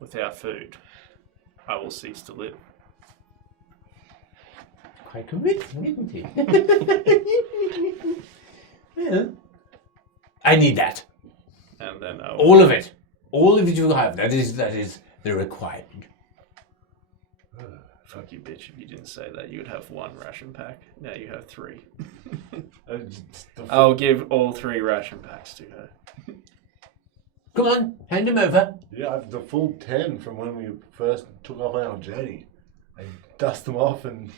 Without food, I will cease to live. Quite convincing, isn't it? Yeah. I need that. And then all of it. All of it you have. That is the requirement. Fuck you, bitch. If you didn't say that, you'd have 1 ration pack. Now you have 3. I'll give all 3 ration packs to her. Come on, hand him over. Yeah, I've the full 10 from when we first took off on our journey. I dust them off and...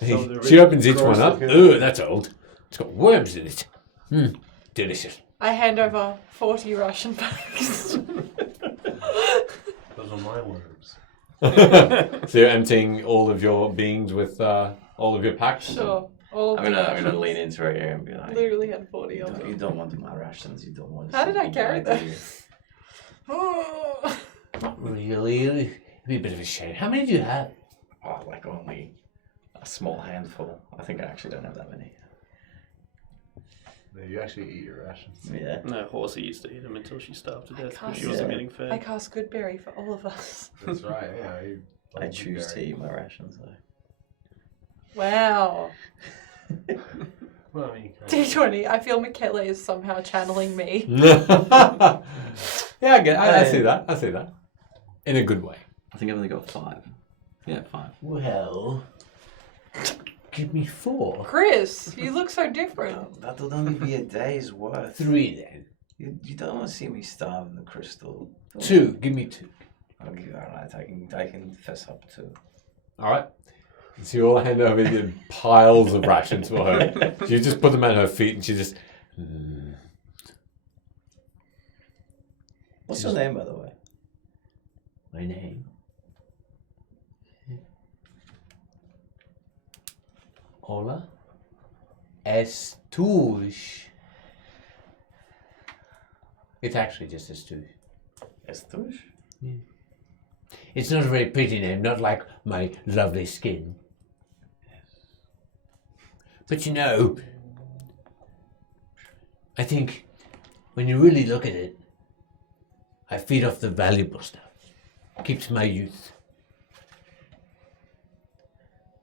She opens each one up. Ooh, that's old. It's got worms in it. Delicious. I hand over 40 ration packs. Those are my worms. So you're emptying all of your beings with all of your packs? Sure. All I'm gonna lean into her ear and be like, literally had 40 of them. you don't want my rations. You don't want. How did I carry them? them? Not really. It'd be a bit of a shame. How many do you have? Oh, like only a small handful. I think I actually don't have that many. No, you actually eat your rations. Yeah. No, Horsey used to eat them until she starved to death because cast- she wasn't getting fed. I cast Goodberry for all of us. That's right, yeah. I choose to eat my rations though. Wow. Well, I mean, D20, I feel Michaela is somehow channeling me. Yeah, I see that. I see that. In a good way. I think I've only got 5. Yeah, 5. Well, give me 4. Chris, you look so different. That'll only be a day's worth. 3 then. You don't want to see me starve in the crystal. 2. Give me 2. I'll give you alright. I can fess up to. All right. So you all hand over your piles of rations for her. You just put them at her feet and she just... What's your name, by the way? My name? Ola Estouche. It's actually just Estouche. Estouche? Yeah. It's not a very pretty name, not like my lovely skin. But you know, I think when you really look at it, I feed off the valuable stuff. Keeps my youth.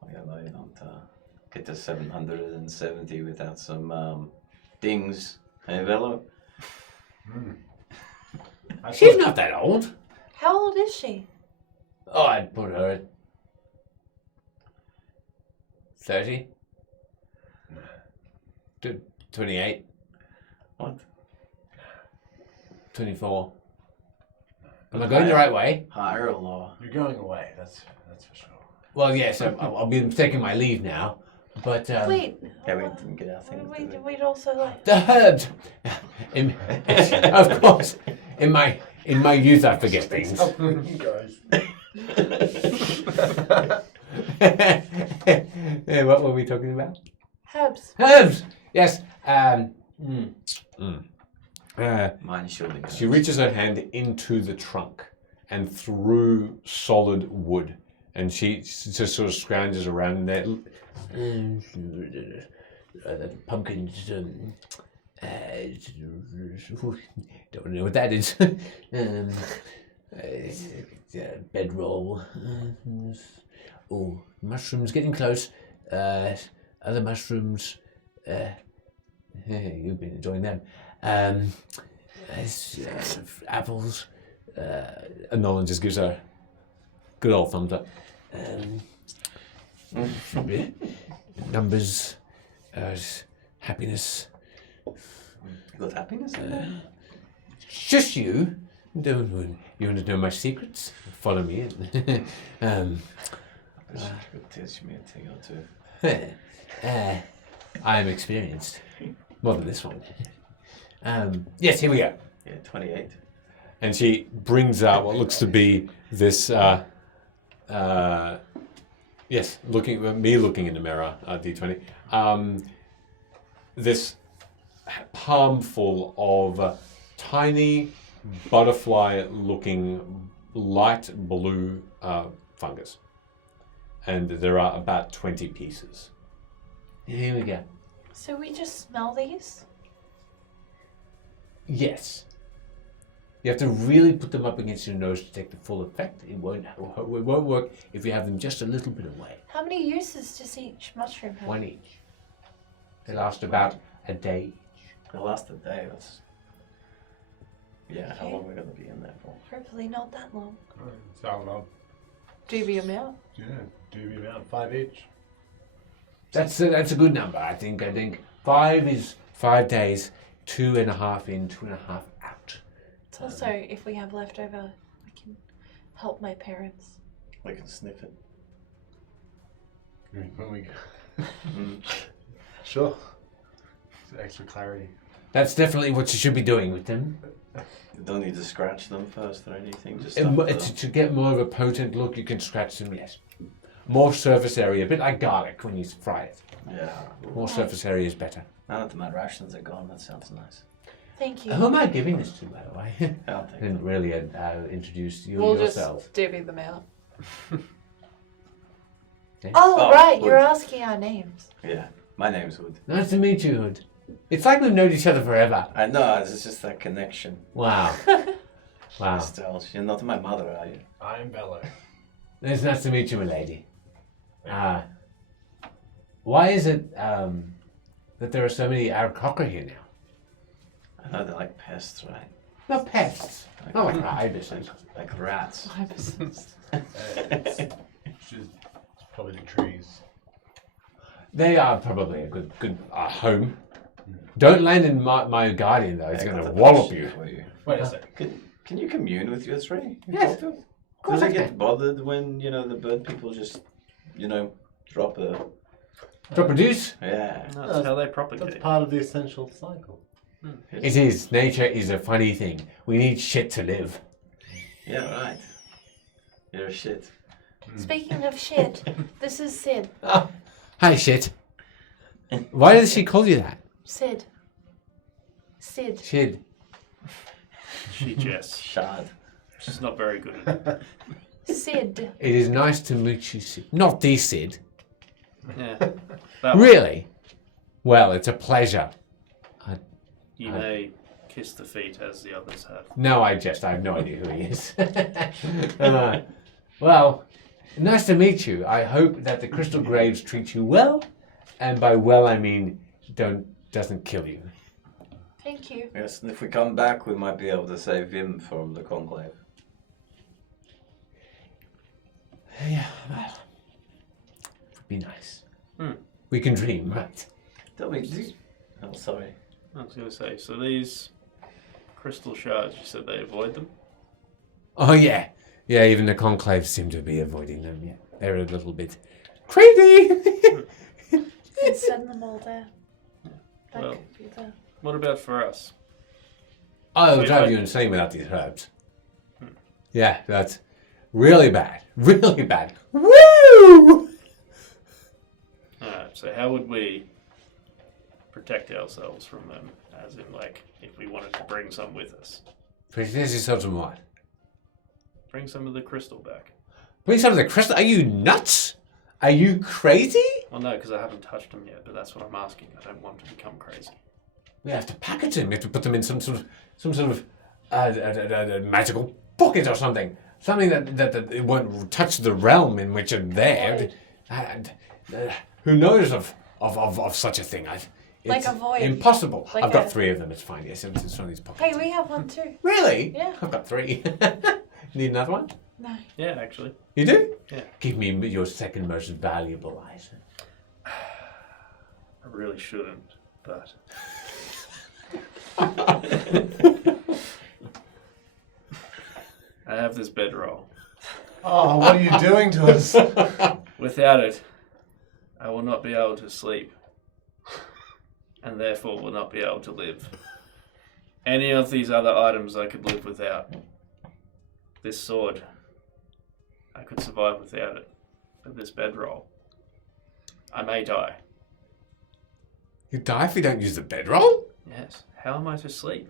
I know you don't get to 770 without some dings. Hey, Velo? She's not that old. How old is she? Oh, I'd put her at 30. 28. What? 24. Am I going the right way? Higher or lower? You're going away. That's for sure. Well, yes, I'll be taking my leave now. But Wait. Yeah, we didn't get our things. did we? We'd also like. the herbs. Of course, in my youth, I forget things. What were we talking about? Herbs. Herbs. Yes. Mine is shielding. She reaches her hand into the trunk and through solid wood, and she just sort of scrounges around there. Pumpkins. Don't know what that is. Bedroll. Oh, mushrooms getting close. Other mushrooms. You've been enjoying them. Apples. And Nolan just gives her a good old thumbs up. Numbers. Happiness. You got happiness in there? Shush you! Don't you want to know my secrets? Follow me in. Teach me a thing or two. I am experienced. More than this one. Yes, here we go. Yeah, 28. And she brings out what looks to be this, looking in the mirror, D20, this palm full of tiny butterfly-looking light blue fungus. And there are about 20 pieces. Here we go. So we just smell these? Yes. You have to really put them up against your nose to take the full effect. It won't work if you have them just a little bit away. How many uses does each mushroom have? One each. They last about a day each. They last a day. That's. Yeah, how long are we going to be in there for? Hopefully not that long. Sound love. DV amount. Yeah, do the amount 5 each. That's a good number. I think 5 is 5 days, 2.5 in, 2.5 out. It's also, if we have leftover, we can help my parents. We can sniff it. When we go. Sure. It's extra clarity. That's definitely what you should be doing with them. You don't need to scratch them first or anything. Just To get more of a potent look, you can scratch them, yes. More surface area, a bit like garlic when you fry it. Yeah. More surface area is better. Now that my rations are gone, that sounds nice. Thank you. Who am I giving this to, by the way? I'll take Didn't really introduce you We'll yourself. just divvy them out. Okay. Oh, right, Hood. you're asking our names. Yeah, my name's Hood. Nice to meet you, Hood. It's like we've known each other forever. I know, it's just that connection. Wow. Wow. Still, you're not my mother, are you? I'm Bello. It's nice to meet you, milady. Why is it that there are so many Aarakocra here now? I know they're like pests, right? Not pests. Not like ibises. Like rats. It's probably the trees. They are probably a good home. Don't land in my guardian though. It's I going got to the wallop shit you. for you. Wait a sec. Can you commune with your tree? Yes. Of course Does I it get can. bothered when, the bird people just, drop a... Drop a deuce? Yeah. That's how they propagate. That's part of the essential cycle. It is. Nature is a funny thing. We need shit to live. Yeah, right. You're shit. Speaking of shit, this is Sid. Oh, hi, shit. Why does she call you that? Sid. Shid. She Jess. Shard. She's not very good at it. Sid. It is nice to meet you, Sid. Not the Sid. Yeah. That one. Really? Well, it's a pleasure. You may kiss the feet as the others have. No, I have no idea who he is. Well, nice to meet you. I hope that the Crystal Graves treat you well, and by well I mean doesn't kill you. Thank you. Yes, and if we come back, we might be able to save him from the conclave. Yeah, well, would be nice. Hmm. We can dream, right? Tell me, oh, sorry. I was going to say, so these crystal shards, you said they avoid them? Oh, yeah. Yeah, even the conclave seem to be avoiding them, yeah. They're a little bit crazy. And send them all there. That Well, could be the... what about for us? I'll So drive if I- you insane without these herbs. Yeah, that's really bad. Really bad. Woo! Alright, so how would we protect ourselves from them? As in, like, if we wanted to bring some with us. Protect yourself from what? Bring some of the crystal back. Bring some of the crystal. Are you nuts? Are you crazy? Well, no, because I haven't touched them yet, but that's what I'm asking. I don't want to become crazy. We have to package them. We have to put them in some sort of magical pocket or something. Something that it won't touch the realm in which they're there. And, who knows of such a thing? Like It's a void. impossible. Like I've got a- 3 of them. It's fine. Yes, it's one of these pockets. Hey, we have one too. Really? Yeah. I've got 3. Need another one? No. Yeah, actually. You do? Yeah. Give me your second most valuable item. I really shouldn't, but... I have this bedroll. Oh, what are you doing to us? Without it, I will not be able to sleep, and therefore will not be able to live. Any of these other items I could live without. This sword, I could survive without it. But this bedroll, I may die. You die if you don't use the bedroll? Yes. How am I to sleep?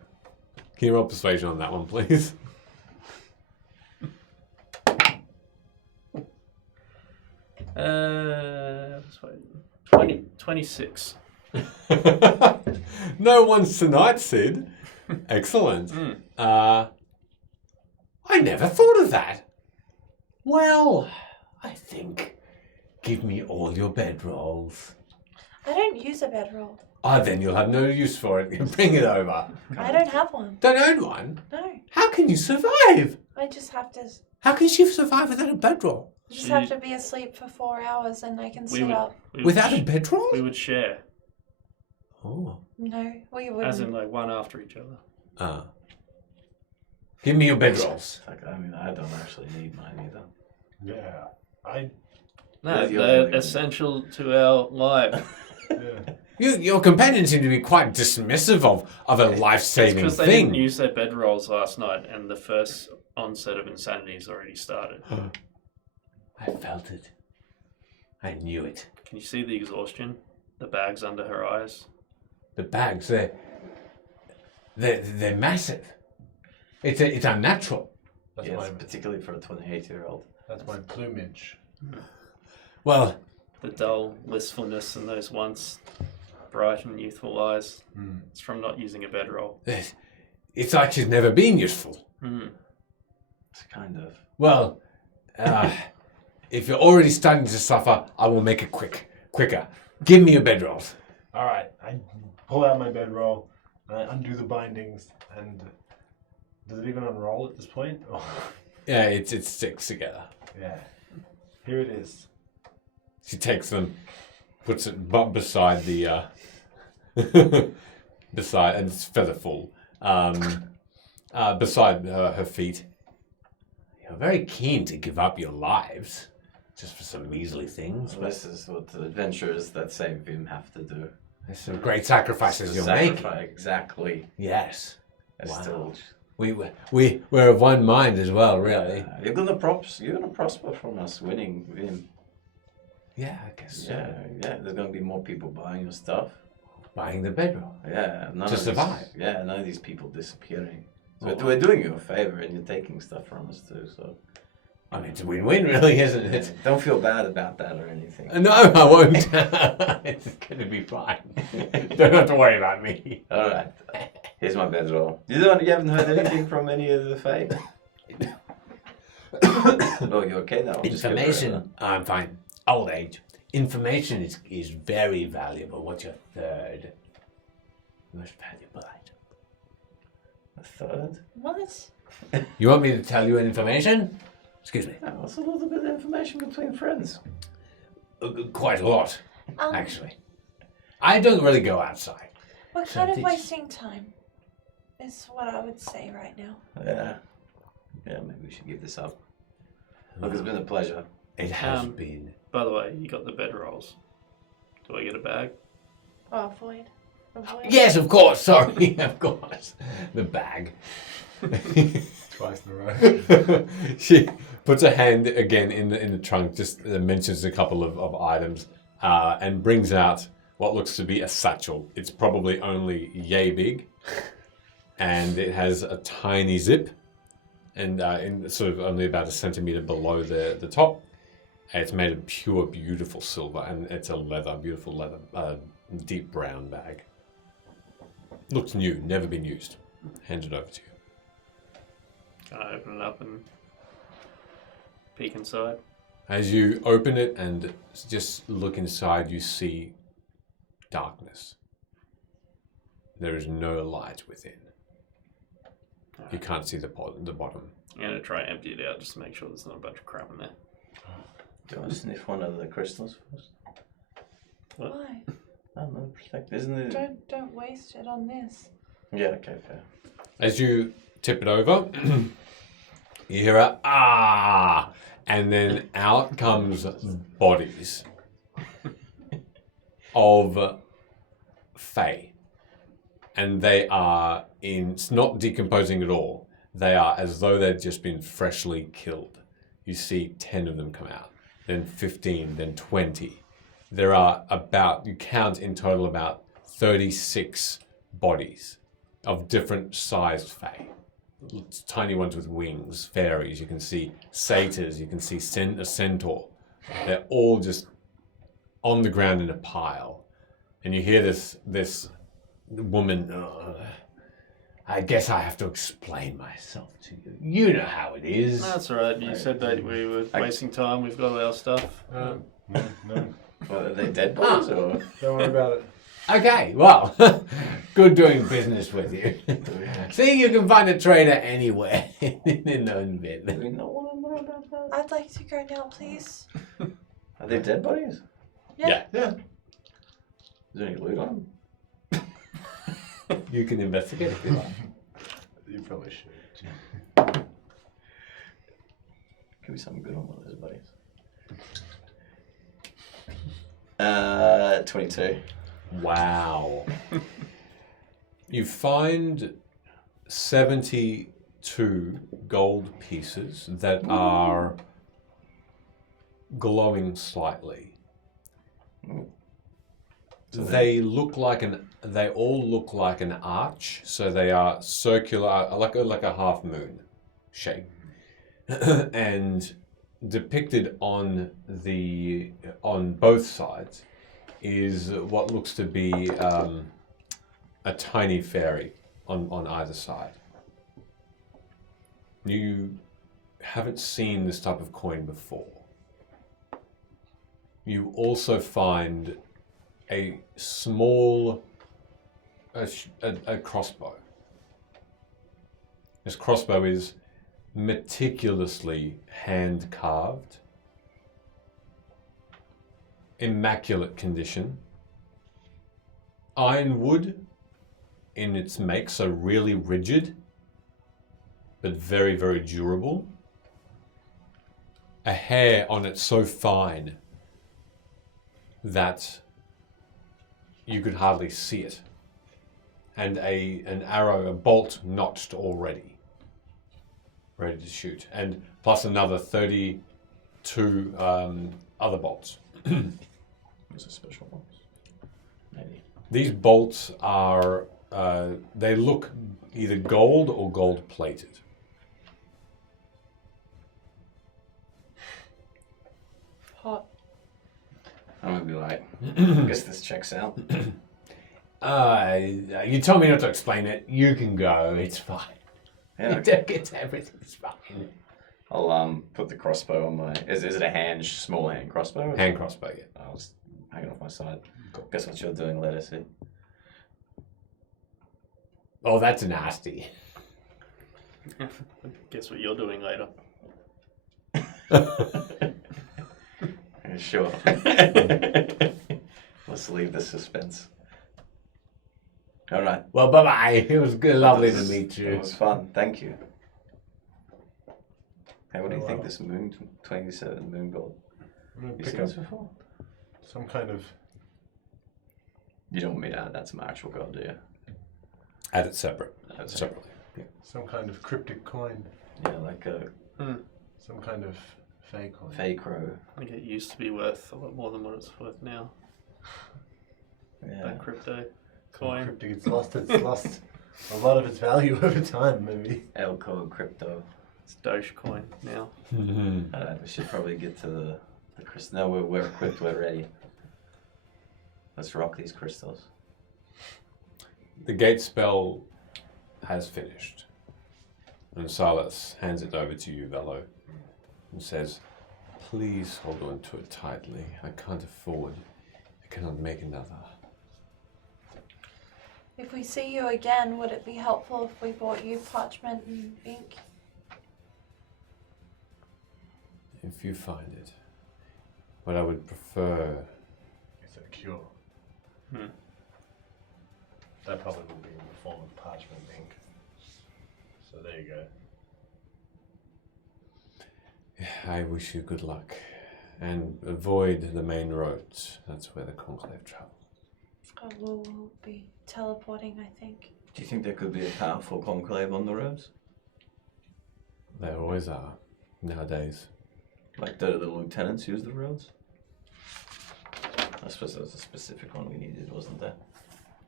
Can you roll persuasion on that one, please? Persuasion. 26. No one's tonight, Sid. Excellent. I never thought of that. Well, I think give me all your bedrolls. I don't use a bedroll. Ah, then you'll have no use for it. Bring it over. I don't have one. Don't own one? No. How can you survive? I just have to... How can she survive without a bedroll? Just have to be asleep for 4 hours and I can sit up. Without a bedroll? We would share. Oh. No, we wouldn't. As in, like, one after each other. Ah. Give me your bedrolls. I mean, I don't actually need mine either. Yeah. No, they're essential to our life. Your companions seem to be quite dismissive of a life-saving Because they thing. didn't use their bedrolls last night, and the first onset of insanity has already started. I felt it. I knew it. Can you see the exhaustion? The bags under her eyes? The bags, they're massive. It's unnatural. Yes, particularly for a 28-year-old. That's my plumage. Well, The dull wistfulness in those once bright and youthful eyes. It's from not using a bedroll. it's like she's never been useful. It's kind of. Well, if you're already starting to suffer, I will make it quicker. Give me your bedrolls. All right. I pull out my bedroll and I undo the bindings. And does it even unroll at this point? Oh. Yeah, it sticks together. Yeah. Here it is. She takes them, puts it beside the beside, and it's feather full. Beside her feet. You're very keen to give up your lives just for some measly things. Well, this is what the adventurers that save him have to do. There's some great sacrifices you're making. Exactly. Yes. Wow. Still, we're of one mind as well, really. You're gonna prosper from us winning him. Yeah, I guess so. Yeah. There's gonna be more people buying your stuff. Buying the bedroll. Yeah. To survive. None of these people disappearing. So we're doing you a favor, and you're taking stuff from us too. So. I mean, it's a win-win, really, isn't it? Don't feel bad about that or anything. No, I won't. It's going to be fine. Don't have to worry about me. All right. Here's my bedroll. You haven't heard anything from any of the Fae? Oh, you okay now? Information. I'm fine. Old age. Information is very valuable. What's your third most valuable item? A third? What? You want me to tell you information? Excuse me. What's a little bit of information between friends? Quite a lot, Um, actually. I don't really go outside. We're So kind of this- wasting time, is what I would say right now. Yeah. Yeah, maybe we should give this up. Look, it's been a pleasure. It has been. By the way, you got the bedrolls. Do I get a bag? Oh, Void. Yes, of course. Sorry, of course. The bag. Twice in a row. She puts her hand again in the trunk, just mentions a couple of items, and brings out what looks to be a satchel. It's probably only yay big, and it has a tiny zip, and in sort of only about a centimeter below the top. And it's made of pure, beautiful silver, and it's a beautiful leather, deep brown bag. Looks new, never been used. Hand it over to you. Can I open it up and peek inside? As you open it and just look inside, you see darkness. There is no light within. You can't see the bottom. I'm going to try and empty it out just to make sure there's not a bunch of crap in there. Do you want to sniff one of the crystals first? What? Why? I don't know, perspective. Isn't it? Don't waste it on this. Yeah, okay, fair. As you tip it over, you hear a ah, and then out comes bodies of Fae. And they are it's not decomposing at all. They are as though they'd just been freshly killed. You see 10 of them come out, then 15, then 20. There are you count in total about 36 bodies of different sized Fae. Tiny ones with wings, fairies, you can see satyrs, you can see a centaur. They're all just on the ground in a pile. And you hear this woman, I guess I have to explain myself to you. You know how it is. That's all right. You said that we were wasting time. We've got our stuff. No. Well, are they dead bodies or? Don't worry about it. Okay, well, good doing business with you. See, you can find a trader anywhere in known bit. Do we know what I know about that? I'd like to go now, please. Are they dead bodies? Yeah. Yeah. Is there any loot on them? You can investigate if you like. You probably should. Could be something good on one of those bodies. 22. Wow. You find 72 gold pieces that are glowing slightly. They all look like an arch, so they are circular, like a half moon shape. And depicted on both sides is what looks to be a tiny fairy on either side. You haven't seen this type of coin before. You also find a small a crossbow. This crossbow is meticulously hand carved, immaculate condition, ironwood in its make, so really rigid, but very, very durable. A hair on it so fine that you could hardly see it. And an arrow, a bolt notched already, ready to shoot. And plus another 32 other bolts. Those are special ones. Maybe. These bolts are, they look either gold or gold plated. Hot. I'm gonna be like, I guess this checks out. You told me not to explain it. You can go. It's fine. Yeah, It's everything's fine. I'll put the crossbow on my. Is it a small hand crossbow? Hand crossbow, yeah. I'll just hang it off my side. Guess what you're doing later, Sid? Oh, that's nasty. Guess what you're doing later. Sure. Let's leave the suspense. All right. Well, bye-bye. It was good, lovely to meet you. It was fun. Thank you. Hey, what do you think this moon 27 moon gold? I'm gonna You pick seen up this before? some kind of. You don't want me to add that to my actual gold, do you? Add it separate. Add it Separately. Yeah. Some kind of cryptic coin. Yeah, like a Some kind of fake coin. fake crow. I think it used to be worth a lot more than what it's worth now. Yeah. That crypto Some coin. cryptic. It's lost a lot of its value over time, maybe. Elko crypto. It's Dogecoin now. We should probably get to the crystal. No, we're equipped. We're ready. Let's rock these crystals. The gate spell has finished. And Silas hands it over to you, Velo, and says, "Please hold on to it tightly. I can't afford. I cannot make another." If we see you again, would it be helpful if we bought you parchment and ink? If you find it. But I would prefer. It's a cure. Hmm. That probably would be in the form of parchment ink. So there you go. I wish you good luck. And avoid the main roads. That's where the conclave travel. Oh, we'll be teleporting, I think. Do you think there could be a powerful conclave on the roads? There always are, nowadays. Like the lieutenants use the roads? I suppose there was a specific one we needed, wasn't there?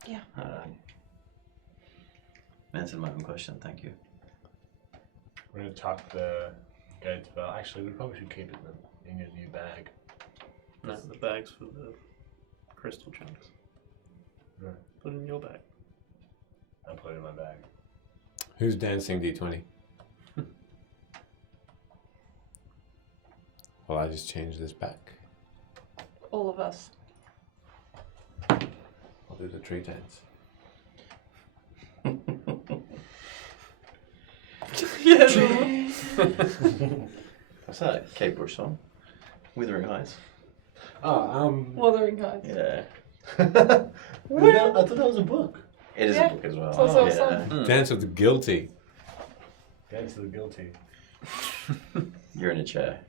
Yeah. Answered my own question, thank you. We're going to tuck the gate spell. Actually, we probably should keep it in your new bag. No, the bags for the crystal chunks. Right. Put it in your bag. I'll put it in my bag. Who's dancing D20? Well, I just changed this back. All of us. I'll do the tree dance. What's that? Kate Bush song? Wuthering Heights. Wuthering Heights. Yeah. I thought that was a book. It is Yeah, a book as well. it's also a yeah. song. Dance of the guilty. Dance to the guilty. You're in a chair.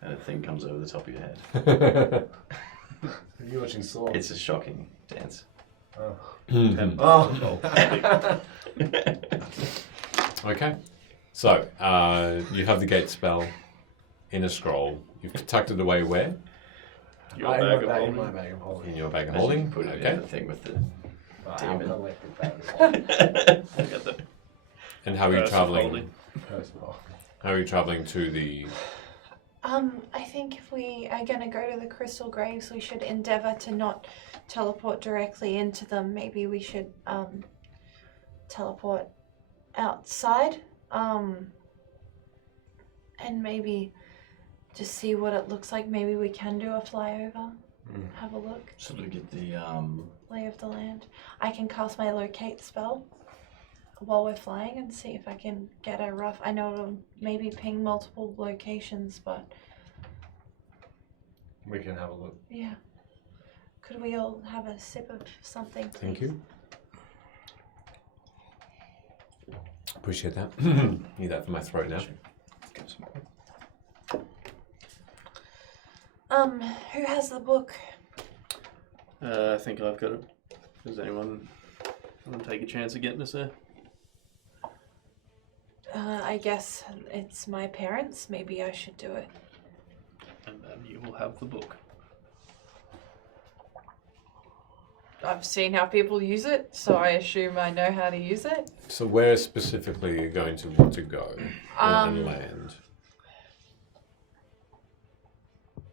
And a thing comes over the top of your head. Are you watching Saw? It's a shocking dance. Oh. Oh. Okay. So, you have the gate spell in a scroll. You've tucked it away where? Your bag of in my holding. bag of holding. In your bag of Imagine holding? you put it Okay. in the thing with the I'll demon. collect the bag of I got the And how are you purse of traveling? holding. holding. How are you traveling to the... I think if we are going to go to the Crystal Graves, we should endeavor to not teleport directly into them. Maybe we should teleport outside and maybe just see what it looks like. Maybe we can do a flyover, have a look, So to get the lay of the land. I can cast my locate spell while we're flying and see if I can get a rough... I know it'll maybe ping multiple locations, but We can have a look. yeah. Could we all have a sip of something, please? Thank you. Appreciate that. Need that for my throat now. Who has the book? I think I've got it. Does anyone want to take a chance of getting us there? I guess it's my parents. Maybe I should do it. And then you will have the book. I've seen how people use it, so I assume I know how to use it. So where specifically are you going to want to go and land?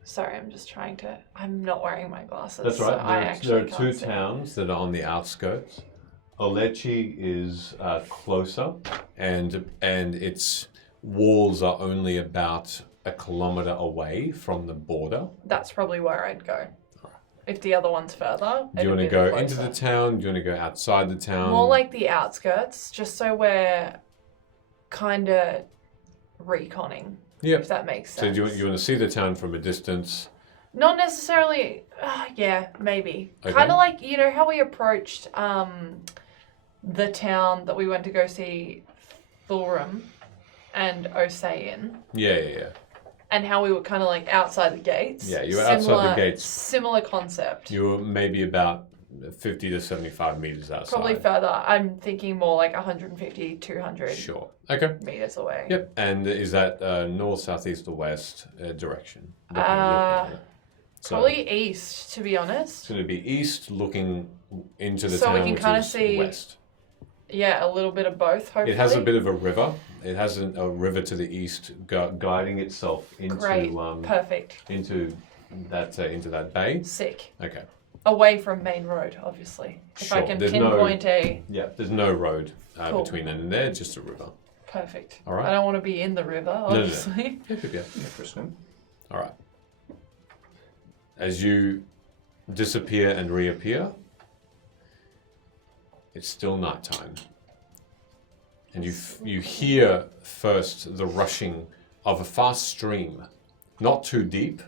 Sorry, I'm just trying to... I'm not wearing my glasses. That's right. So I There actually are two can't see. towns that are on the outskirts. Olechi is closer, and its walls are only about 1 kilometer away from the border. That's probably where I'd go. If the other one's further, Do you want to go into the town? Do you want to go outside the town? More like the outskirts, just so we're kind of reconning. Yep. If that makes So sense. do you want to see the town from a distance? Not necessarily. Yeah, maybe. Okay. Kind of like how we approached the town that we went to go see Thulram and Osayan, Yeah. and how we were kind of like outside the gates. Yeah, you were outside the gates. Similar concept. You were maybe about 50 to 75 meters outside. Probably further. I'm thinking more like 150, 200 Sure. Okay. meters away. Yep. And is that north, south, east, or west direction? Looking Uh, at it. So Probably east, to be honest. it's going to be east, looking into the So we town, can which kinda is see- west. Yeah, a little bit of both, hopefully. It has a bit of a river. It has a river to the east guiding itself into Great. Perfect. into that bay. Sick. Okay. Away from main road, obviously. If I Sure. can There's pinpoint a Yeah, there's no road Cool. between then and there, just a river. perfect. All right. I don't want to be in the river, no. obviously. Yeah. For a swim. All right. As you disappear and reappear, it's still nighttime. And you hear first the rushing of a fast stream, not too deep,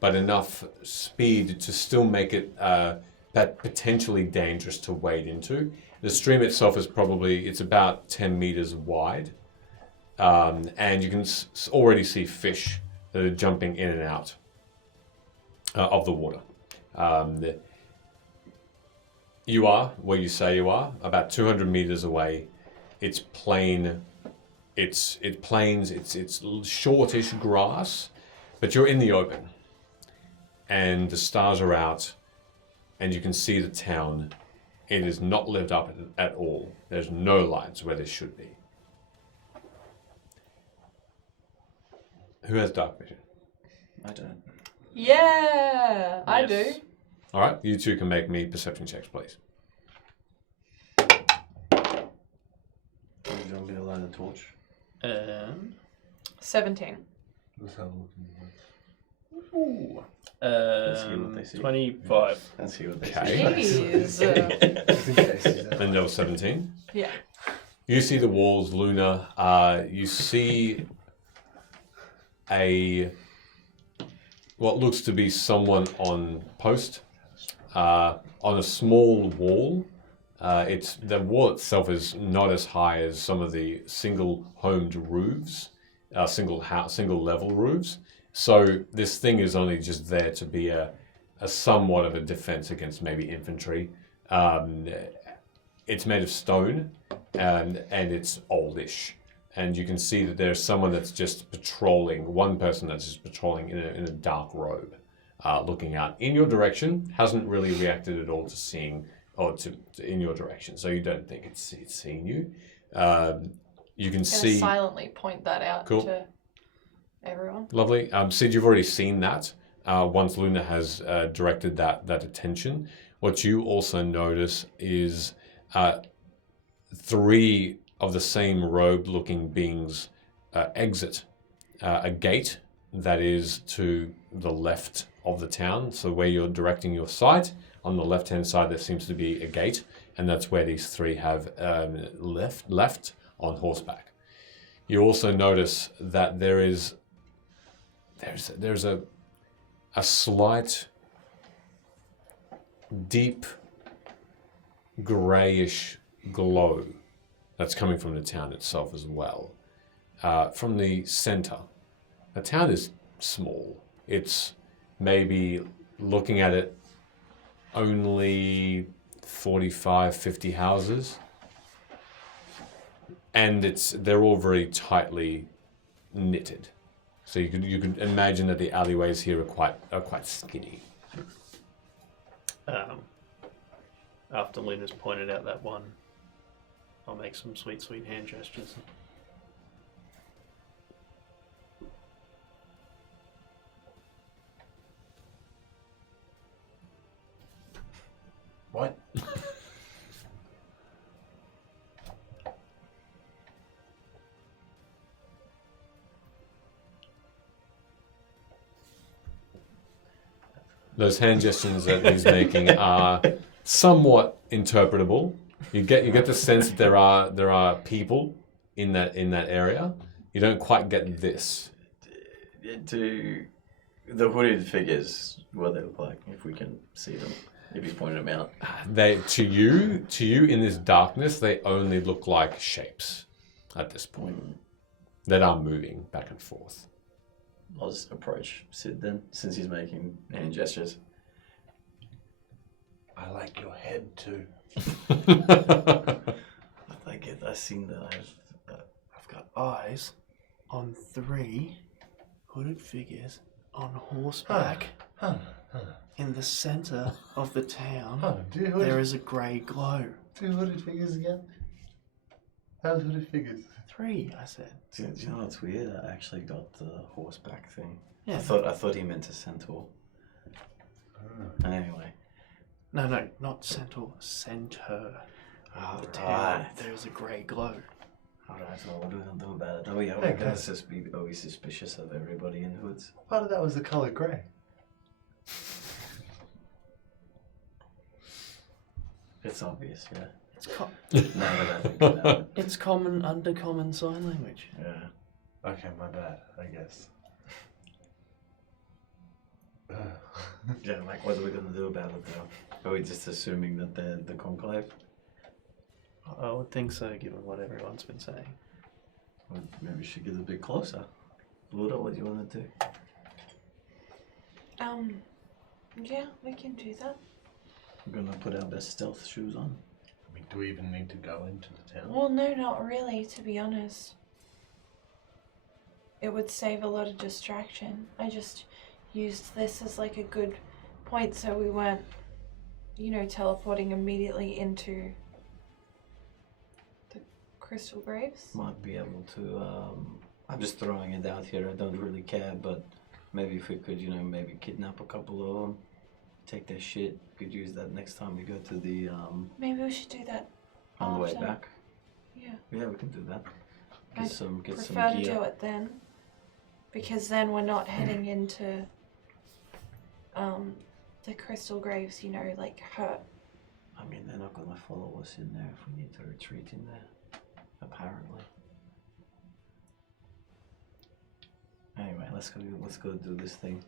but enough speed to still make it potentially dangerous to wade into. The stream itself is it's about 10 meters wide, and you can already see fish that are jumping in and out of the water. You are where you say you are, about 200 meters away. It's plain. It's plains. It's shortish grass, but you're in the open, and the stars are out, and you can see the town. It is not lit up at all. There's no lights where there should be. Who has dark vision? I don't. Yeah, I do. Yes. All right, you two can make me perception checks, please. Do you want me to light a torch? 17. Let's have a look in the woods. Ooh. Let's see what they see. 25. Let's see what they Okay. see. Jeez. Just in case. And there was 17. Yeah. You see the walls, Luna. You see what looks to be someone on post on a small wall. The wall itself is not as high as some of the single-homed roofs, single level roofs. So this thing is only just there to be a somewhat of a defense against maybe infantry. It's made of stone, and it's oldish. And you can see that there's someone that's just patrolling, one person that's just patrolling in a dark robe, looking out in your direction, hasn't really reacted at all to seeing, or to in your direction. So you don't think it's seeing you. You can see... silently point that out Cool. to everyone. Lovely. Sid, you've already seen that. Once Luna has directed that attention, what you also notice is 3 of the same robed-looking beings exit a gate that is to the left of the town. So where you're directing your sight, on the left-hand side there seems to be a gate, and that's where these 3 have left on horseback. You also notice that there's a slight deep grayish glow that's coming from the town itself as well. From the center, the town is small. It's maybe, looking at it, only 45, 50 houses. And they're all very tightly knitted. So you could imagine that the alleyways here are quite skinny. After Luna's pointed out that one, I'll make some sweet, sweet hand gestures. What? Those hand gestures that he's making are somewhat interpretable. You get the sense that there are people in that area. You don't quite get this. To the hooded figures, what they look like, if we can see them, if he's pointed them out. They to you in this darkness, they only look like shapes at this point that are moving back and forth. I'll just approach Sid then, since he's making hand gestures. I like your head too. I seen that I've got eyes on 3 hooded figures on horseback in the center of the town. There is a grey glow. 2 hooded figures again? How's hooded figures? 3, I said. Do you know what's weird? I actually got the horseback thing. Yeah. I thought he meant a centaur. Anyway. No, not centaur, center. The town. Right. There's a grey glow. Alright, so what are we gonna do about it? Are we gonna be suspicious of everybody in hoods? Part of that was the colour grey. It's obvious, yeah. It's Now that I think about it. it's common, undercommon sign language. Yeah. Okay, my bad, I guess. Yeah, like what are we gonna do about it though? Are we just assuming that they're the conclave? I would think so, given what everyone's been saying. Well, maybe we should get a bit closer. Luda, what do you want to do? Yeah, we can do that. We're gonna put our best stealth shoes on. I mean, do we even need to go into the town? Well, no, not really, to be honest. It would save a lot of distraction. I just used this as like a good point so we weren't, teleporting immediately into the Crystal Graves. Might be able to, I'm just throwing it out here, I don't really care, but maybe if we could, maybe kidnap a couple of them, take their shit, could use that next time we go to the, Maybe we should do that on the way after. back. Yeah. Yeah, we can do that. Get I'd some prefer to gear. do it then, because then we're not heading into the Crystal Graves, like hurt. I mean, they're not gonna follow us in there if we need to retreat in there, apparently. Anyway, let's go do this thing.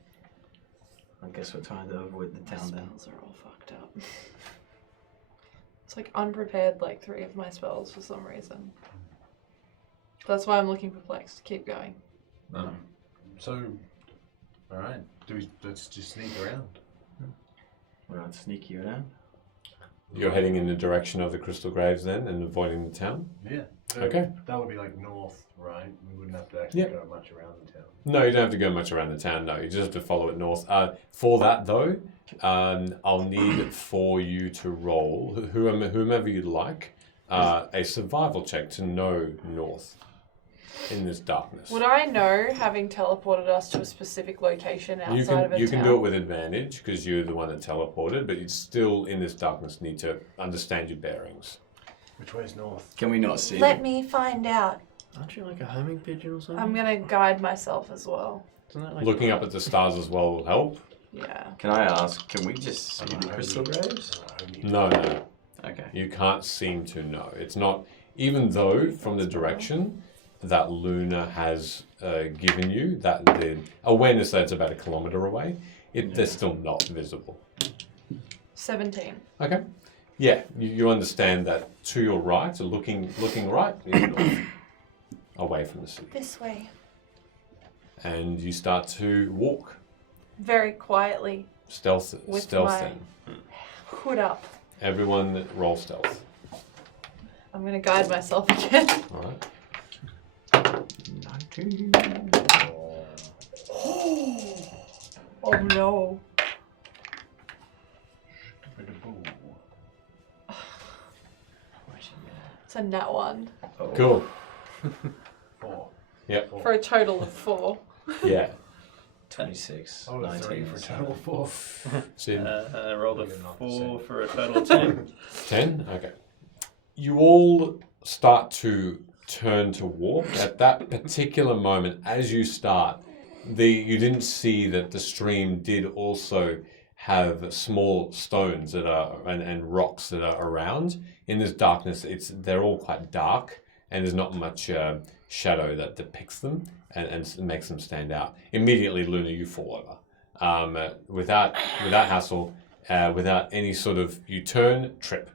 I guess we're trying to avoid the My town then. spells are all fucked up. It's like unprepared, like 3 of my spells for some reason. That's why I'm looking perplexed to keep going. So, alright, let's just sneak around. We're not sneaky around. You're heading in the direction of the Crystal Graves then and avoiding the town? Yeah. So Okay. That would be like north, right? We wouldn't have to actually go much around the town. No, you don't have to go much around the town. No, you just have to follow it north. For that though, I'll need for you to roll, whomever you'd like, a survival check to know north in this darkness. Would I know, having teleported us to a specific location outside of a You town? can do it with advantage because you're the one that teleported, but you still in this darkness need to understand your bearings. Which way's north? Can we not see Let me find out. Aren't you like a homing pigeon or something? I'm gonna guide myself as well. Isn't that like Looking up at the stars as well will help. Yeah. Can I ask, can we just see the Crystal Graves? No. Okay. You can't seem to know. It's not, even though from the direction that Luna has given you, that the awareness that it's about 1 kilometer away, they're still not visible. 17. Okay. Yeah, you understand that to your right, looking right, is north, away from the city. This way. And you start to walk, Very quietly, stealth with my then. hood up. Everyone roll stealth. I'm gonna guide myself again. All right. Oh no. It's a nat 1. Cool. 4. Yep. For a total of 4. Yeah. 26. Oh, 19 3 for a total of 4. Sid? I rolled a 4 for a total of 10. 10? Okay. You all start to turn to walk. At that particular moment, as you start, you didn't see that the stream did also have small stones that are and rocks that are around. In this darkness, they're all quite dark. and there's not much shadow that depicts them and makes them stand out. Immediately, Luna, you fall over. Without hassle, without any sort of, you turn, trip,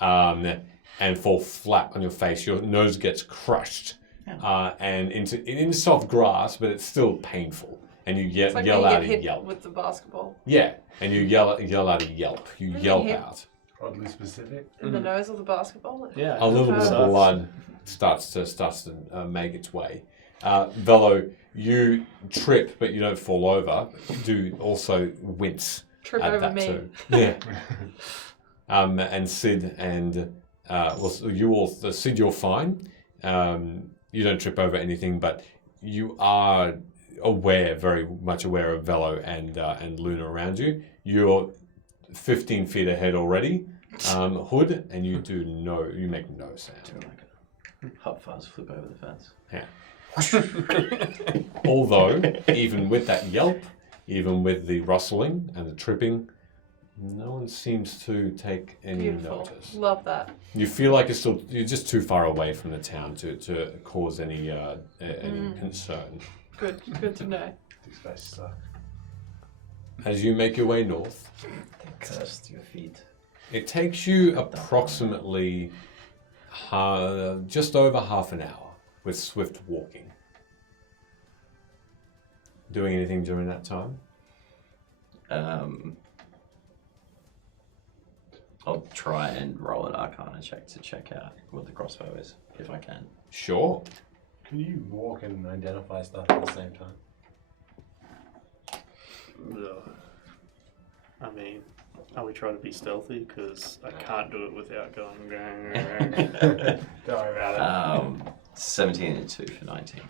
and fall flat on your face. Your nose gets crushed and into soft grass, but it's still painful. And you It's like yell when you out get a hit yelp. with the basketball. Yeah, and you yell out a yelp. You Really yelp hit? out. Oddly specific. In the nose of the basketball. Yeah. A little bit of blood starts to make its way. Velo, you trip, but you don't fall over. You do also wince. Trip at over that me. too. Yeah. And Sid and you all, Sid, you're fine. You don't trip over anything, but you are very much aware of Velo and Luna around you. You're 15 feet ahead already, Hood, and you make no sound. Do like a hop fast flip over the fence. Yeah. Although, even with that yelp, even with the rustling and the tripping, no one seems to take any Beautiful. notice. Love that. You feel like you're just too far away from the town to cause any concern. Good to know. These guys suck. As you make your way north, Cursed your feet. it takes you approximately just over half an hour with swift walking. Doing anything during that time? I'll try and roll an Arcana check to check out what the crossbow is, if I can. Sure. Can you walk and identify stuff at the same time? Ugh. I mean, are we trying to be stealthy? Because I can't do it without going. Don't worry about it. 17 and 2 for 19.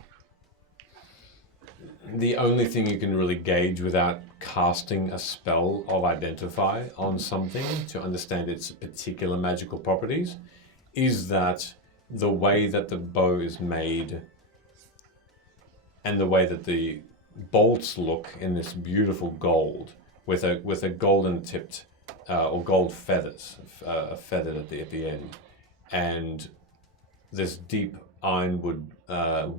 The only thing you can really gauge without casting a spell of identify on something to understand its particular magical properties is that the way that the bow is made and the way that the bolts look in this beautiful gold with a golden tipped or gold feathers, feathered at the end, and this deep ironwood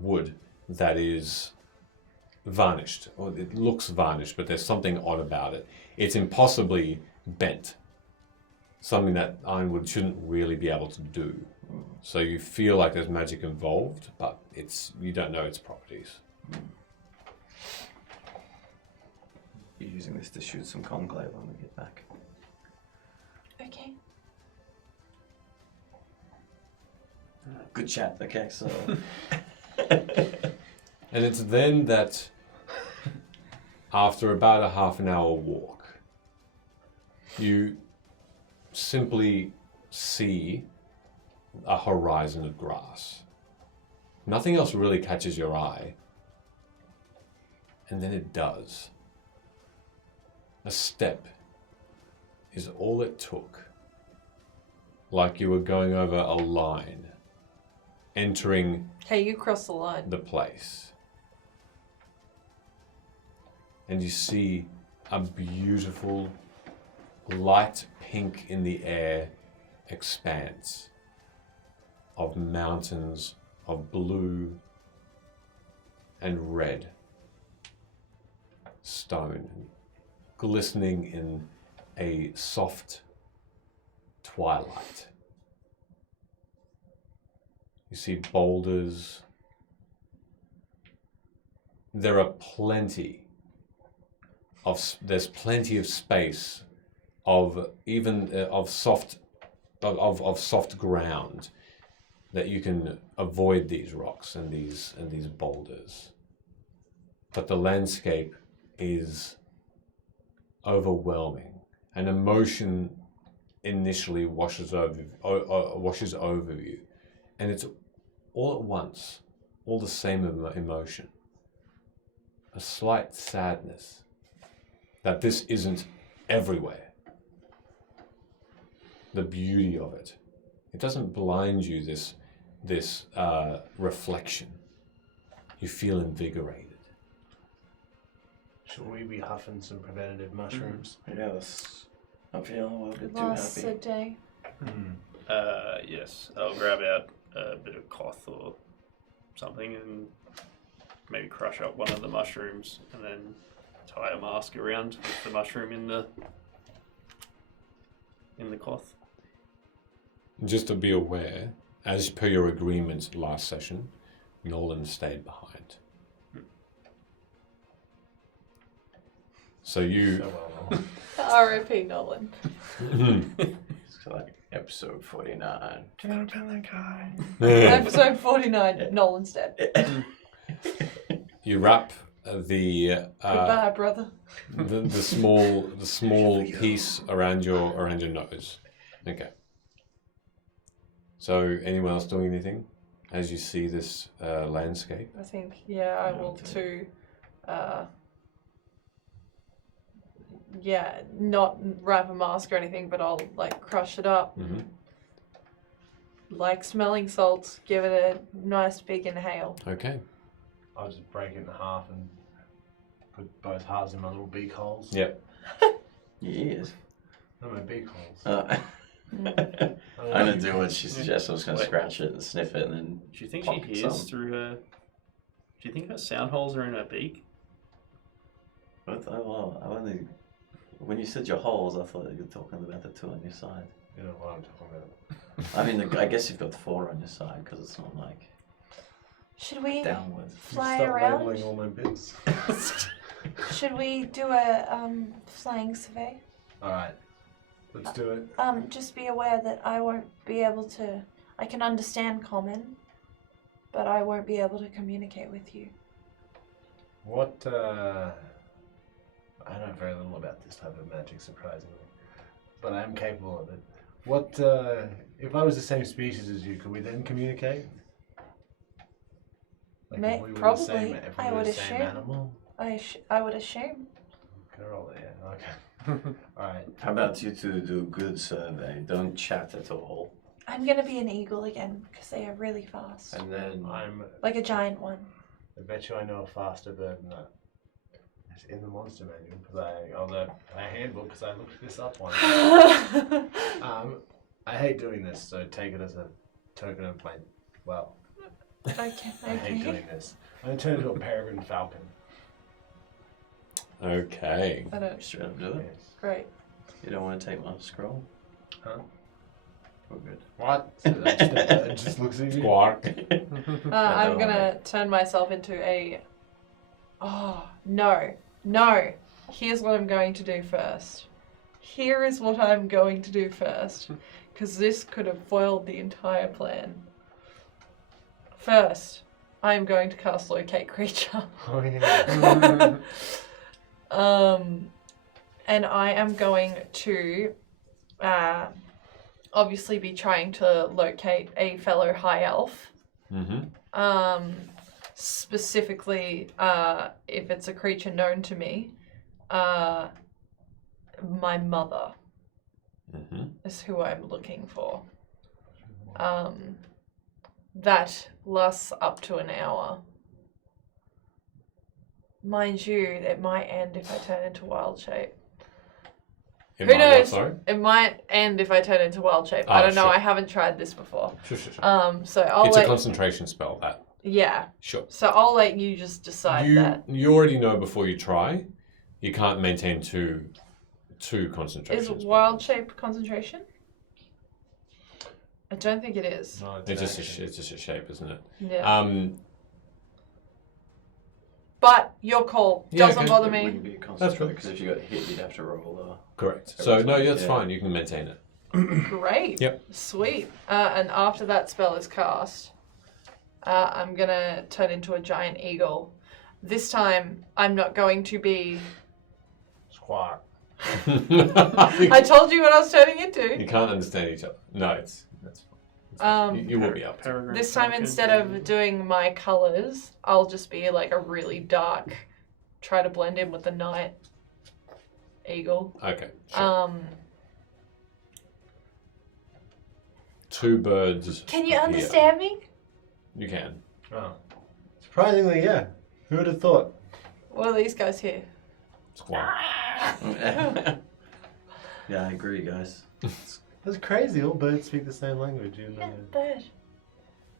wood that is varnished, or it looks varnished, but there's something odd about it. It's impossibly bent, something that ironwood shouldn't really be able to do. So you feel like there's magic involved, but you don't know its properties. You're using this to shoot some conclave when we get back. Okay. Good chat. Okay, so And it's then that, after about a half an hour walk, you simply see a horizon of grass. Nothing else really catches your eye. And then it does. A step is all it took. Like you were going over a line, entering Hey, you crossed the line. the place. And you see a beautiful light pink in the air expanse of mountains of blue and red stone, glistening in a soft twilight. You see boulders. There are there's plenty of space of even of soft ground that you can avoid these rocks and these boulders. But the landscape is overwhelming. An emotion initially washes over you, and it's all at once, all the same emotion. A slight sadness that this isn't everywhere. The beauty of it. It doesn't blind you, this reflection. You feel invigorated. Should we be huffing some preventative mushrooms? yeah, I'm feeling a little bit too Lost happy. a day. Yes, I'll grab out a bit of cloth or something and maybe crush up one of the mushrooms and then tie a mask around with the mushroom in the cloth. Just to be aware, as per your agreement last session, Nolan stayed behind. So you... R.I.P. Nolan. It's like episode 49. Don't tell that guy. Episode 49, Nolan's dead. You wrap the Goodbye, brother. the small piece around your nose. Okay. So anyone else doing anything as you see this landscape? I think, yeah, I will too. Yeah, not wrap a mask or anything, but I'll like crush it up. Mm-hmm. Like smelling salts, give it a nice big inhale. Okay. I'll just break it in half and put both halves in my little beak holes. Yep. Yes. No, my beak holes. I'm gonna do what she suggests. I was gonna scratch it and sniff it, and then. Do you think she pocket hears some. through her? Do you think her sound holes are in her beak? But well, I only. When you said your holes, I thought you were talking about the two on your side. You know what I'm talking about. I mean, I guess you've got 4 on your side because it's not like Should we downwards. fly Stop around? labeling all my bits. Should we do a flying survey? Alright. Let's do it. Just be aware that I won't be able to. I can understand common, but I won't be able to communicate with you. What, I know very little about this type of magic, surprisingly. But I am capable of it. What, if I was the same species as you, could we then communicate? Like if we were Probably. the same, if we I were would the same assume. animal? I would assume. Can I roll it? Yeah, okay. Alright. How about you two do a good survey? Don't chat at all. I'm gonna be an eagle again because they are really fast, And then like a giant one. I bet you I know a faster bird than that. It's in the monster manual because I handbook because I looked this up once. I hate doing this, so take it as a token of my Okay. I hate doing this. I'm gonna turn into a peregrine falcon. Okay. I don't. straight up do it. Yes. Great. You don't want to take my scroll? Huh? We're good. What? So it just looks at you. Squawk. I'm gonna turn myself into a. Oh no, no! Here's what I'm going to do first. Here is what I'm going to do first, because this could have foiled the entire plan. First, I am going to cast Locate Creature. Oh yeah. And I am going to obviously be trying to locate a fellow high elf. Mm-hmm. Specifically, if it's a creature known to me, my mother is who I'm looking for. That lasts up to an hour. Mind you, it might end if I turn into wild shape. Who knows? It might end if I turn into wild shape. I don't know. Sure. I haven't tried this before. Sure. So I'll It's a let. concentration spell, that. Yeah. Sure. So I'll let you just decide that. You already know before you try, you can't maintain two concentration Is spells. wild shape concentration? I don't think it is. No, It's just a shape, isn't it? Yeah. But your call Yeah, doesn't okay. bother It me. wouldn't be a That's constant right. because if you got hit, you'd have to roll. Correct. Every So, no, time, that's yeah. fine. You can maintain it. Great. Yep. Sweet. And after that spell is cast, I'm gonna turn into a giant eagle. This time, I'm not going to be. Squawk. I told you what I was turning into. You can't understand each other. No, that's fine. You will be up. This time, instead of doing my colors, I'll just be like a really dark. Try to blend in with the night eagle. Okay. Sure. Two birds. Can you appear. understand me? You can. Oh. Surprisingly, yeah. Who would have thought? What are these guys here? Squawk. Yeah, I agree, guys. That's crazy. All birds speak the same language. Bird.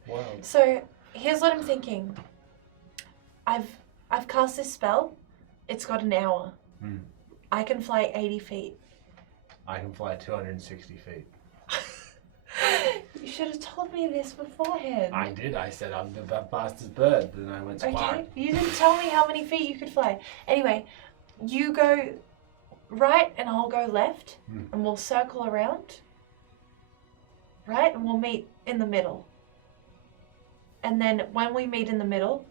Wow. So here's what I'm thinking. I've cast this spell. It's got an hour. Hmm. I can fly 80 feet. I can fly 260 feet. You should have told me this beforehand. I did. I said I'm the fastest bird. Then I went spark. Okay, you didn't tell me how many feet you could fly. Anyway, you go right and I'll go left, and we'll circle around. Right, and we'll meet in the middle. And then when we meet in the middle,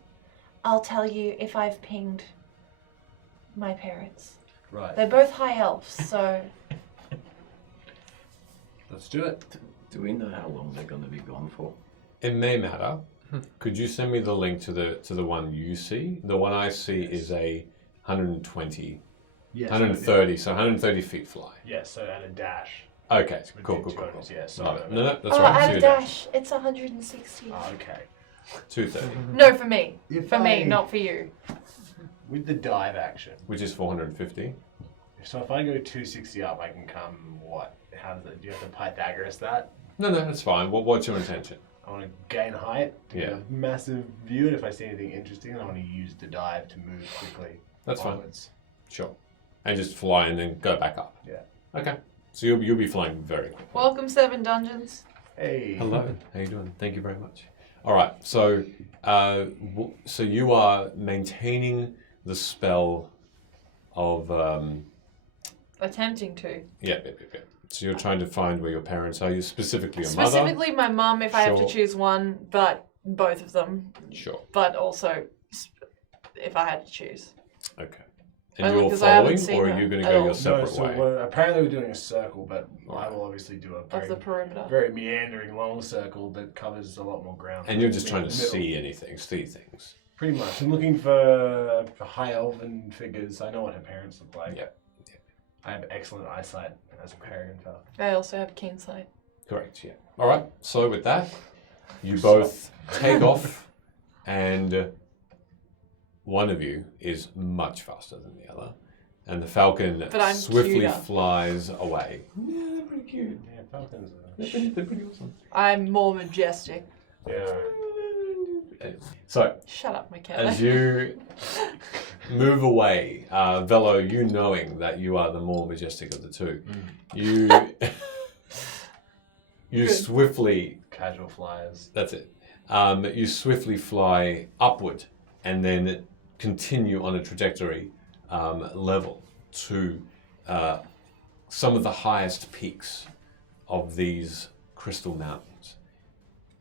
I'll tell you if I've pinged my parents. Right. They're both high elves, so Let's do it. Do we know how long they're going to be gone for? It may matter. Could you send me the link to the one you see? The one I see is a 120, Yes. 130, so 130 feet fly. Yes. So and a dash. Okay, We cool, did cool, cool. 200, yeah, No, sorry. no, that's oh, right. at So a dash, it's 160. Oh, okay. 230, No, for me. If For me, I- not for you. With the dive action. which is 450. So if I go 260 up, I can come what? How does it? Do you have to Pythagoras that? No, that's fine. What's your intention? I want to gain height to get Yeah. a massive view, and if I see anything interesting, I want to use the dive to move quickly. That's fine. onwards. Sure. And just fly and then go back up. Yeah. Okay. So you'll be flying very quickly. Welcome, Seven Dungeons. Hey. Hello. How you doing? Thank you very much. All right. So, so you are maintaining the spell of Attempting to. yeah. So you're trying to find where your parents are. You specifically your mother. Specifically, my mum, if I have to Sure. choose one, but both of them. Sure. But also, if I had to choose. Okay. And Only you're 'cause I haven't following, seen or are her you going to at go all. your No, separate so way? apparently we're doing a circle, but I will obviously do a Of very, the perimeter. very meandering long circle that covers a lot more ground. And you're just trying to Middle. see anything, see things. Pretty much. I'm looking for high elven figures. I know what her parents look like. Yeah. I have excellent eyesight as a Peregrine Falcon. I also have keen sight. Correct, yeah. All right, so with that, you both take off, and one of you is much faster than the other, and the falcon But I'm swiftly cuter. flies away. Yeah, they're pretty cute. Yeah, falcons are... They're pretty awesome. I'm more majestic. Yeah. So, Shut up, Michaela. as you move away, Velo, you knowing that you are the more majestic of the two, you you Good. swiftly, Casual flyers. that's it, you swiftly fly upward and then continue on a trajectory level to some of the highest peaks of these crystal mountains.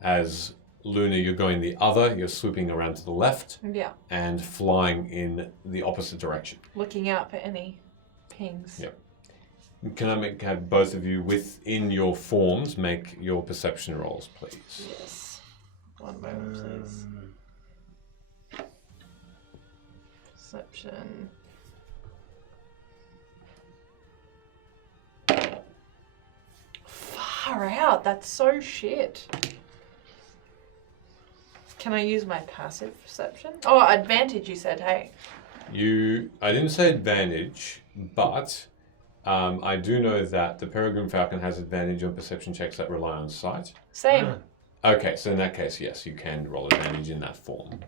As Luna, you're going the other, you're swooping around to the left Yeah. and flying in the opposite direction. Looking out for any pings. Yep. Can I have both of you within your forms make your perception rolls, please? Yes. One moment, please. Perception. Far out. That's so shit. Can I use my passive perception? Oh, advantage, you said, hey. I didn't say advantage, but I do know that the Peregrine Falcon has advantage on perception checks that rely on sight. Same. Okay, so in that case, yes, you can roll advantage in that form.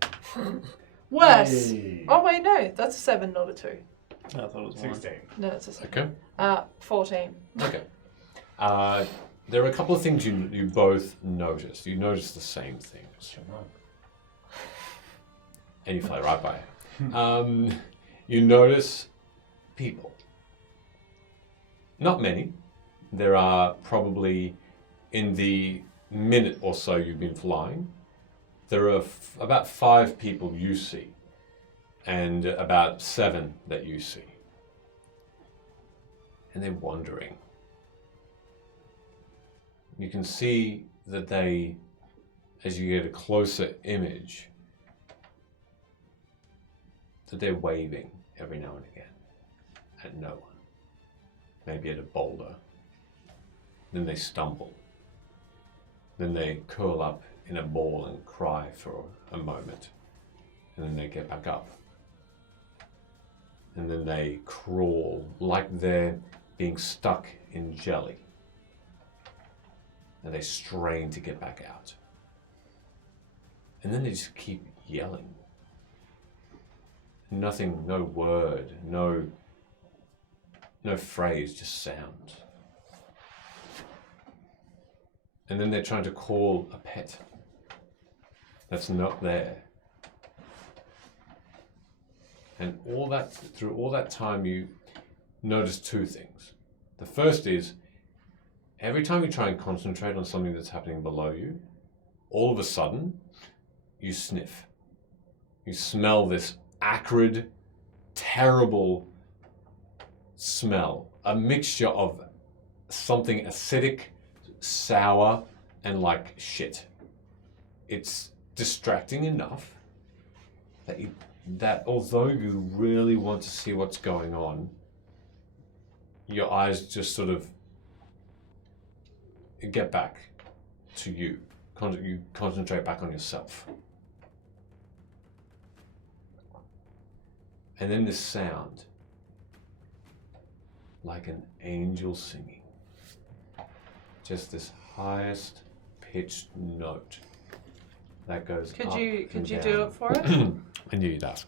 Worse. Hey. Oh, wait, no. That's a 7, not a 2. I thought it was 16. No, it's a 7. Okay. 14. Okay. There are a couple of things you both notice. You notice the same things. And you fly right by it. You notice people. Not many. There are probably, in the minute or so you've been flying, there are about 5 people you see, and about 7 that you see. And they're wandering. You can see that they, as you get a closer image, that they're waving every now and again at no one. Maybe at a boulder. Then they stumble. Then they curl up in a ball and cry for a moment. And then they get back up. And then they crawl like they're being stuck in jelly. And they strain to get back out. And then they just keep yelling. Nothing, no word, no phrase, just sound. And then they're trying to call a pet that's not there. And through all that time, you notice two things. The first is, every time you try and concentrate on something that's happening below you, all of a sudden, you sniff. You smell this acrid, terrible smell. A mixture of something acidic, sour, and like shit. It's distracting enough that although you really want to see what's going on, your eyes just sort of get back to you. You concentrate back on yourself. And then this sound, like an angel singing. Just this highest pitched note that goes Could up you and do down. it for us? I knew you'd ask.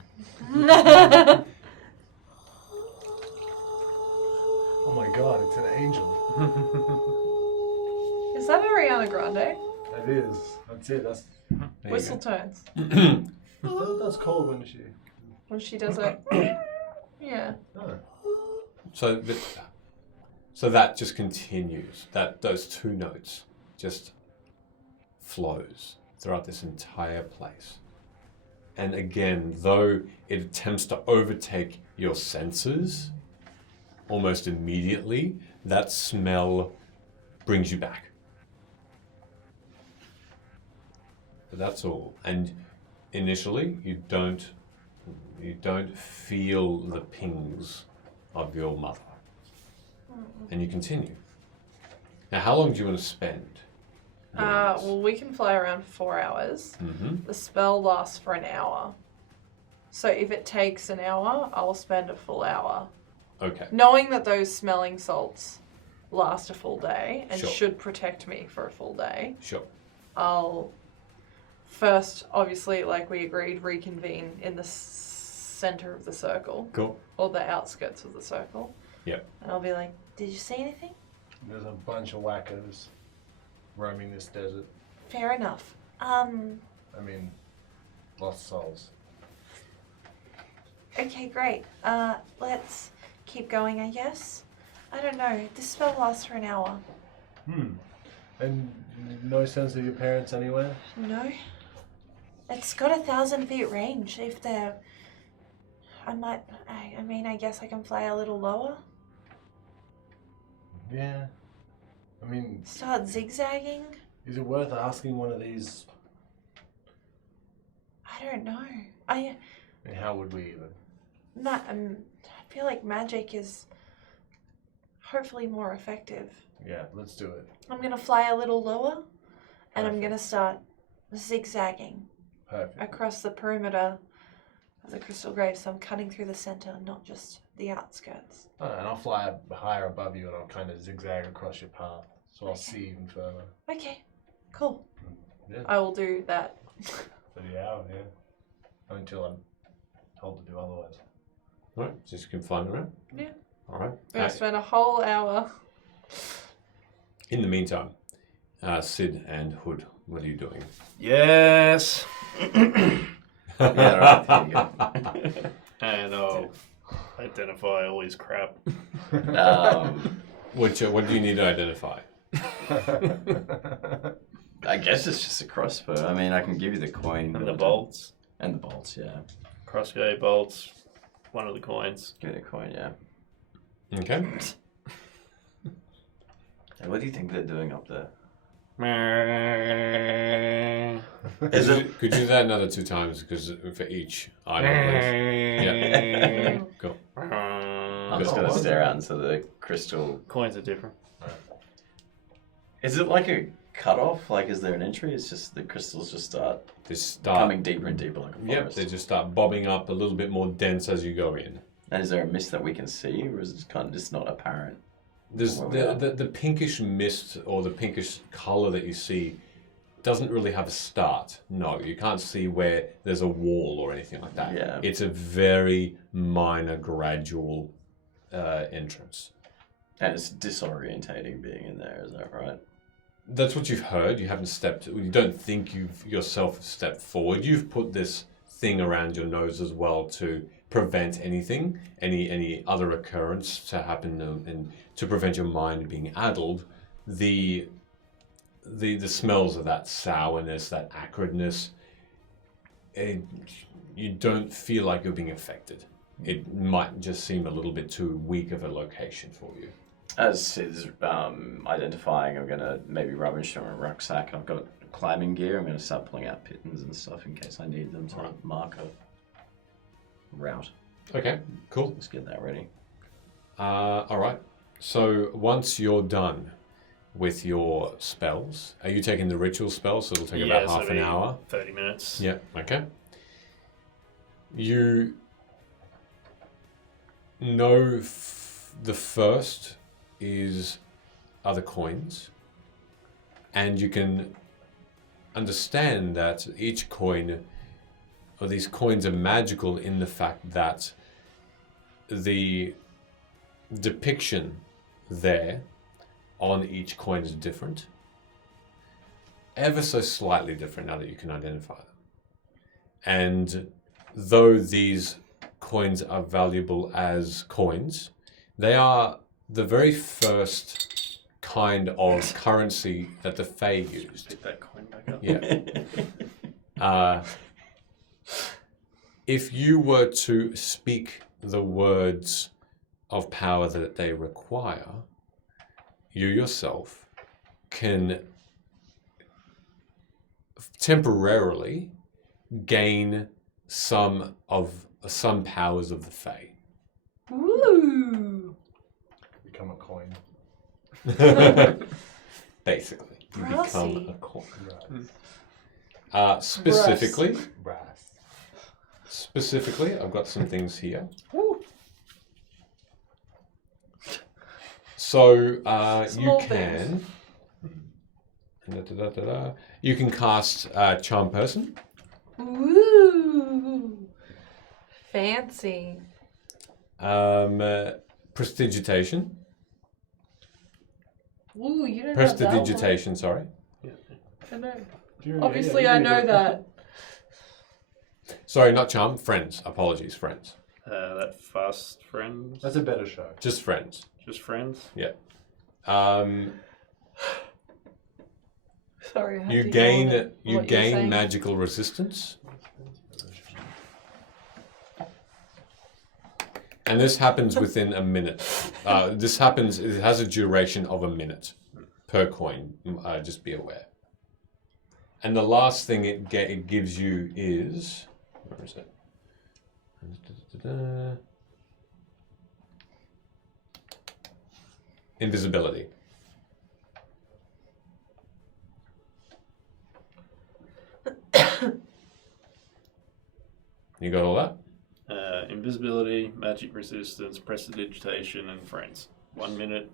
Oh my god, it's an angel. Is that Ariana Grande? It is. That's it. That's There you Whistle go. tones. that's cold when she. When she does it. Yeah. Oh. So that just continues. Those two notes just flows throughout this entire place. And again, though it attempts to overtake your senses almost immediately, that smell brings you back. But that's all. And initially, you don't feel the pings of your mother. And you continue. Now, how long do you want to spend? Well, we can fly around for 4 hours. Mm-hmm. The spell lasts for an hour. So if it takes an hour, I'll spend a full hour. Okay. Knowing that those smelling salts last a full day and Sure. should protect me for a full day, Sure. I'll first, obviously, like we agreed, reconvene in the center of the circle. Cool. Or the outskirts of the circle. Yep. And I'll be like, did you see anything? There's a bunch of wackos roaming this desert. Fair enough. I mean, lost souls. Okay, great. Let's keep going, I guess. I don't know. This spell lasts for an hour. And no sense of your parents anywhere? No. It's got 1,000 feet range. If they're... I guess I can fly a little lower. Yeah. I mean, Start zigzagging. is it worth asking one of these? I don't know. I mean, how would we even? I feel like magic is hopefully more effective. Yeah, let's do it. I'm gonna fly a little lower, and I'm gonna start zigzagging Perfect. across the perimeter of the crystal grave. So I'm cutting through the center, not just the outskirts. Oh, and I'll fly higher above you and I'll kind of zigzag across your path. So I'll see even further. Okay, cool. Yeah. I will do that. For the hour, yeah. Until I'm told to do otherwise. All right. Just you can fly around. Yeah. All right. We're going to spend a whole hour. In the meantime, Sid and Hood, what are you doing? Yes. Yeah, right, there you go. And I'll identify all his crap. What do you need to identify? I guess it's just a crossbow. I mean, I can give you the coin. And the bolts. And the bolts, yeah. Crossbow, bolts, one of the coins. Give me the coin, yeah. Okay. Hey, what do you think they're doing up there? Could you do that another 2 times because for each item, please? Yeah. Cool. I'm just gonna stare out into the crystal. Coins are different. Is it like a cutoff? Like, is there an entry? It's just the crystals just start coming deeper and deeper like a forest. Yep, they just start bobbing up a little bit more dense as you go in. And is there a mist that we can see, or is it kind of just not apparent? There's the pinkish mist or the pinkish color that you see doesn't really have a start. No, you can't see where there's a wall or anything like that. Yeah. It's a very minor, gradual entrance. And it's disorientating being in there, is that right? That's what you've heard. You haven't stepped. You don't think you've yourself stepped forward. You've put this thing around your nose as well to prevent anything, any other occurrence to happen, and to prevent your mind being addled. The smells of that sourness, that acridness, you don't feel like you're being affected. It might just seem a little bit too weak of a location for you. As Sid's identifying, I'm going to maybe rummage through my rucksack. I've got climbing gear. I'm going to start pulling out pittons and stuff in case I need them to mark a route. Okay, cool. Let's get that ready. All right. So once you're done with your spells, are you taking the ritual spells? So it'll take about half an hour. 30 minutes. Yeah. Okay. You know the first are the coins, and you can understand that each coin, or these coins, are magical in the fact that the depiction there on each coin is different, ever so slightly different now that you can identify them. And though these coins are valuable as coins, they are the very first kind of currency that the Fae used. Pick that coin back up. Yeah. If you were to speak the words of power that they require, you yourself can temporarily gain some powers of the Fae. Ooh. Become a coin. Basically, you become Brassy. a coin. Specifically, Brass. I've got some things here. So you can. You can cast Charm Person. Ooh. Fancy. Prestidigitation. Ooh, you don't have that one. Prestidigitation, sorry. I know. Yeah, Obviously, yeah, I know that. Sorry, not Charm. Friends. Apologies, Friends. That fast friends. That's a better show. Just Friends. Just friends. Yeah. Sorry. I had You to gain ignore what you were saying. magical resistance. And this happens within a minute. It has a duration of a minute per coin. Just be aware. And the last thing it gives you is, where is it? Invisibility. You got all that? Invisibility, magic resistance, prestidigitation, and friends. 1 minute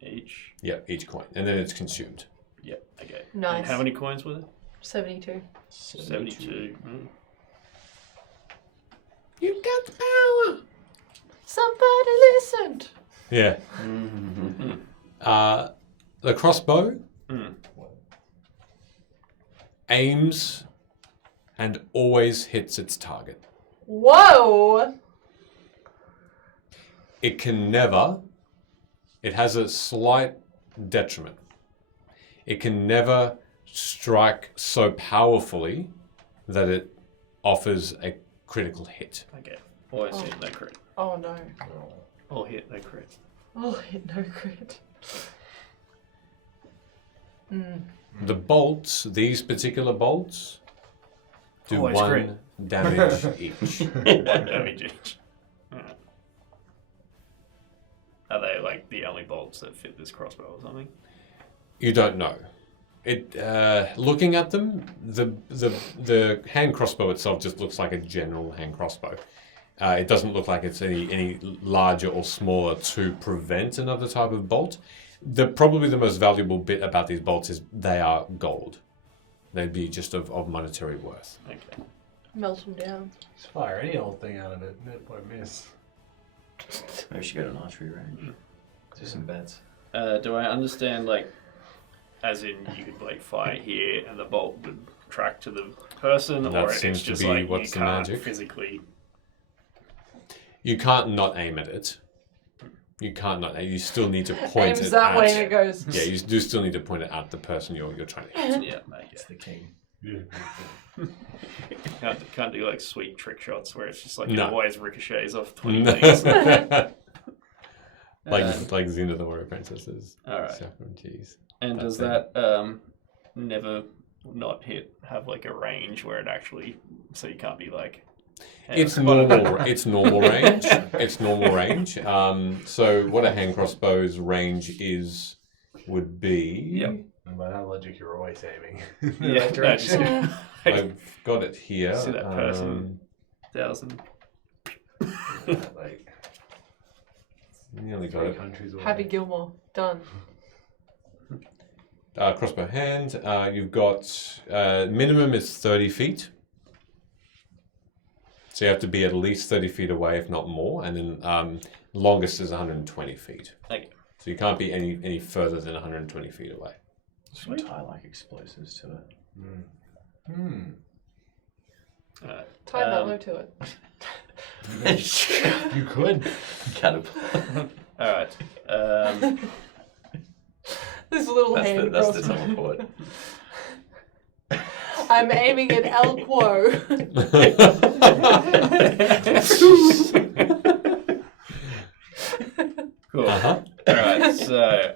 each. Yeah, each coin. And then it's consumed. Yeah, okay. Nice. And how many coins were there? 72. 72. You got the power! Somebody listened. Yeah. The crossbow aims and always hits its target. Whoa! It has a slight detriment. It can never strike so powerfully that it offers a critical hit. Okay. Always hit, no crit. Oh no. All hit, no crit. Oh, hit no crit. The bolts, these particular bolts, do Always 1 crit. damage each. 1 damage each. Alright. Are they like the only bolts that fit this crossbow or something? You don't know. It looking at them, the hand crossbow itself just looks like a general hand crossbow. It doesn't look like it's any larger or smaller to prevent another type of bolt. Probably the most valuable bit about these bolts is they are gold. They'd be just of monetary worth. Okay. Melt them down. Just fire any old thing out of it. It won't miss. Maybe we should go to an archery range. Do some bets. Do I understand, like, as in you could like fire here and the bolt would track to the person, That or seems it's to just be like what's you the can't magic. physically? You can't not aim at it. You can't not. You still need to point Aims it that at. way and it goes. Yeah, you do still need to point it at the person you're trying to hit. Yeah, okay. It's the king. Yeah. Can't do like sweet trick shots where it's just like No. it always ricochets off 20 No. things. like Xena the Warrior Princesses. All right. Saffron cheese. And That's does it. that never not have like a range where it actually, so you can't be like. It's normal. It's normal range. It's normal range. So what a hand crossbow's range would be. Yep. And by that logic, you're always aiming. Yeah, That no, just- direction. I've got it here. See that person. 1,000. Like Nearly got 3 it. countries away. Happy Gilmore. Done. Crossbow hand. You've got minimum is 30 feet. So you have to be at least 30 feet away, if not more, and then longest is 120 feet. Okay. So you can't be any further than 120 feet away. Should we tie like explosives to it? Tie Mello to it. You could. Catapult. All right. This little That's hand the, that's across the teleport. I'm aiming at El Quo. Cool. Uh-huh. All right. So,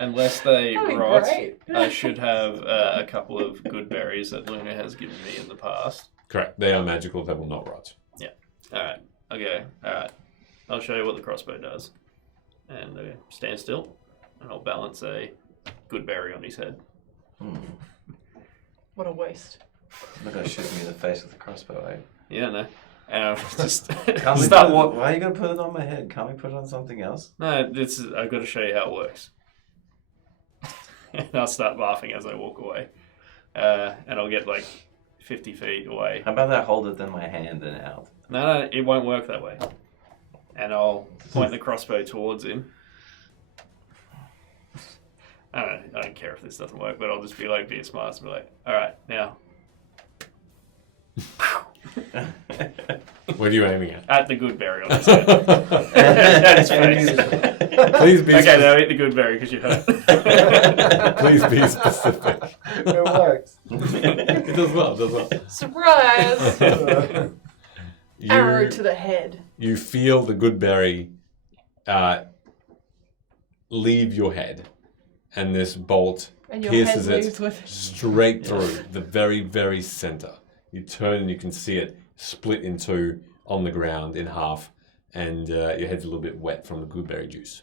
unless they That'd be rot, great. I should have a couple of good berries that Luna has given me in the past. Correct. They are magical. They will not rot. All right. Okay. All right. I'll show you what the crossbow does. And stand still, and I'll balance a good berry on his head. What a waste. Look at shooting me in the face with a crossbow, eh? Yeah, no. And I'll just Can't we start put it- walking. why are you going to put it on my head? Can't we put it on something else? No, I've got to show you how it works. And I'll start laughing as I walk away. And I'll get like 50 feet away. How about I hold it in my hand and out? No, it won't work that way. And I'll point the crossbow towards him. I don't care if this doesn't work, but I'll just be like, be a smart, and be like, all right, now. What are you aiming at? At the good berry on his head. At his face. Please be Okay, now eat the good berry because you hurt. Please be specific. It works. It does well. It does well. Surprise! Arrow You, to the head. you feel the good berry leave your head, and this bolt And your pierces head it leaves with straight through the very, very center. You turn and you can see it split in two on the ground in half, and your head's a little bit wet from the goodberry juice.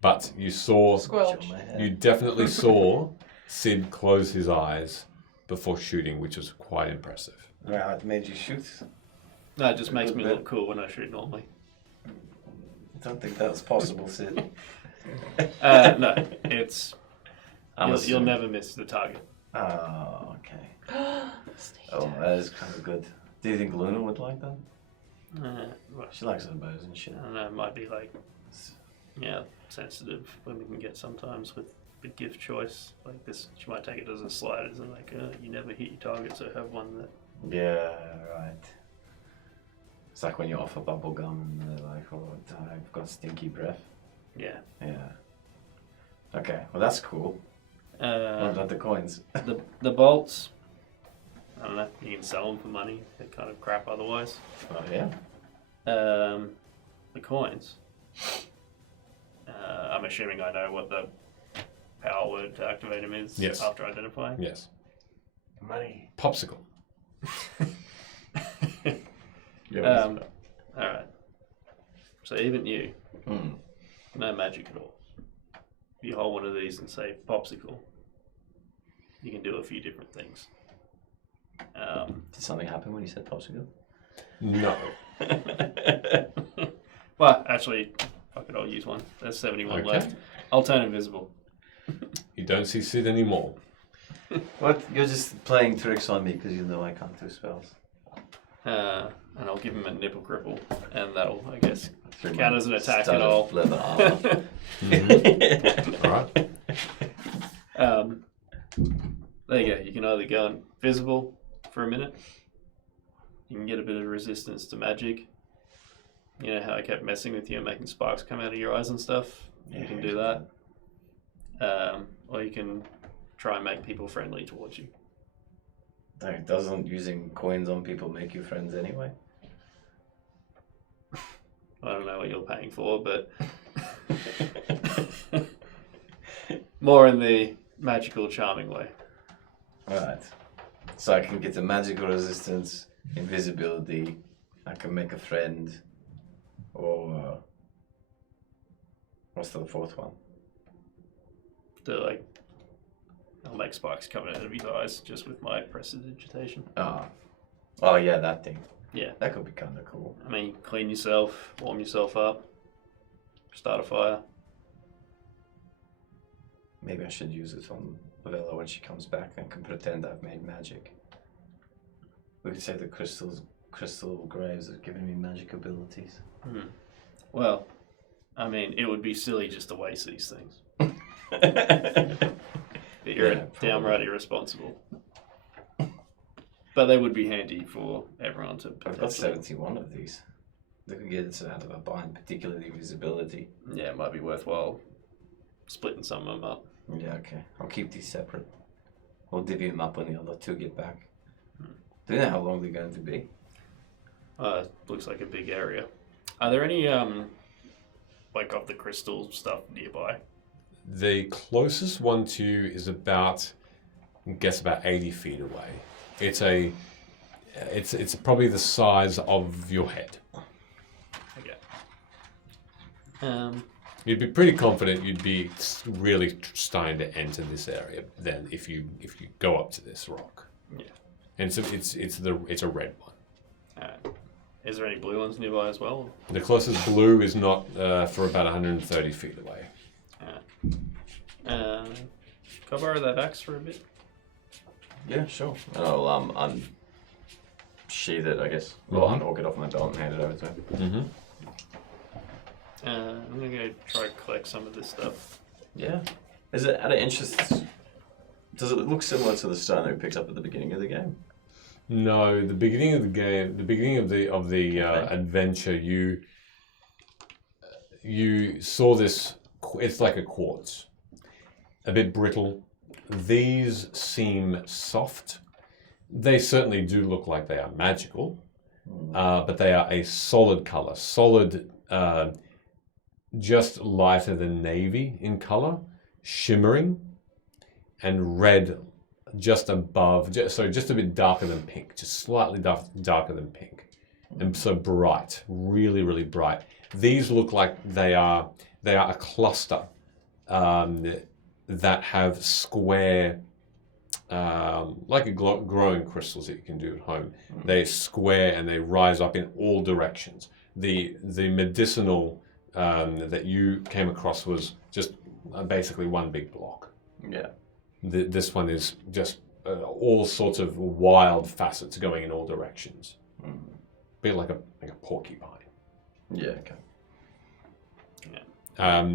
But you saw, squelch. you definitely saw Sid close his eyes before shooting, which was quite impressive. Wow, it made you shoot. No, it just makes me look cool when I shoot normally. I don't think that was possible, Sid. No, it's... I'm You'll never miss the target. Oh, okay. Oh, that is kind of good. Do you think Luna would like that? Well, She likes her bows and shit. I don't know, it might be like, yeah, sensitive women can get sometimes with the gift choice. Like this, she might take it as a slight, as in like, you never hit your target, so have one that... Yeah, right. It's like when you offer bubble gum and they're like, oh, I've got stinky breath. Yeah. Yeah. Okay, well that's cool. What about the coins? The bolts, I don't know, you can sell them for money. They're kind of crap otherwise. Oh, yeah? The coins, I'm assuming I know what the power word to activate them is Yes. after identifying. Yes. Money. Popsicle. Alright. So even you, no magic at all. If you hold one of these and say popsicle, you can do a few different things. Did something happen when you said popsicle? No. Well, actually, fuck it, I'll use one. There's 71 Okay. left. I'll turn invisible. You don't see Sid anymore. What? You're just playing tricks on me because you know I can't do spells. And I'll give him a nipple cripple, and that'll, I guess, Through count my as an attack studded and all. leather armor. All right. There you go. You can either go invisible for a minute. You can get a bit of resistance to magic. You know how I kept messing with you and making sparks come out of your eyes and stuff? You can do that. Or you can try and make people friendly towards you. No, doesn't using coins on people make you friends anyway? I don't know what you're paying for, but more in the magical, charming way. Alright. So I can get the magical resistance, invisibility, I can make a friend, or what's the fourth one? I'll make sparks coming out of his eyes just with my prestidigitation. Oh yeah, that thing. Yeah. That could be kind of cool. I mean, clean yourself, warm yourself up, start a fire. Maybe I should use it on Vela when she comes back and can pretend I've made magic. We could say the crystal graves have given me magic abilities. Well, I mean, it would be silly just to waste these things. You're downright irresponsible. But they would be handy for everyone to I've got 71 of these. They could get us out of a bind, particularly visibility. Yeah, it might be worthwhile splitting some of them up. Yeah, okay. I'll keep these separate. We'll divvy them up when the other two get back. Do you know how long they're going to be? Looks like a big area. Are there any, like, of the crystal stuff nearby? The closest one to you is about, I guess, about 80 feet away. It's probably the size of your head. Okay. You'd be pretty confident you'd be really starting to enter this area then if you go up to this rock. Yeah. And it's a red one. Alright. Is there any blue ones nearby as well? The closest blue is not for about 130 feet away. Can I borrow that axe for a bit? Yeah, sure. I'll sheath it, I guess. Well, unhook it off my belt and hand it over to him. I'm gonna go try to collect some of this stuff. Yeah. Is it out of interest? Does it look similar to the stone that we picked up at the beginning of the game? No, the beginning of the game, the beginning of the adventure, you saw this. It's like a quartz, a bit brittle. These seem soft. They certainly do look like they are magical, but they are a solid color, just lighter than navy in color, shimmering, and red just above, so just a bit darker than pink, just slightly darker than pink, and so bright, really, really bright. These look like they are a cluster that have square, like growing crystals that you can do at home. They're square and they rise up in all directions. The medicinal that you came across was just basically one big block. Yeah. This one is just all sorts of wild facets going in all directions. Bit like a porcupine. Yeah. Okay.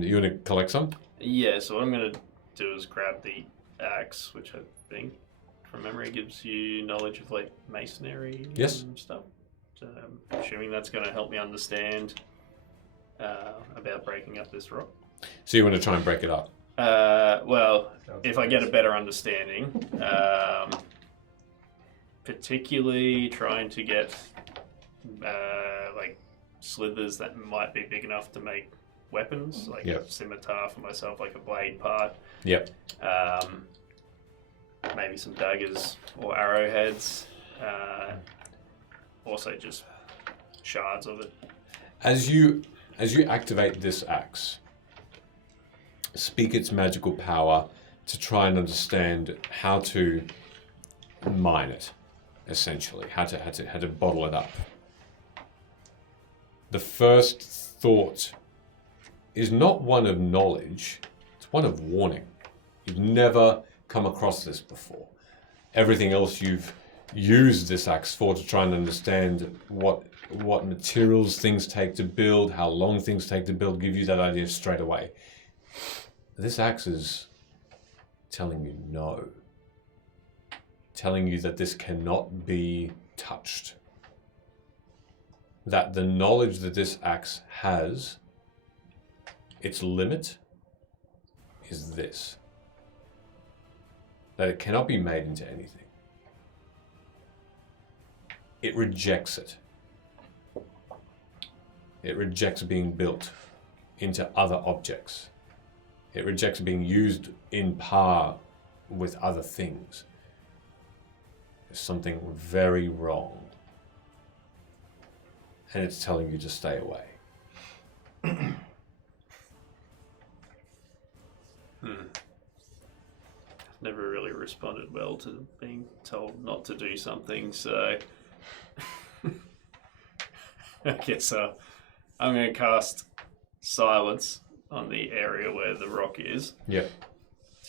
You want to collect some? Yeah. So what I'm gonna do is grab the axe, which I think, from memory, gives you knowledge of like masonry and stuff. So I'm assuming that's going to help me understand about breaking up this rock. So you want to try and break it up? Well, if I get a better understanding, particularly trying to get like slithers that might be big enough to make weapons, like a scimitar for myself, like a blade part. Yep. Maybe some daggers or arrowheads. Also just shards of it. As you activate this axe, speak its magical power to try and understand how to mine it, essentially, how to bottle it up. The first thought is not one of knowledge, it's one of warning. You've never come across this before. Everything else you've used this axe for to try and understand what materials things take to build, how long things take to build, give you that idea straight away. This axe is telling you no. Telling you that this cannot be touched. That the knowledge that this axe has, its limit, is this. That it cannot be made into anything. It rejects it. It rejects being built into other objects. It rejects being used in par with other things. There's something very wrong. And it's telling you to stay away. Never really responded well to being told not to do something, so I guess I'm going to cast Silence on the area where the rock is. Yep.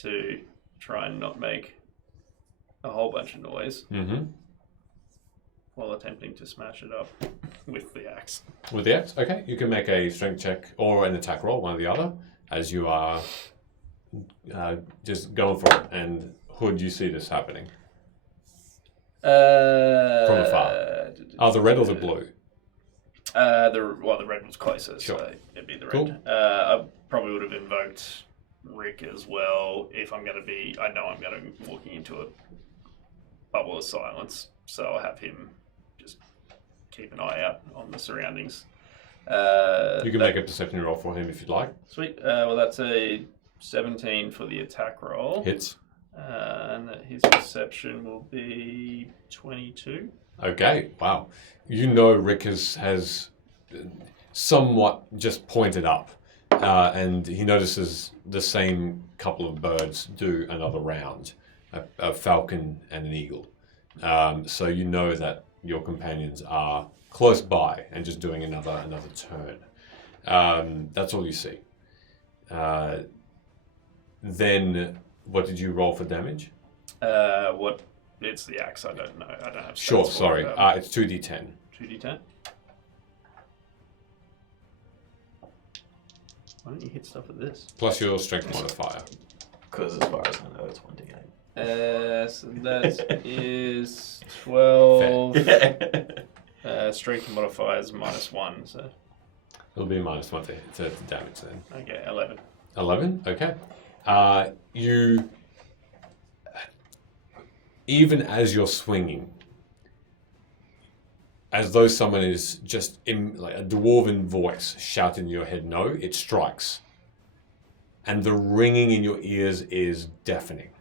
To try and not make a whole bunch of noise while attempting to smash it up with the axe. With the axe? Okay, you can make a strength check or an attack roll, one or the other, as you are just going for it. And Hood, you see this happening? From afar. Oh, the red or the blue? The red was closer, Sure. so it'd be the red. Cool. I probably would have invoked Rick as well if I'm going to be... I know I'm going to be walking into a bubble of silence, so I'll have him just keep an eye out on the surroundings. You can make a perception roll for him if you'd like. Sweet. Well, that's a 17 for the attack roll. Hits. And that his perception will be 22. Okay, wow. You know Rick has somewhat just pointed up, and he notices the same couple of birds do another round, a falcon and an eagle. So you know that your companions are close by and just doing another turn. That's all you see. Then, what did you roll for damage? It's the axe. I don't know. I don't have. Sure, stats for sorry. it. It's 2d10. 2d10. Why don't you hit stuff with this? Plus your strength modifier. Because as far as I know, it's 1d8. So that is 12. Strength modifier is -1, so. It'll be -1 to damage then. Okay, 11. 11? Okay. You, even as you're swinging, as though someone is just in like a dwarven voice shouting in your head, no, it strikes. And the ringing in your ears is deafening.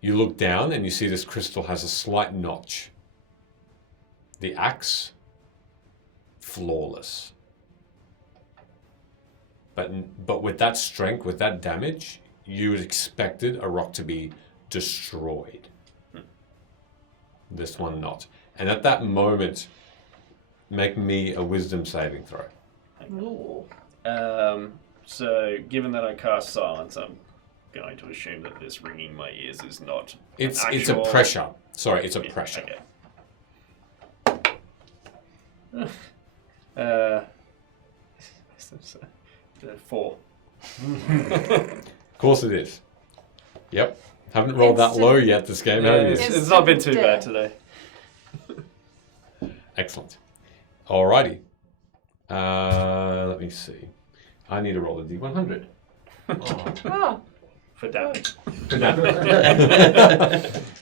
You look down and you see this crystal has a slight notch. The axe, flawless. But with that strength, with that damage, you had expected a rock to be destroyed. This one not. And at that moment, make me a wisdom saving throw. Ooh. So, given that I cast Silence, I'm going to assume that this ringing in my ears is not It's actual... a pressure. Sorry, it's a pressure. Okay. 4. Of course it is. Yep. Haven't rolled that low yet this game, have you? It's not been too bad today. Excellent. Alrighty. Let me see. I need to roll a d100. Oh. For damage. Correct.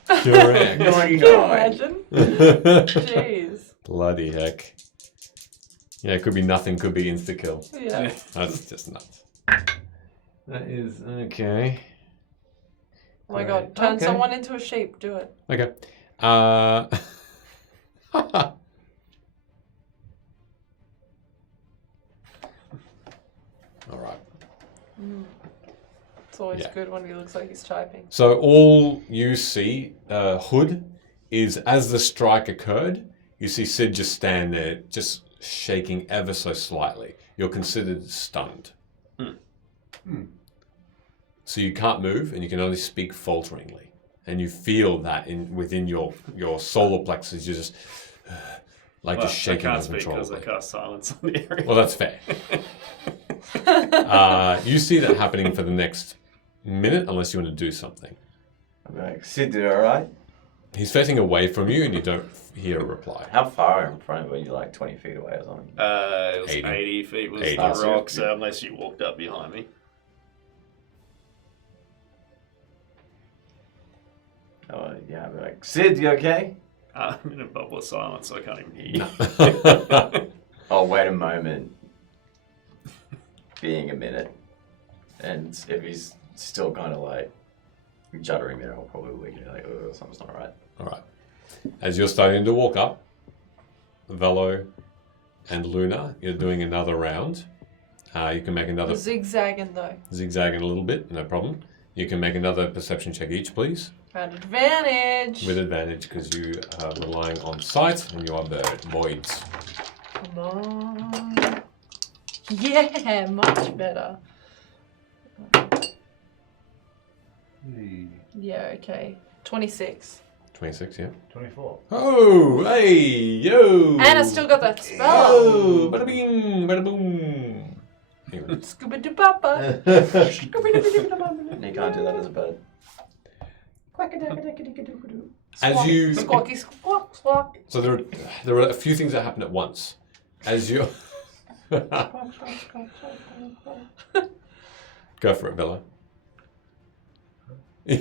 Can you imagine? Jeez. Bloody heck. Yeah, it could be nothing, could be insta-kill. Yeah. That's just nuts. That is okay. Oh my god, turn someone into a sheep, do it. Okay. Alright. It's always good when he looks like he's typing. So all you see, Hood, is as the strike occurred, you see Sid just stand there, just shaking ever so slightly. You're considered stunned. So you can't move, and you can only speak falteringly, and you feel that within your solar plexus. You're just just shaking I can't speak because uncontrollably. I cast silence on the area. Well, that's fair. You see that happening for the next minute, unless you want to do something. I'm like, Sid, you alright? He's facing away from you, and you don't hear a reply. How far in front of you? Like 20 feet away or something? It was 80. 80 feet was 80. the rock, so unless you walked up behind me. Oh, yeah, I'd be like, Sid, you okay? I'm in a bubble of silence, so I can't even hear you. Oh, wait a moment. Being a minute. And if he's still kind of like juddering there, I'll probably be like, oh, something's not right. All right. As you're starting to walk up, Velo and Luna, you're doing another round. You can make another Zigzagging though. zigzagging a little bit, no problem. You can make another perception check each, please. At advantage. With advantage, because you are relying on sight and you are voids. Come on. Yeah, much better. Yeah, okay. 26. 26, yeah. 24. Oh, hey, yo! And I still got that spell. Oh, bada bing, bada boom. Anyway. Scooby-Doo-Papa. You can't do that as a bird. As you Squawky squawk squawk. So there are a few things that happen at once. As you go for it, Villa. I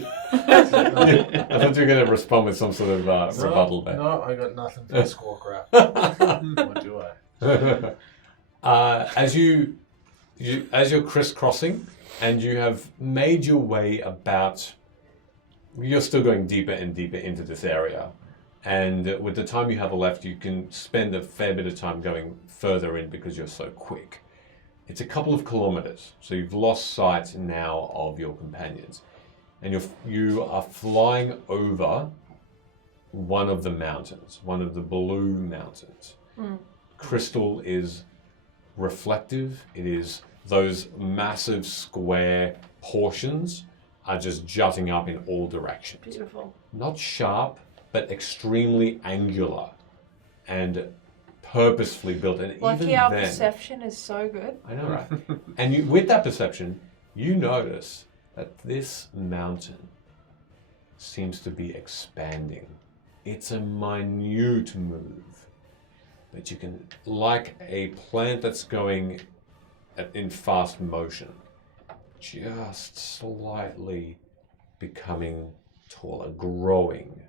thought you were going to respond with some sort of rebuttal there. No, I got nothing for the squawk rap. What do I? As you're crisscrossing, and you have made your way about. You're still going deeper and deeper into this area. And with the time you have left, you can spend a fair bit of time going further in because you're so quick. It's a couple of kilometers, so you've lost sight now of your companions. And you are flying over one of the mountains, one of the blue mountains. Crystal is reflective. It is those massive square portions are just jutting up in all directions. Beautiful. Not sharp, but extremely angular and purposefully built. And Lucky even our then, perception is so good. I know, right? And with that perception, you notice that this mountain seems to be expanding. It's a minute move, but you can, like a plant that's going in fast motion, just slightly becoming taller, growing.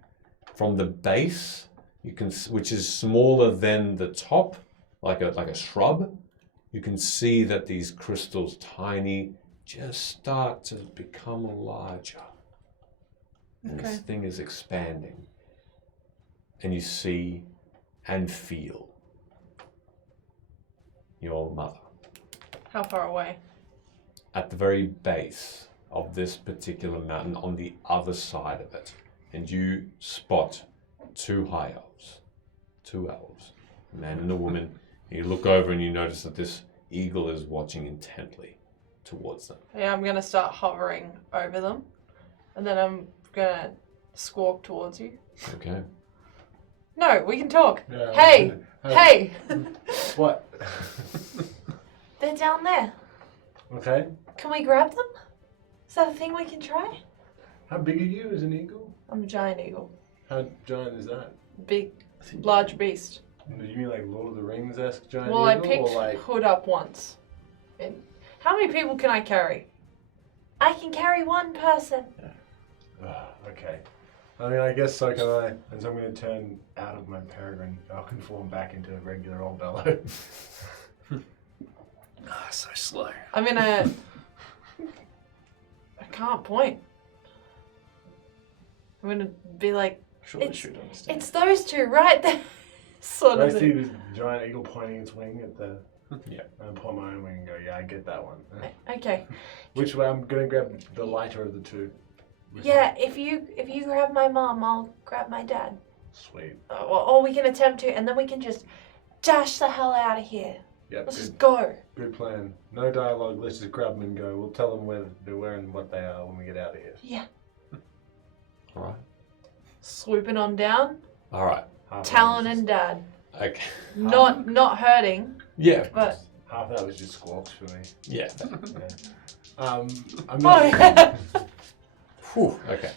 From the base, you can, which is smaller than the top, like a shrub, you can see that these crystals, tiny, just start to become larger. And this thing is expanding. And you see and feel your mother. How far away? At the very base of this particular mountain, on the other side of it. And you spot two high elves, a man and a woman. And you look over and you notice that this eagle is watching intently towards them. Yeah, I'm gonna start hovering over them, and then I'm gonna squawk towards you. Okay. No, we can talk. Yeah, Hey, hey. What? They're down there. Okay. Can we grab them? Is that a thing we can try? How big are you as an eagle? I'm a giant eagle. How giant is that? Big, large beast. Do you mean like Lord of the Rings-esque giant Well, I eagle? picked or like... Hood up once. And how many people can I carry? I can carry one person. Okay. I mean, I guess so can I. And so I'm going to turn out of my peregrine. I'll conform back into a regular old bellow. So slow. I'm gonna. I can't point. I'm gonna be like, Surely should understand. It's those two right there. sort I of. see thing. this giant eagle pointing its wing at the... Yeah. And I point my own wing and go, yeah, I get that one. Okay. Which way? I'm going to grab the lighter of the two. Yeah, if you grab my mom, I'll grab my dad. Sweet. Or we can attempt to, and then we can just dash the hell out of here. Yeah, Let's good, just go. good plan. No dialogue. Let's just grab them and go. We'll tell them where they're wearing what they are when we get out of here. Yeah. All right. Swooping on down. All right. Talon and Dad. Okay. Not hurting. Yeah. But Half that was just squawks for me. Yeah. I'm oh not. yeah. Whew, okay.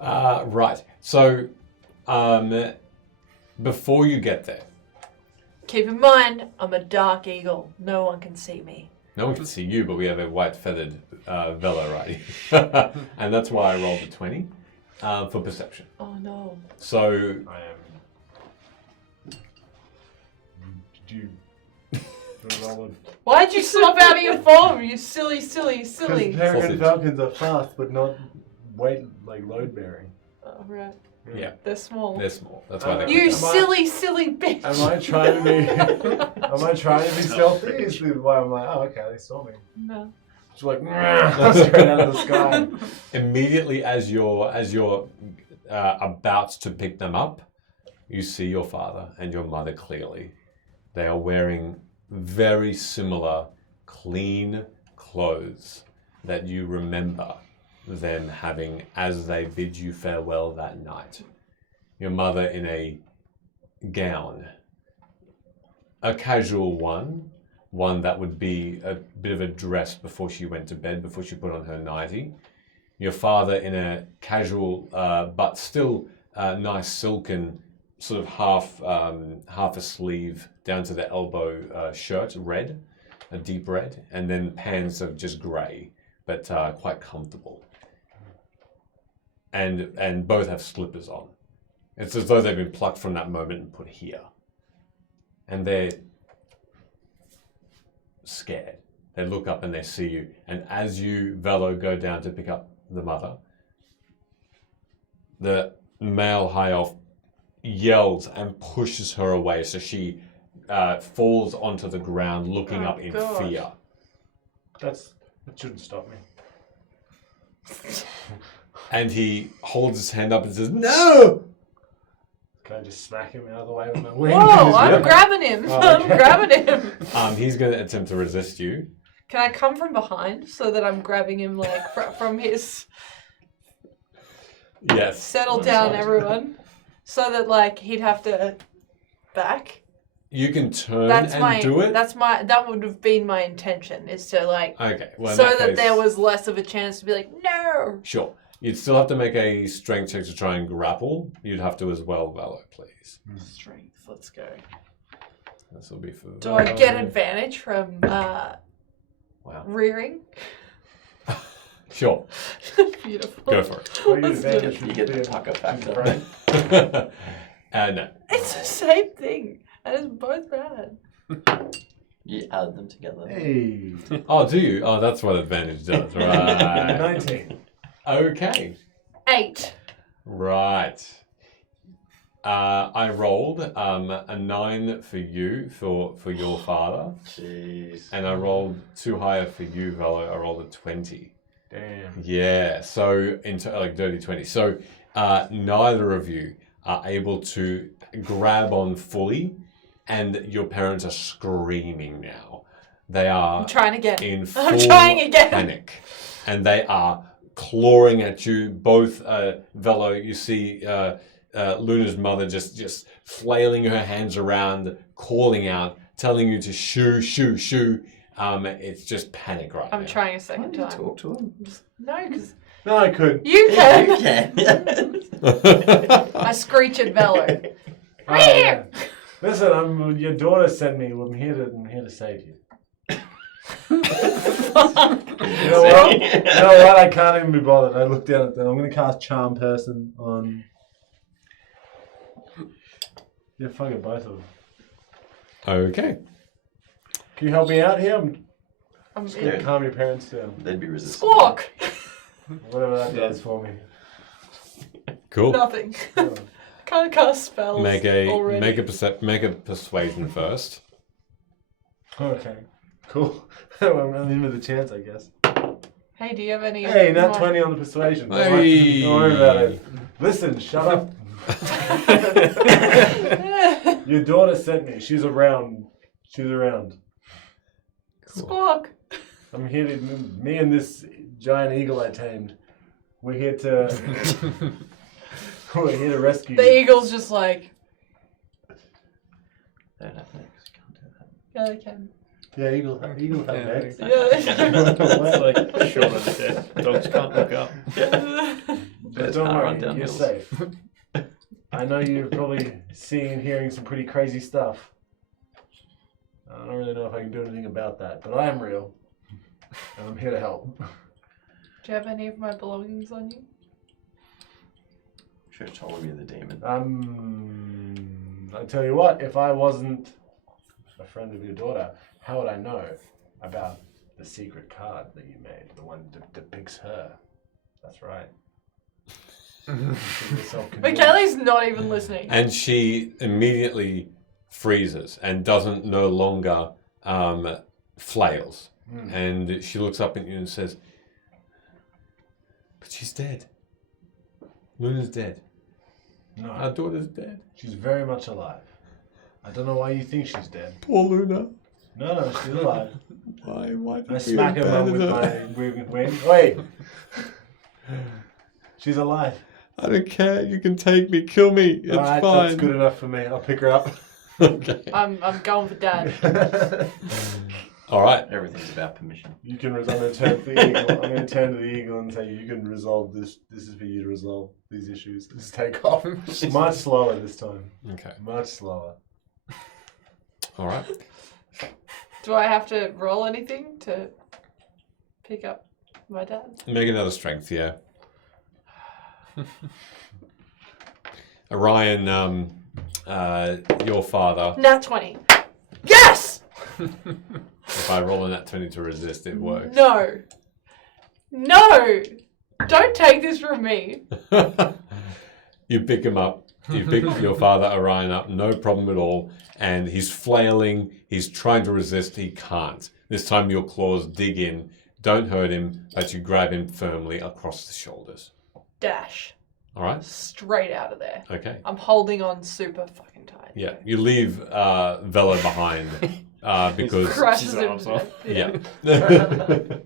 Right. So, before you get there, Keep in mind, I'm a dark eagle. No one can see me. no one can see you, but we have a white feathered Vela right and that's why I rolled a 20 for perception. Oh no. So, I am. Did you? Roll Why'd you swap out of your form? You silly. Because peregrine Sausage. falcons are fast, but not load bearing. Oh, right. yeah, They're small. they're small. That's why they're You quicker. silly bitch. Am I trying to be? Am I trying to be stealthy? Is why I'm like, oh, okay, they saw me. No. It's like straight out of the sky. Immediately as you're about to pick them up, you see your father and your mother clearly. They are wearing very similar, clean clothes that you remember them having as they bid you farewell that night. Your mother in a gown, a casual one that would be a bit of a dress before she went to bed, before she put on her nightie. Your father in a casual but still nice silken sort of half a sleeve down to the elbow shirt, red, a deep red, and then pants of just grey, but quite comfortable. And both have slippers on. It's as though they've been plucked from that moment and put here. And they're scared. They look up and they see you. And as you, Velo, go down to pick up the mother, the male high elf yells and pushes her away, so she falls onto the ground, looking up in fear. That shouldn't stop me. And he holds his hand up and says, "No!" Can I just smack him out of the way with my wing? Whoa, I'm grabbing him. Oh, I'm okay. grabbing him. He's going to attempt to resist you. Can I come from behind so that I'm grabbing him like from his... Yes. Settle down, everyone. So that like he'd have to back. You can turn That's and my. do it. That would have been my intention, is to like. Okay. Well, in so that that case, there was less of a chance to be like, no. Sure. You'd still have to make a strength check to try and grapple. You'd have to as well, Valo, please. Strength. Let's go. This will be for. Do I get advantage from Wow. rearing? Sure. Beautiful. Go for it. Well, you Let's do advantage it. would You get be the a- pucker factor. Right? No. It's the same thing, and it's both bad. You add them together. Hey. Oh, do you? Oh, that's what advantage does. Right. 19. Okay. 8. Right. I rolled a 9 for you, for your father. Jeez. And I rolled 2 higher for you, Velo. I rolled a 20. Damn. Yeah, so into like dirty 20. So neither of you are able to grab on fully, and your parents are screaming now. They are I'm trying again. in I'm full trying again. panic, and they are clawing at you. Both Velo, you see Luna's mother just flailing her hands around, calling out, telling you to shoo, shoo, shoo. It's just panic right I'm now. trying a second time. Talk to him. No, because No, I could. you can. You can. I screech at Velo. Oh, yeah. Listen, your daughter sent me. I'm here to save you. You know what? You know what? I can't even be bothered. I look down at them. I'm going to cast Charm Person on. Yeah, fuck it, both of them. Okay. Can you help me out here? I'm just going to calm your parents down. They'd be resistant. Squawk. Whatever that does for me. Cool. Nothing. Can't cast spells. Make already. a persuasion first. Okay. Cool. I'm in with a chance, I guess. Hey, do you have any? Hey, not more- 20 on the persuasion. Don't Hey. worry about it. Listen, shut up. Your daughter sent me. She's around. She's around. Squawk. I'm here to. Me and this giant eagle I tamed. We're here to. We're here to rescue The you. eagle's just like, Don't have legs. Can't do that. yeah, they can. Yeah, eagle have legs. Yeah, they can. It's like Shaun of the Dead. Dogs can't look up. But don't worry, you're safe. I know you've probably seen and hearing some pretty crazy stuff. I don't really know if I can do anything about that, but I am real. And I'm here to help. Do you have any of my belongings on you? Should have told me the demon. I tell you what, if I wasn't a friend of your daughter, how would I know about the secret card that you made? The one that depicts her. That's right. Michaela's not even listening. And she immediately freezes and doesn't no longer flails. And she looks up at you and says, "But she's dead. Luna's dead. No. Our daughter's dead. She's very much alive. I don't know why you think she's dead. Poor Luna. No, she's alive. Why I smack her mum with my wing. Wait! She's alive. I don't care. You can take me, kill me. It's Alright, fine. that's good enough for me. I'll pick her up. Okay. I'm going for Dad. All right. Everything's about permission. You can. I'm going to turn to the eagle. I'm going to turn to the eagle and say, "You can resolve this. This is for you to resolve these issues. Just take off. Much slower this time. Okay. Much slower." All right. Do I have to roll anything to pick up my dad? Make another strength, yeah. Orion, your father. Nat 20. Yes! If I roll a nat 20 to resist, it works. No. No! Don't take this from me. You pick him up. You pick your father, Orion, up. No problem at all. And he's flailing. He's trying to resist. He can't. This time your claws dig in. Don't hurt him, but you grab him firmly across the shoulders. Dash. All right? Straight out of there. Okay. I'm holding on super fucking tight. Yeah. You leave Velo behind because... Crushes him to death. Yeah.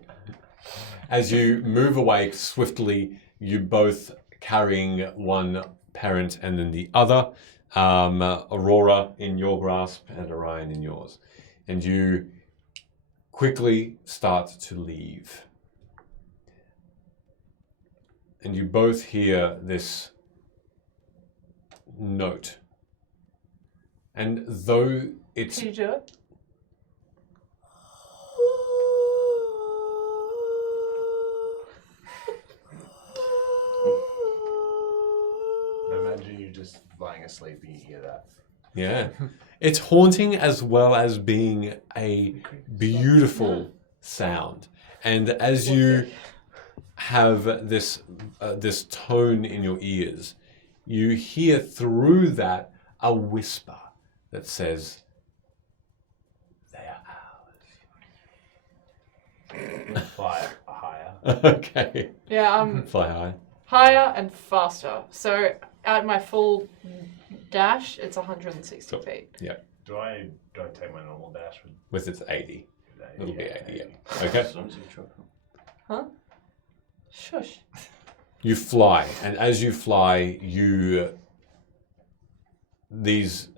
As you move away swiftly, you both carrying one parent and then the other, Aurora in your grasp and Orion in yours. And you quickly start to leave. And you both hear this note. And though it's... Can you do it? I imagine you just lying asleep and you hear that. Yeah. It's haunting as well as being a beautiful sound. And as you have this this tone in your ears, you hear through that a whisper that says, "They are ours." Fly higher. Okay. Yeah, Fly high. higher and faster. So at my full dash, it's 160 feet. Yeah. Do I take my normal dash With its 80. It'll be 80, yeah. Okay. Okay. Huh? Shush. You fly, and as you fly, these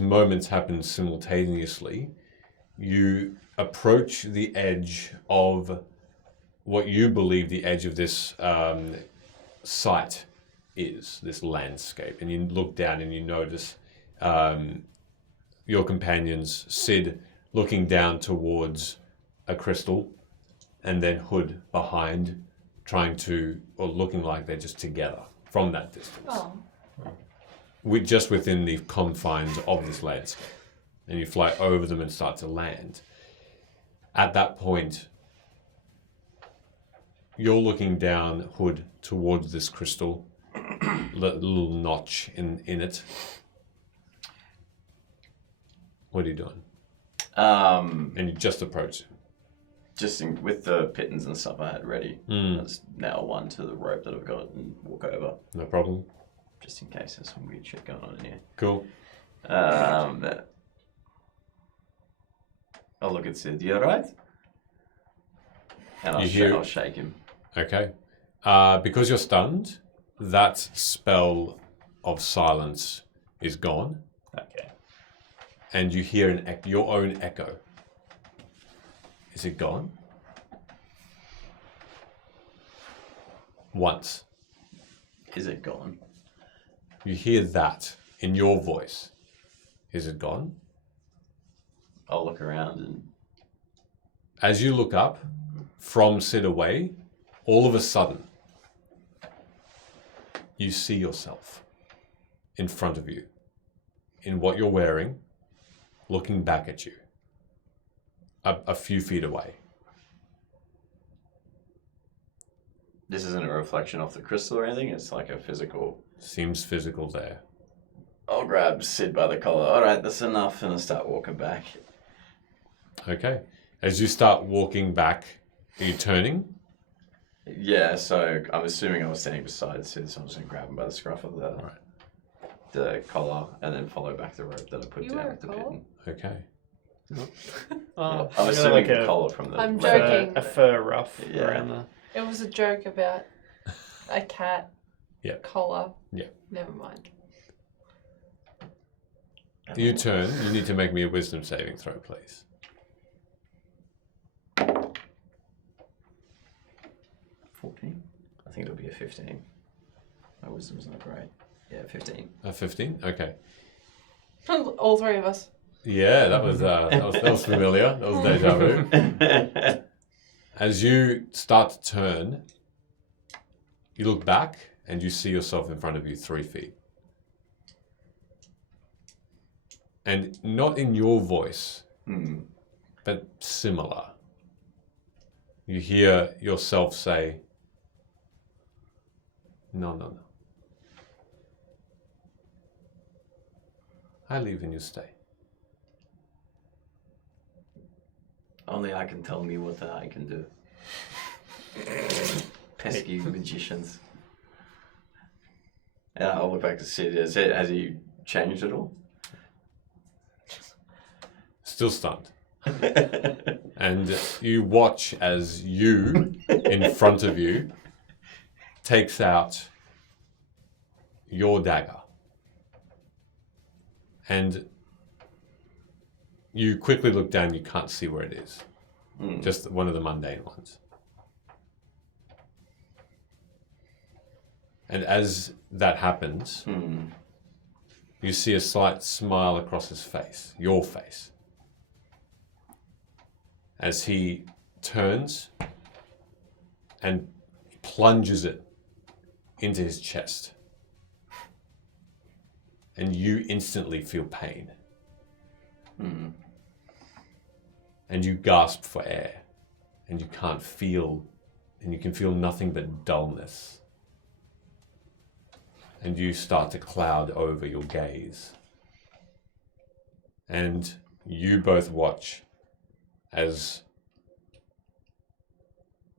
moments happen simultaneously. You approach the edge of what you believe the edge of this site is, this landscape, and you look down and you notice your companions, Sid, looking down towards a crystal, and then Hood behind, trying to, or looking like they're just together from that distance. Oh. Just within the confines of this landscape. And you fly over them and start to land. At that point, you're looking down, Hood, towards this crystal, little notch in it. What are you doing? And you just approach it. Just with the pittons and stuff I had ready. I just nail one to the rope that I've got and walk over. No problem. Just in case there's some weird shit going on in here. Cool. I'll look at Sid. You alright? And I'll shake him. Okay. Because you're stunned, that spell of silence is gone. Okay. And you hear your own echo. Is it gone? Once. Is it gone? You hear that in your voice. Is it gone? I'll look around and... As you look up from Sid away, all of a sudden, you see yourself in front of you, in what you're wearing, looking back at you, a few feet away. This isn't a reflection off the crystal or anything, it's like a physical... Seems physical there. I'll grab Sid by the collar. Alright, that's enough, and I'll start walking back. Okay. As you start walking back, are you turning? Yeah, so I'm assuming I was standing beside Sid, so I'm just going to grab him by the scruff of the collar and then follow back the rope that I put down with the pin. Okay. I'm assuming the collar from the... I'm joking. A fur ruff Yeah. around the... It was a joke about a cat collar. Yeah. Never mind. You turn. You need to make me a wisdom saving throw, please. 14? I think it'll be a 15. My wisdom's not great. Yeah, 15. A 15? Okay. All three of us. Yeah, that was familiar. That was deja vu. As you start to turn, you look back and you see yourself in front of you 3 feet. And not in your voice, but similar. You hear yourself say, no, no, no. I leave and you stay. Only I can tell me what I can do. Pesky magicians. Yeah, I'll look back to Sid. Has he changed at all? Still stunned. And you watch as you, in front of you, takes out your dagger. And you quickly look down, you can't see where it is. Just one of the mundane ones. And as that happens, you see a slight smile across his face, your face. As he turns and plunges it into his chest. And you instantly feel pain. And you gasp for air. And you can't feel, and you can feel nothing but dullness. And you start to cloud over your gaze. And you both watch as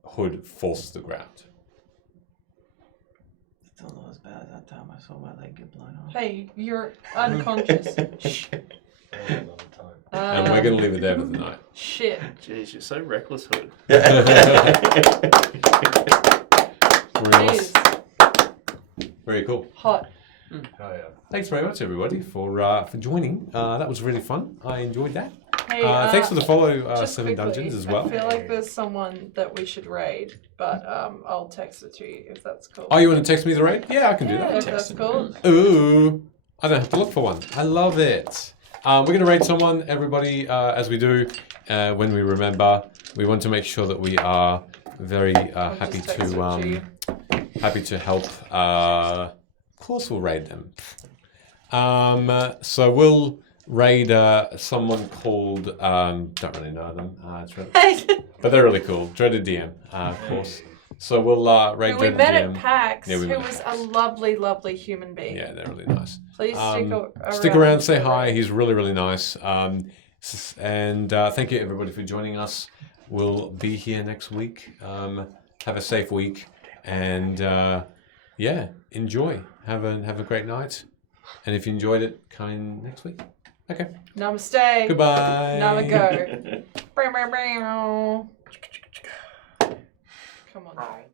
Hood falls to the ground. Still not as bad as that time I saw my leg get blown off. Hey, you're unconscious. Shh. And we're going to leave it there for the night. Shit. Jeez, you're so reckless, Hood. Very cool. Hot. Thanks very much, everybody, for joining. That was really fun. I enjoyed that. Hey, thanks for the follow, just 7 quickly, Dungeons as well. I feel like there's someone that we should raid, but I'll text it to you if that's cool. Oh, you want to text me the raid? Yeah, I can do Yeah, that. if that's cool. Ooh, I don't have to look for one. I love it. We're going to raid someone, everybody, as we do when we remember. We want to make sure that we are very happy to help. Of course, we'll raid them. So we'll raid someone called don't really know them. But they're really cool. Dreaded DM, of course. So we'll raid We Dreaded met DM. at PAX, Yeah, we who met was at a lovely, lovely human being. Yeah, they're really nice. Please stick around, say hi. He's really, really nice. And thank you, everybody, for joining us. We'll be here next week. Have a safe week. And yeah, enjoy. Have a great night. And if you enjoyed it, come in next week. Okay. Namaste. Goodbye. Namago. Come on.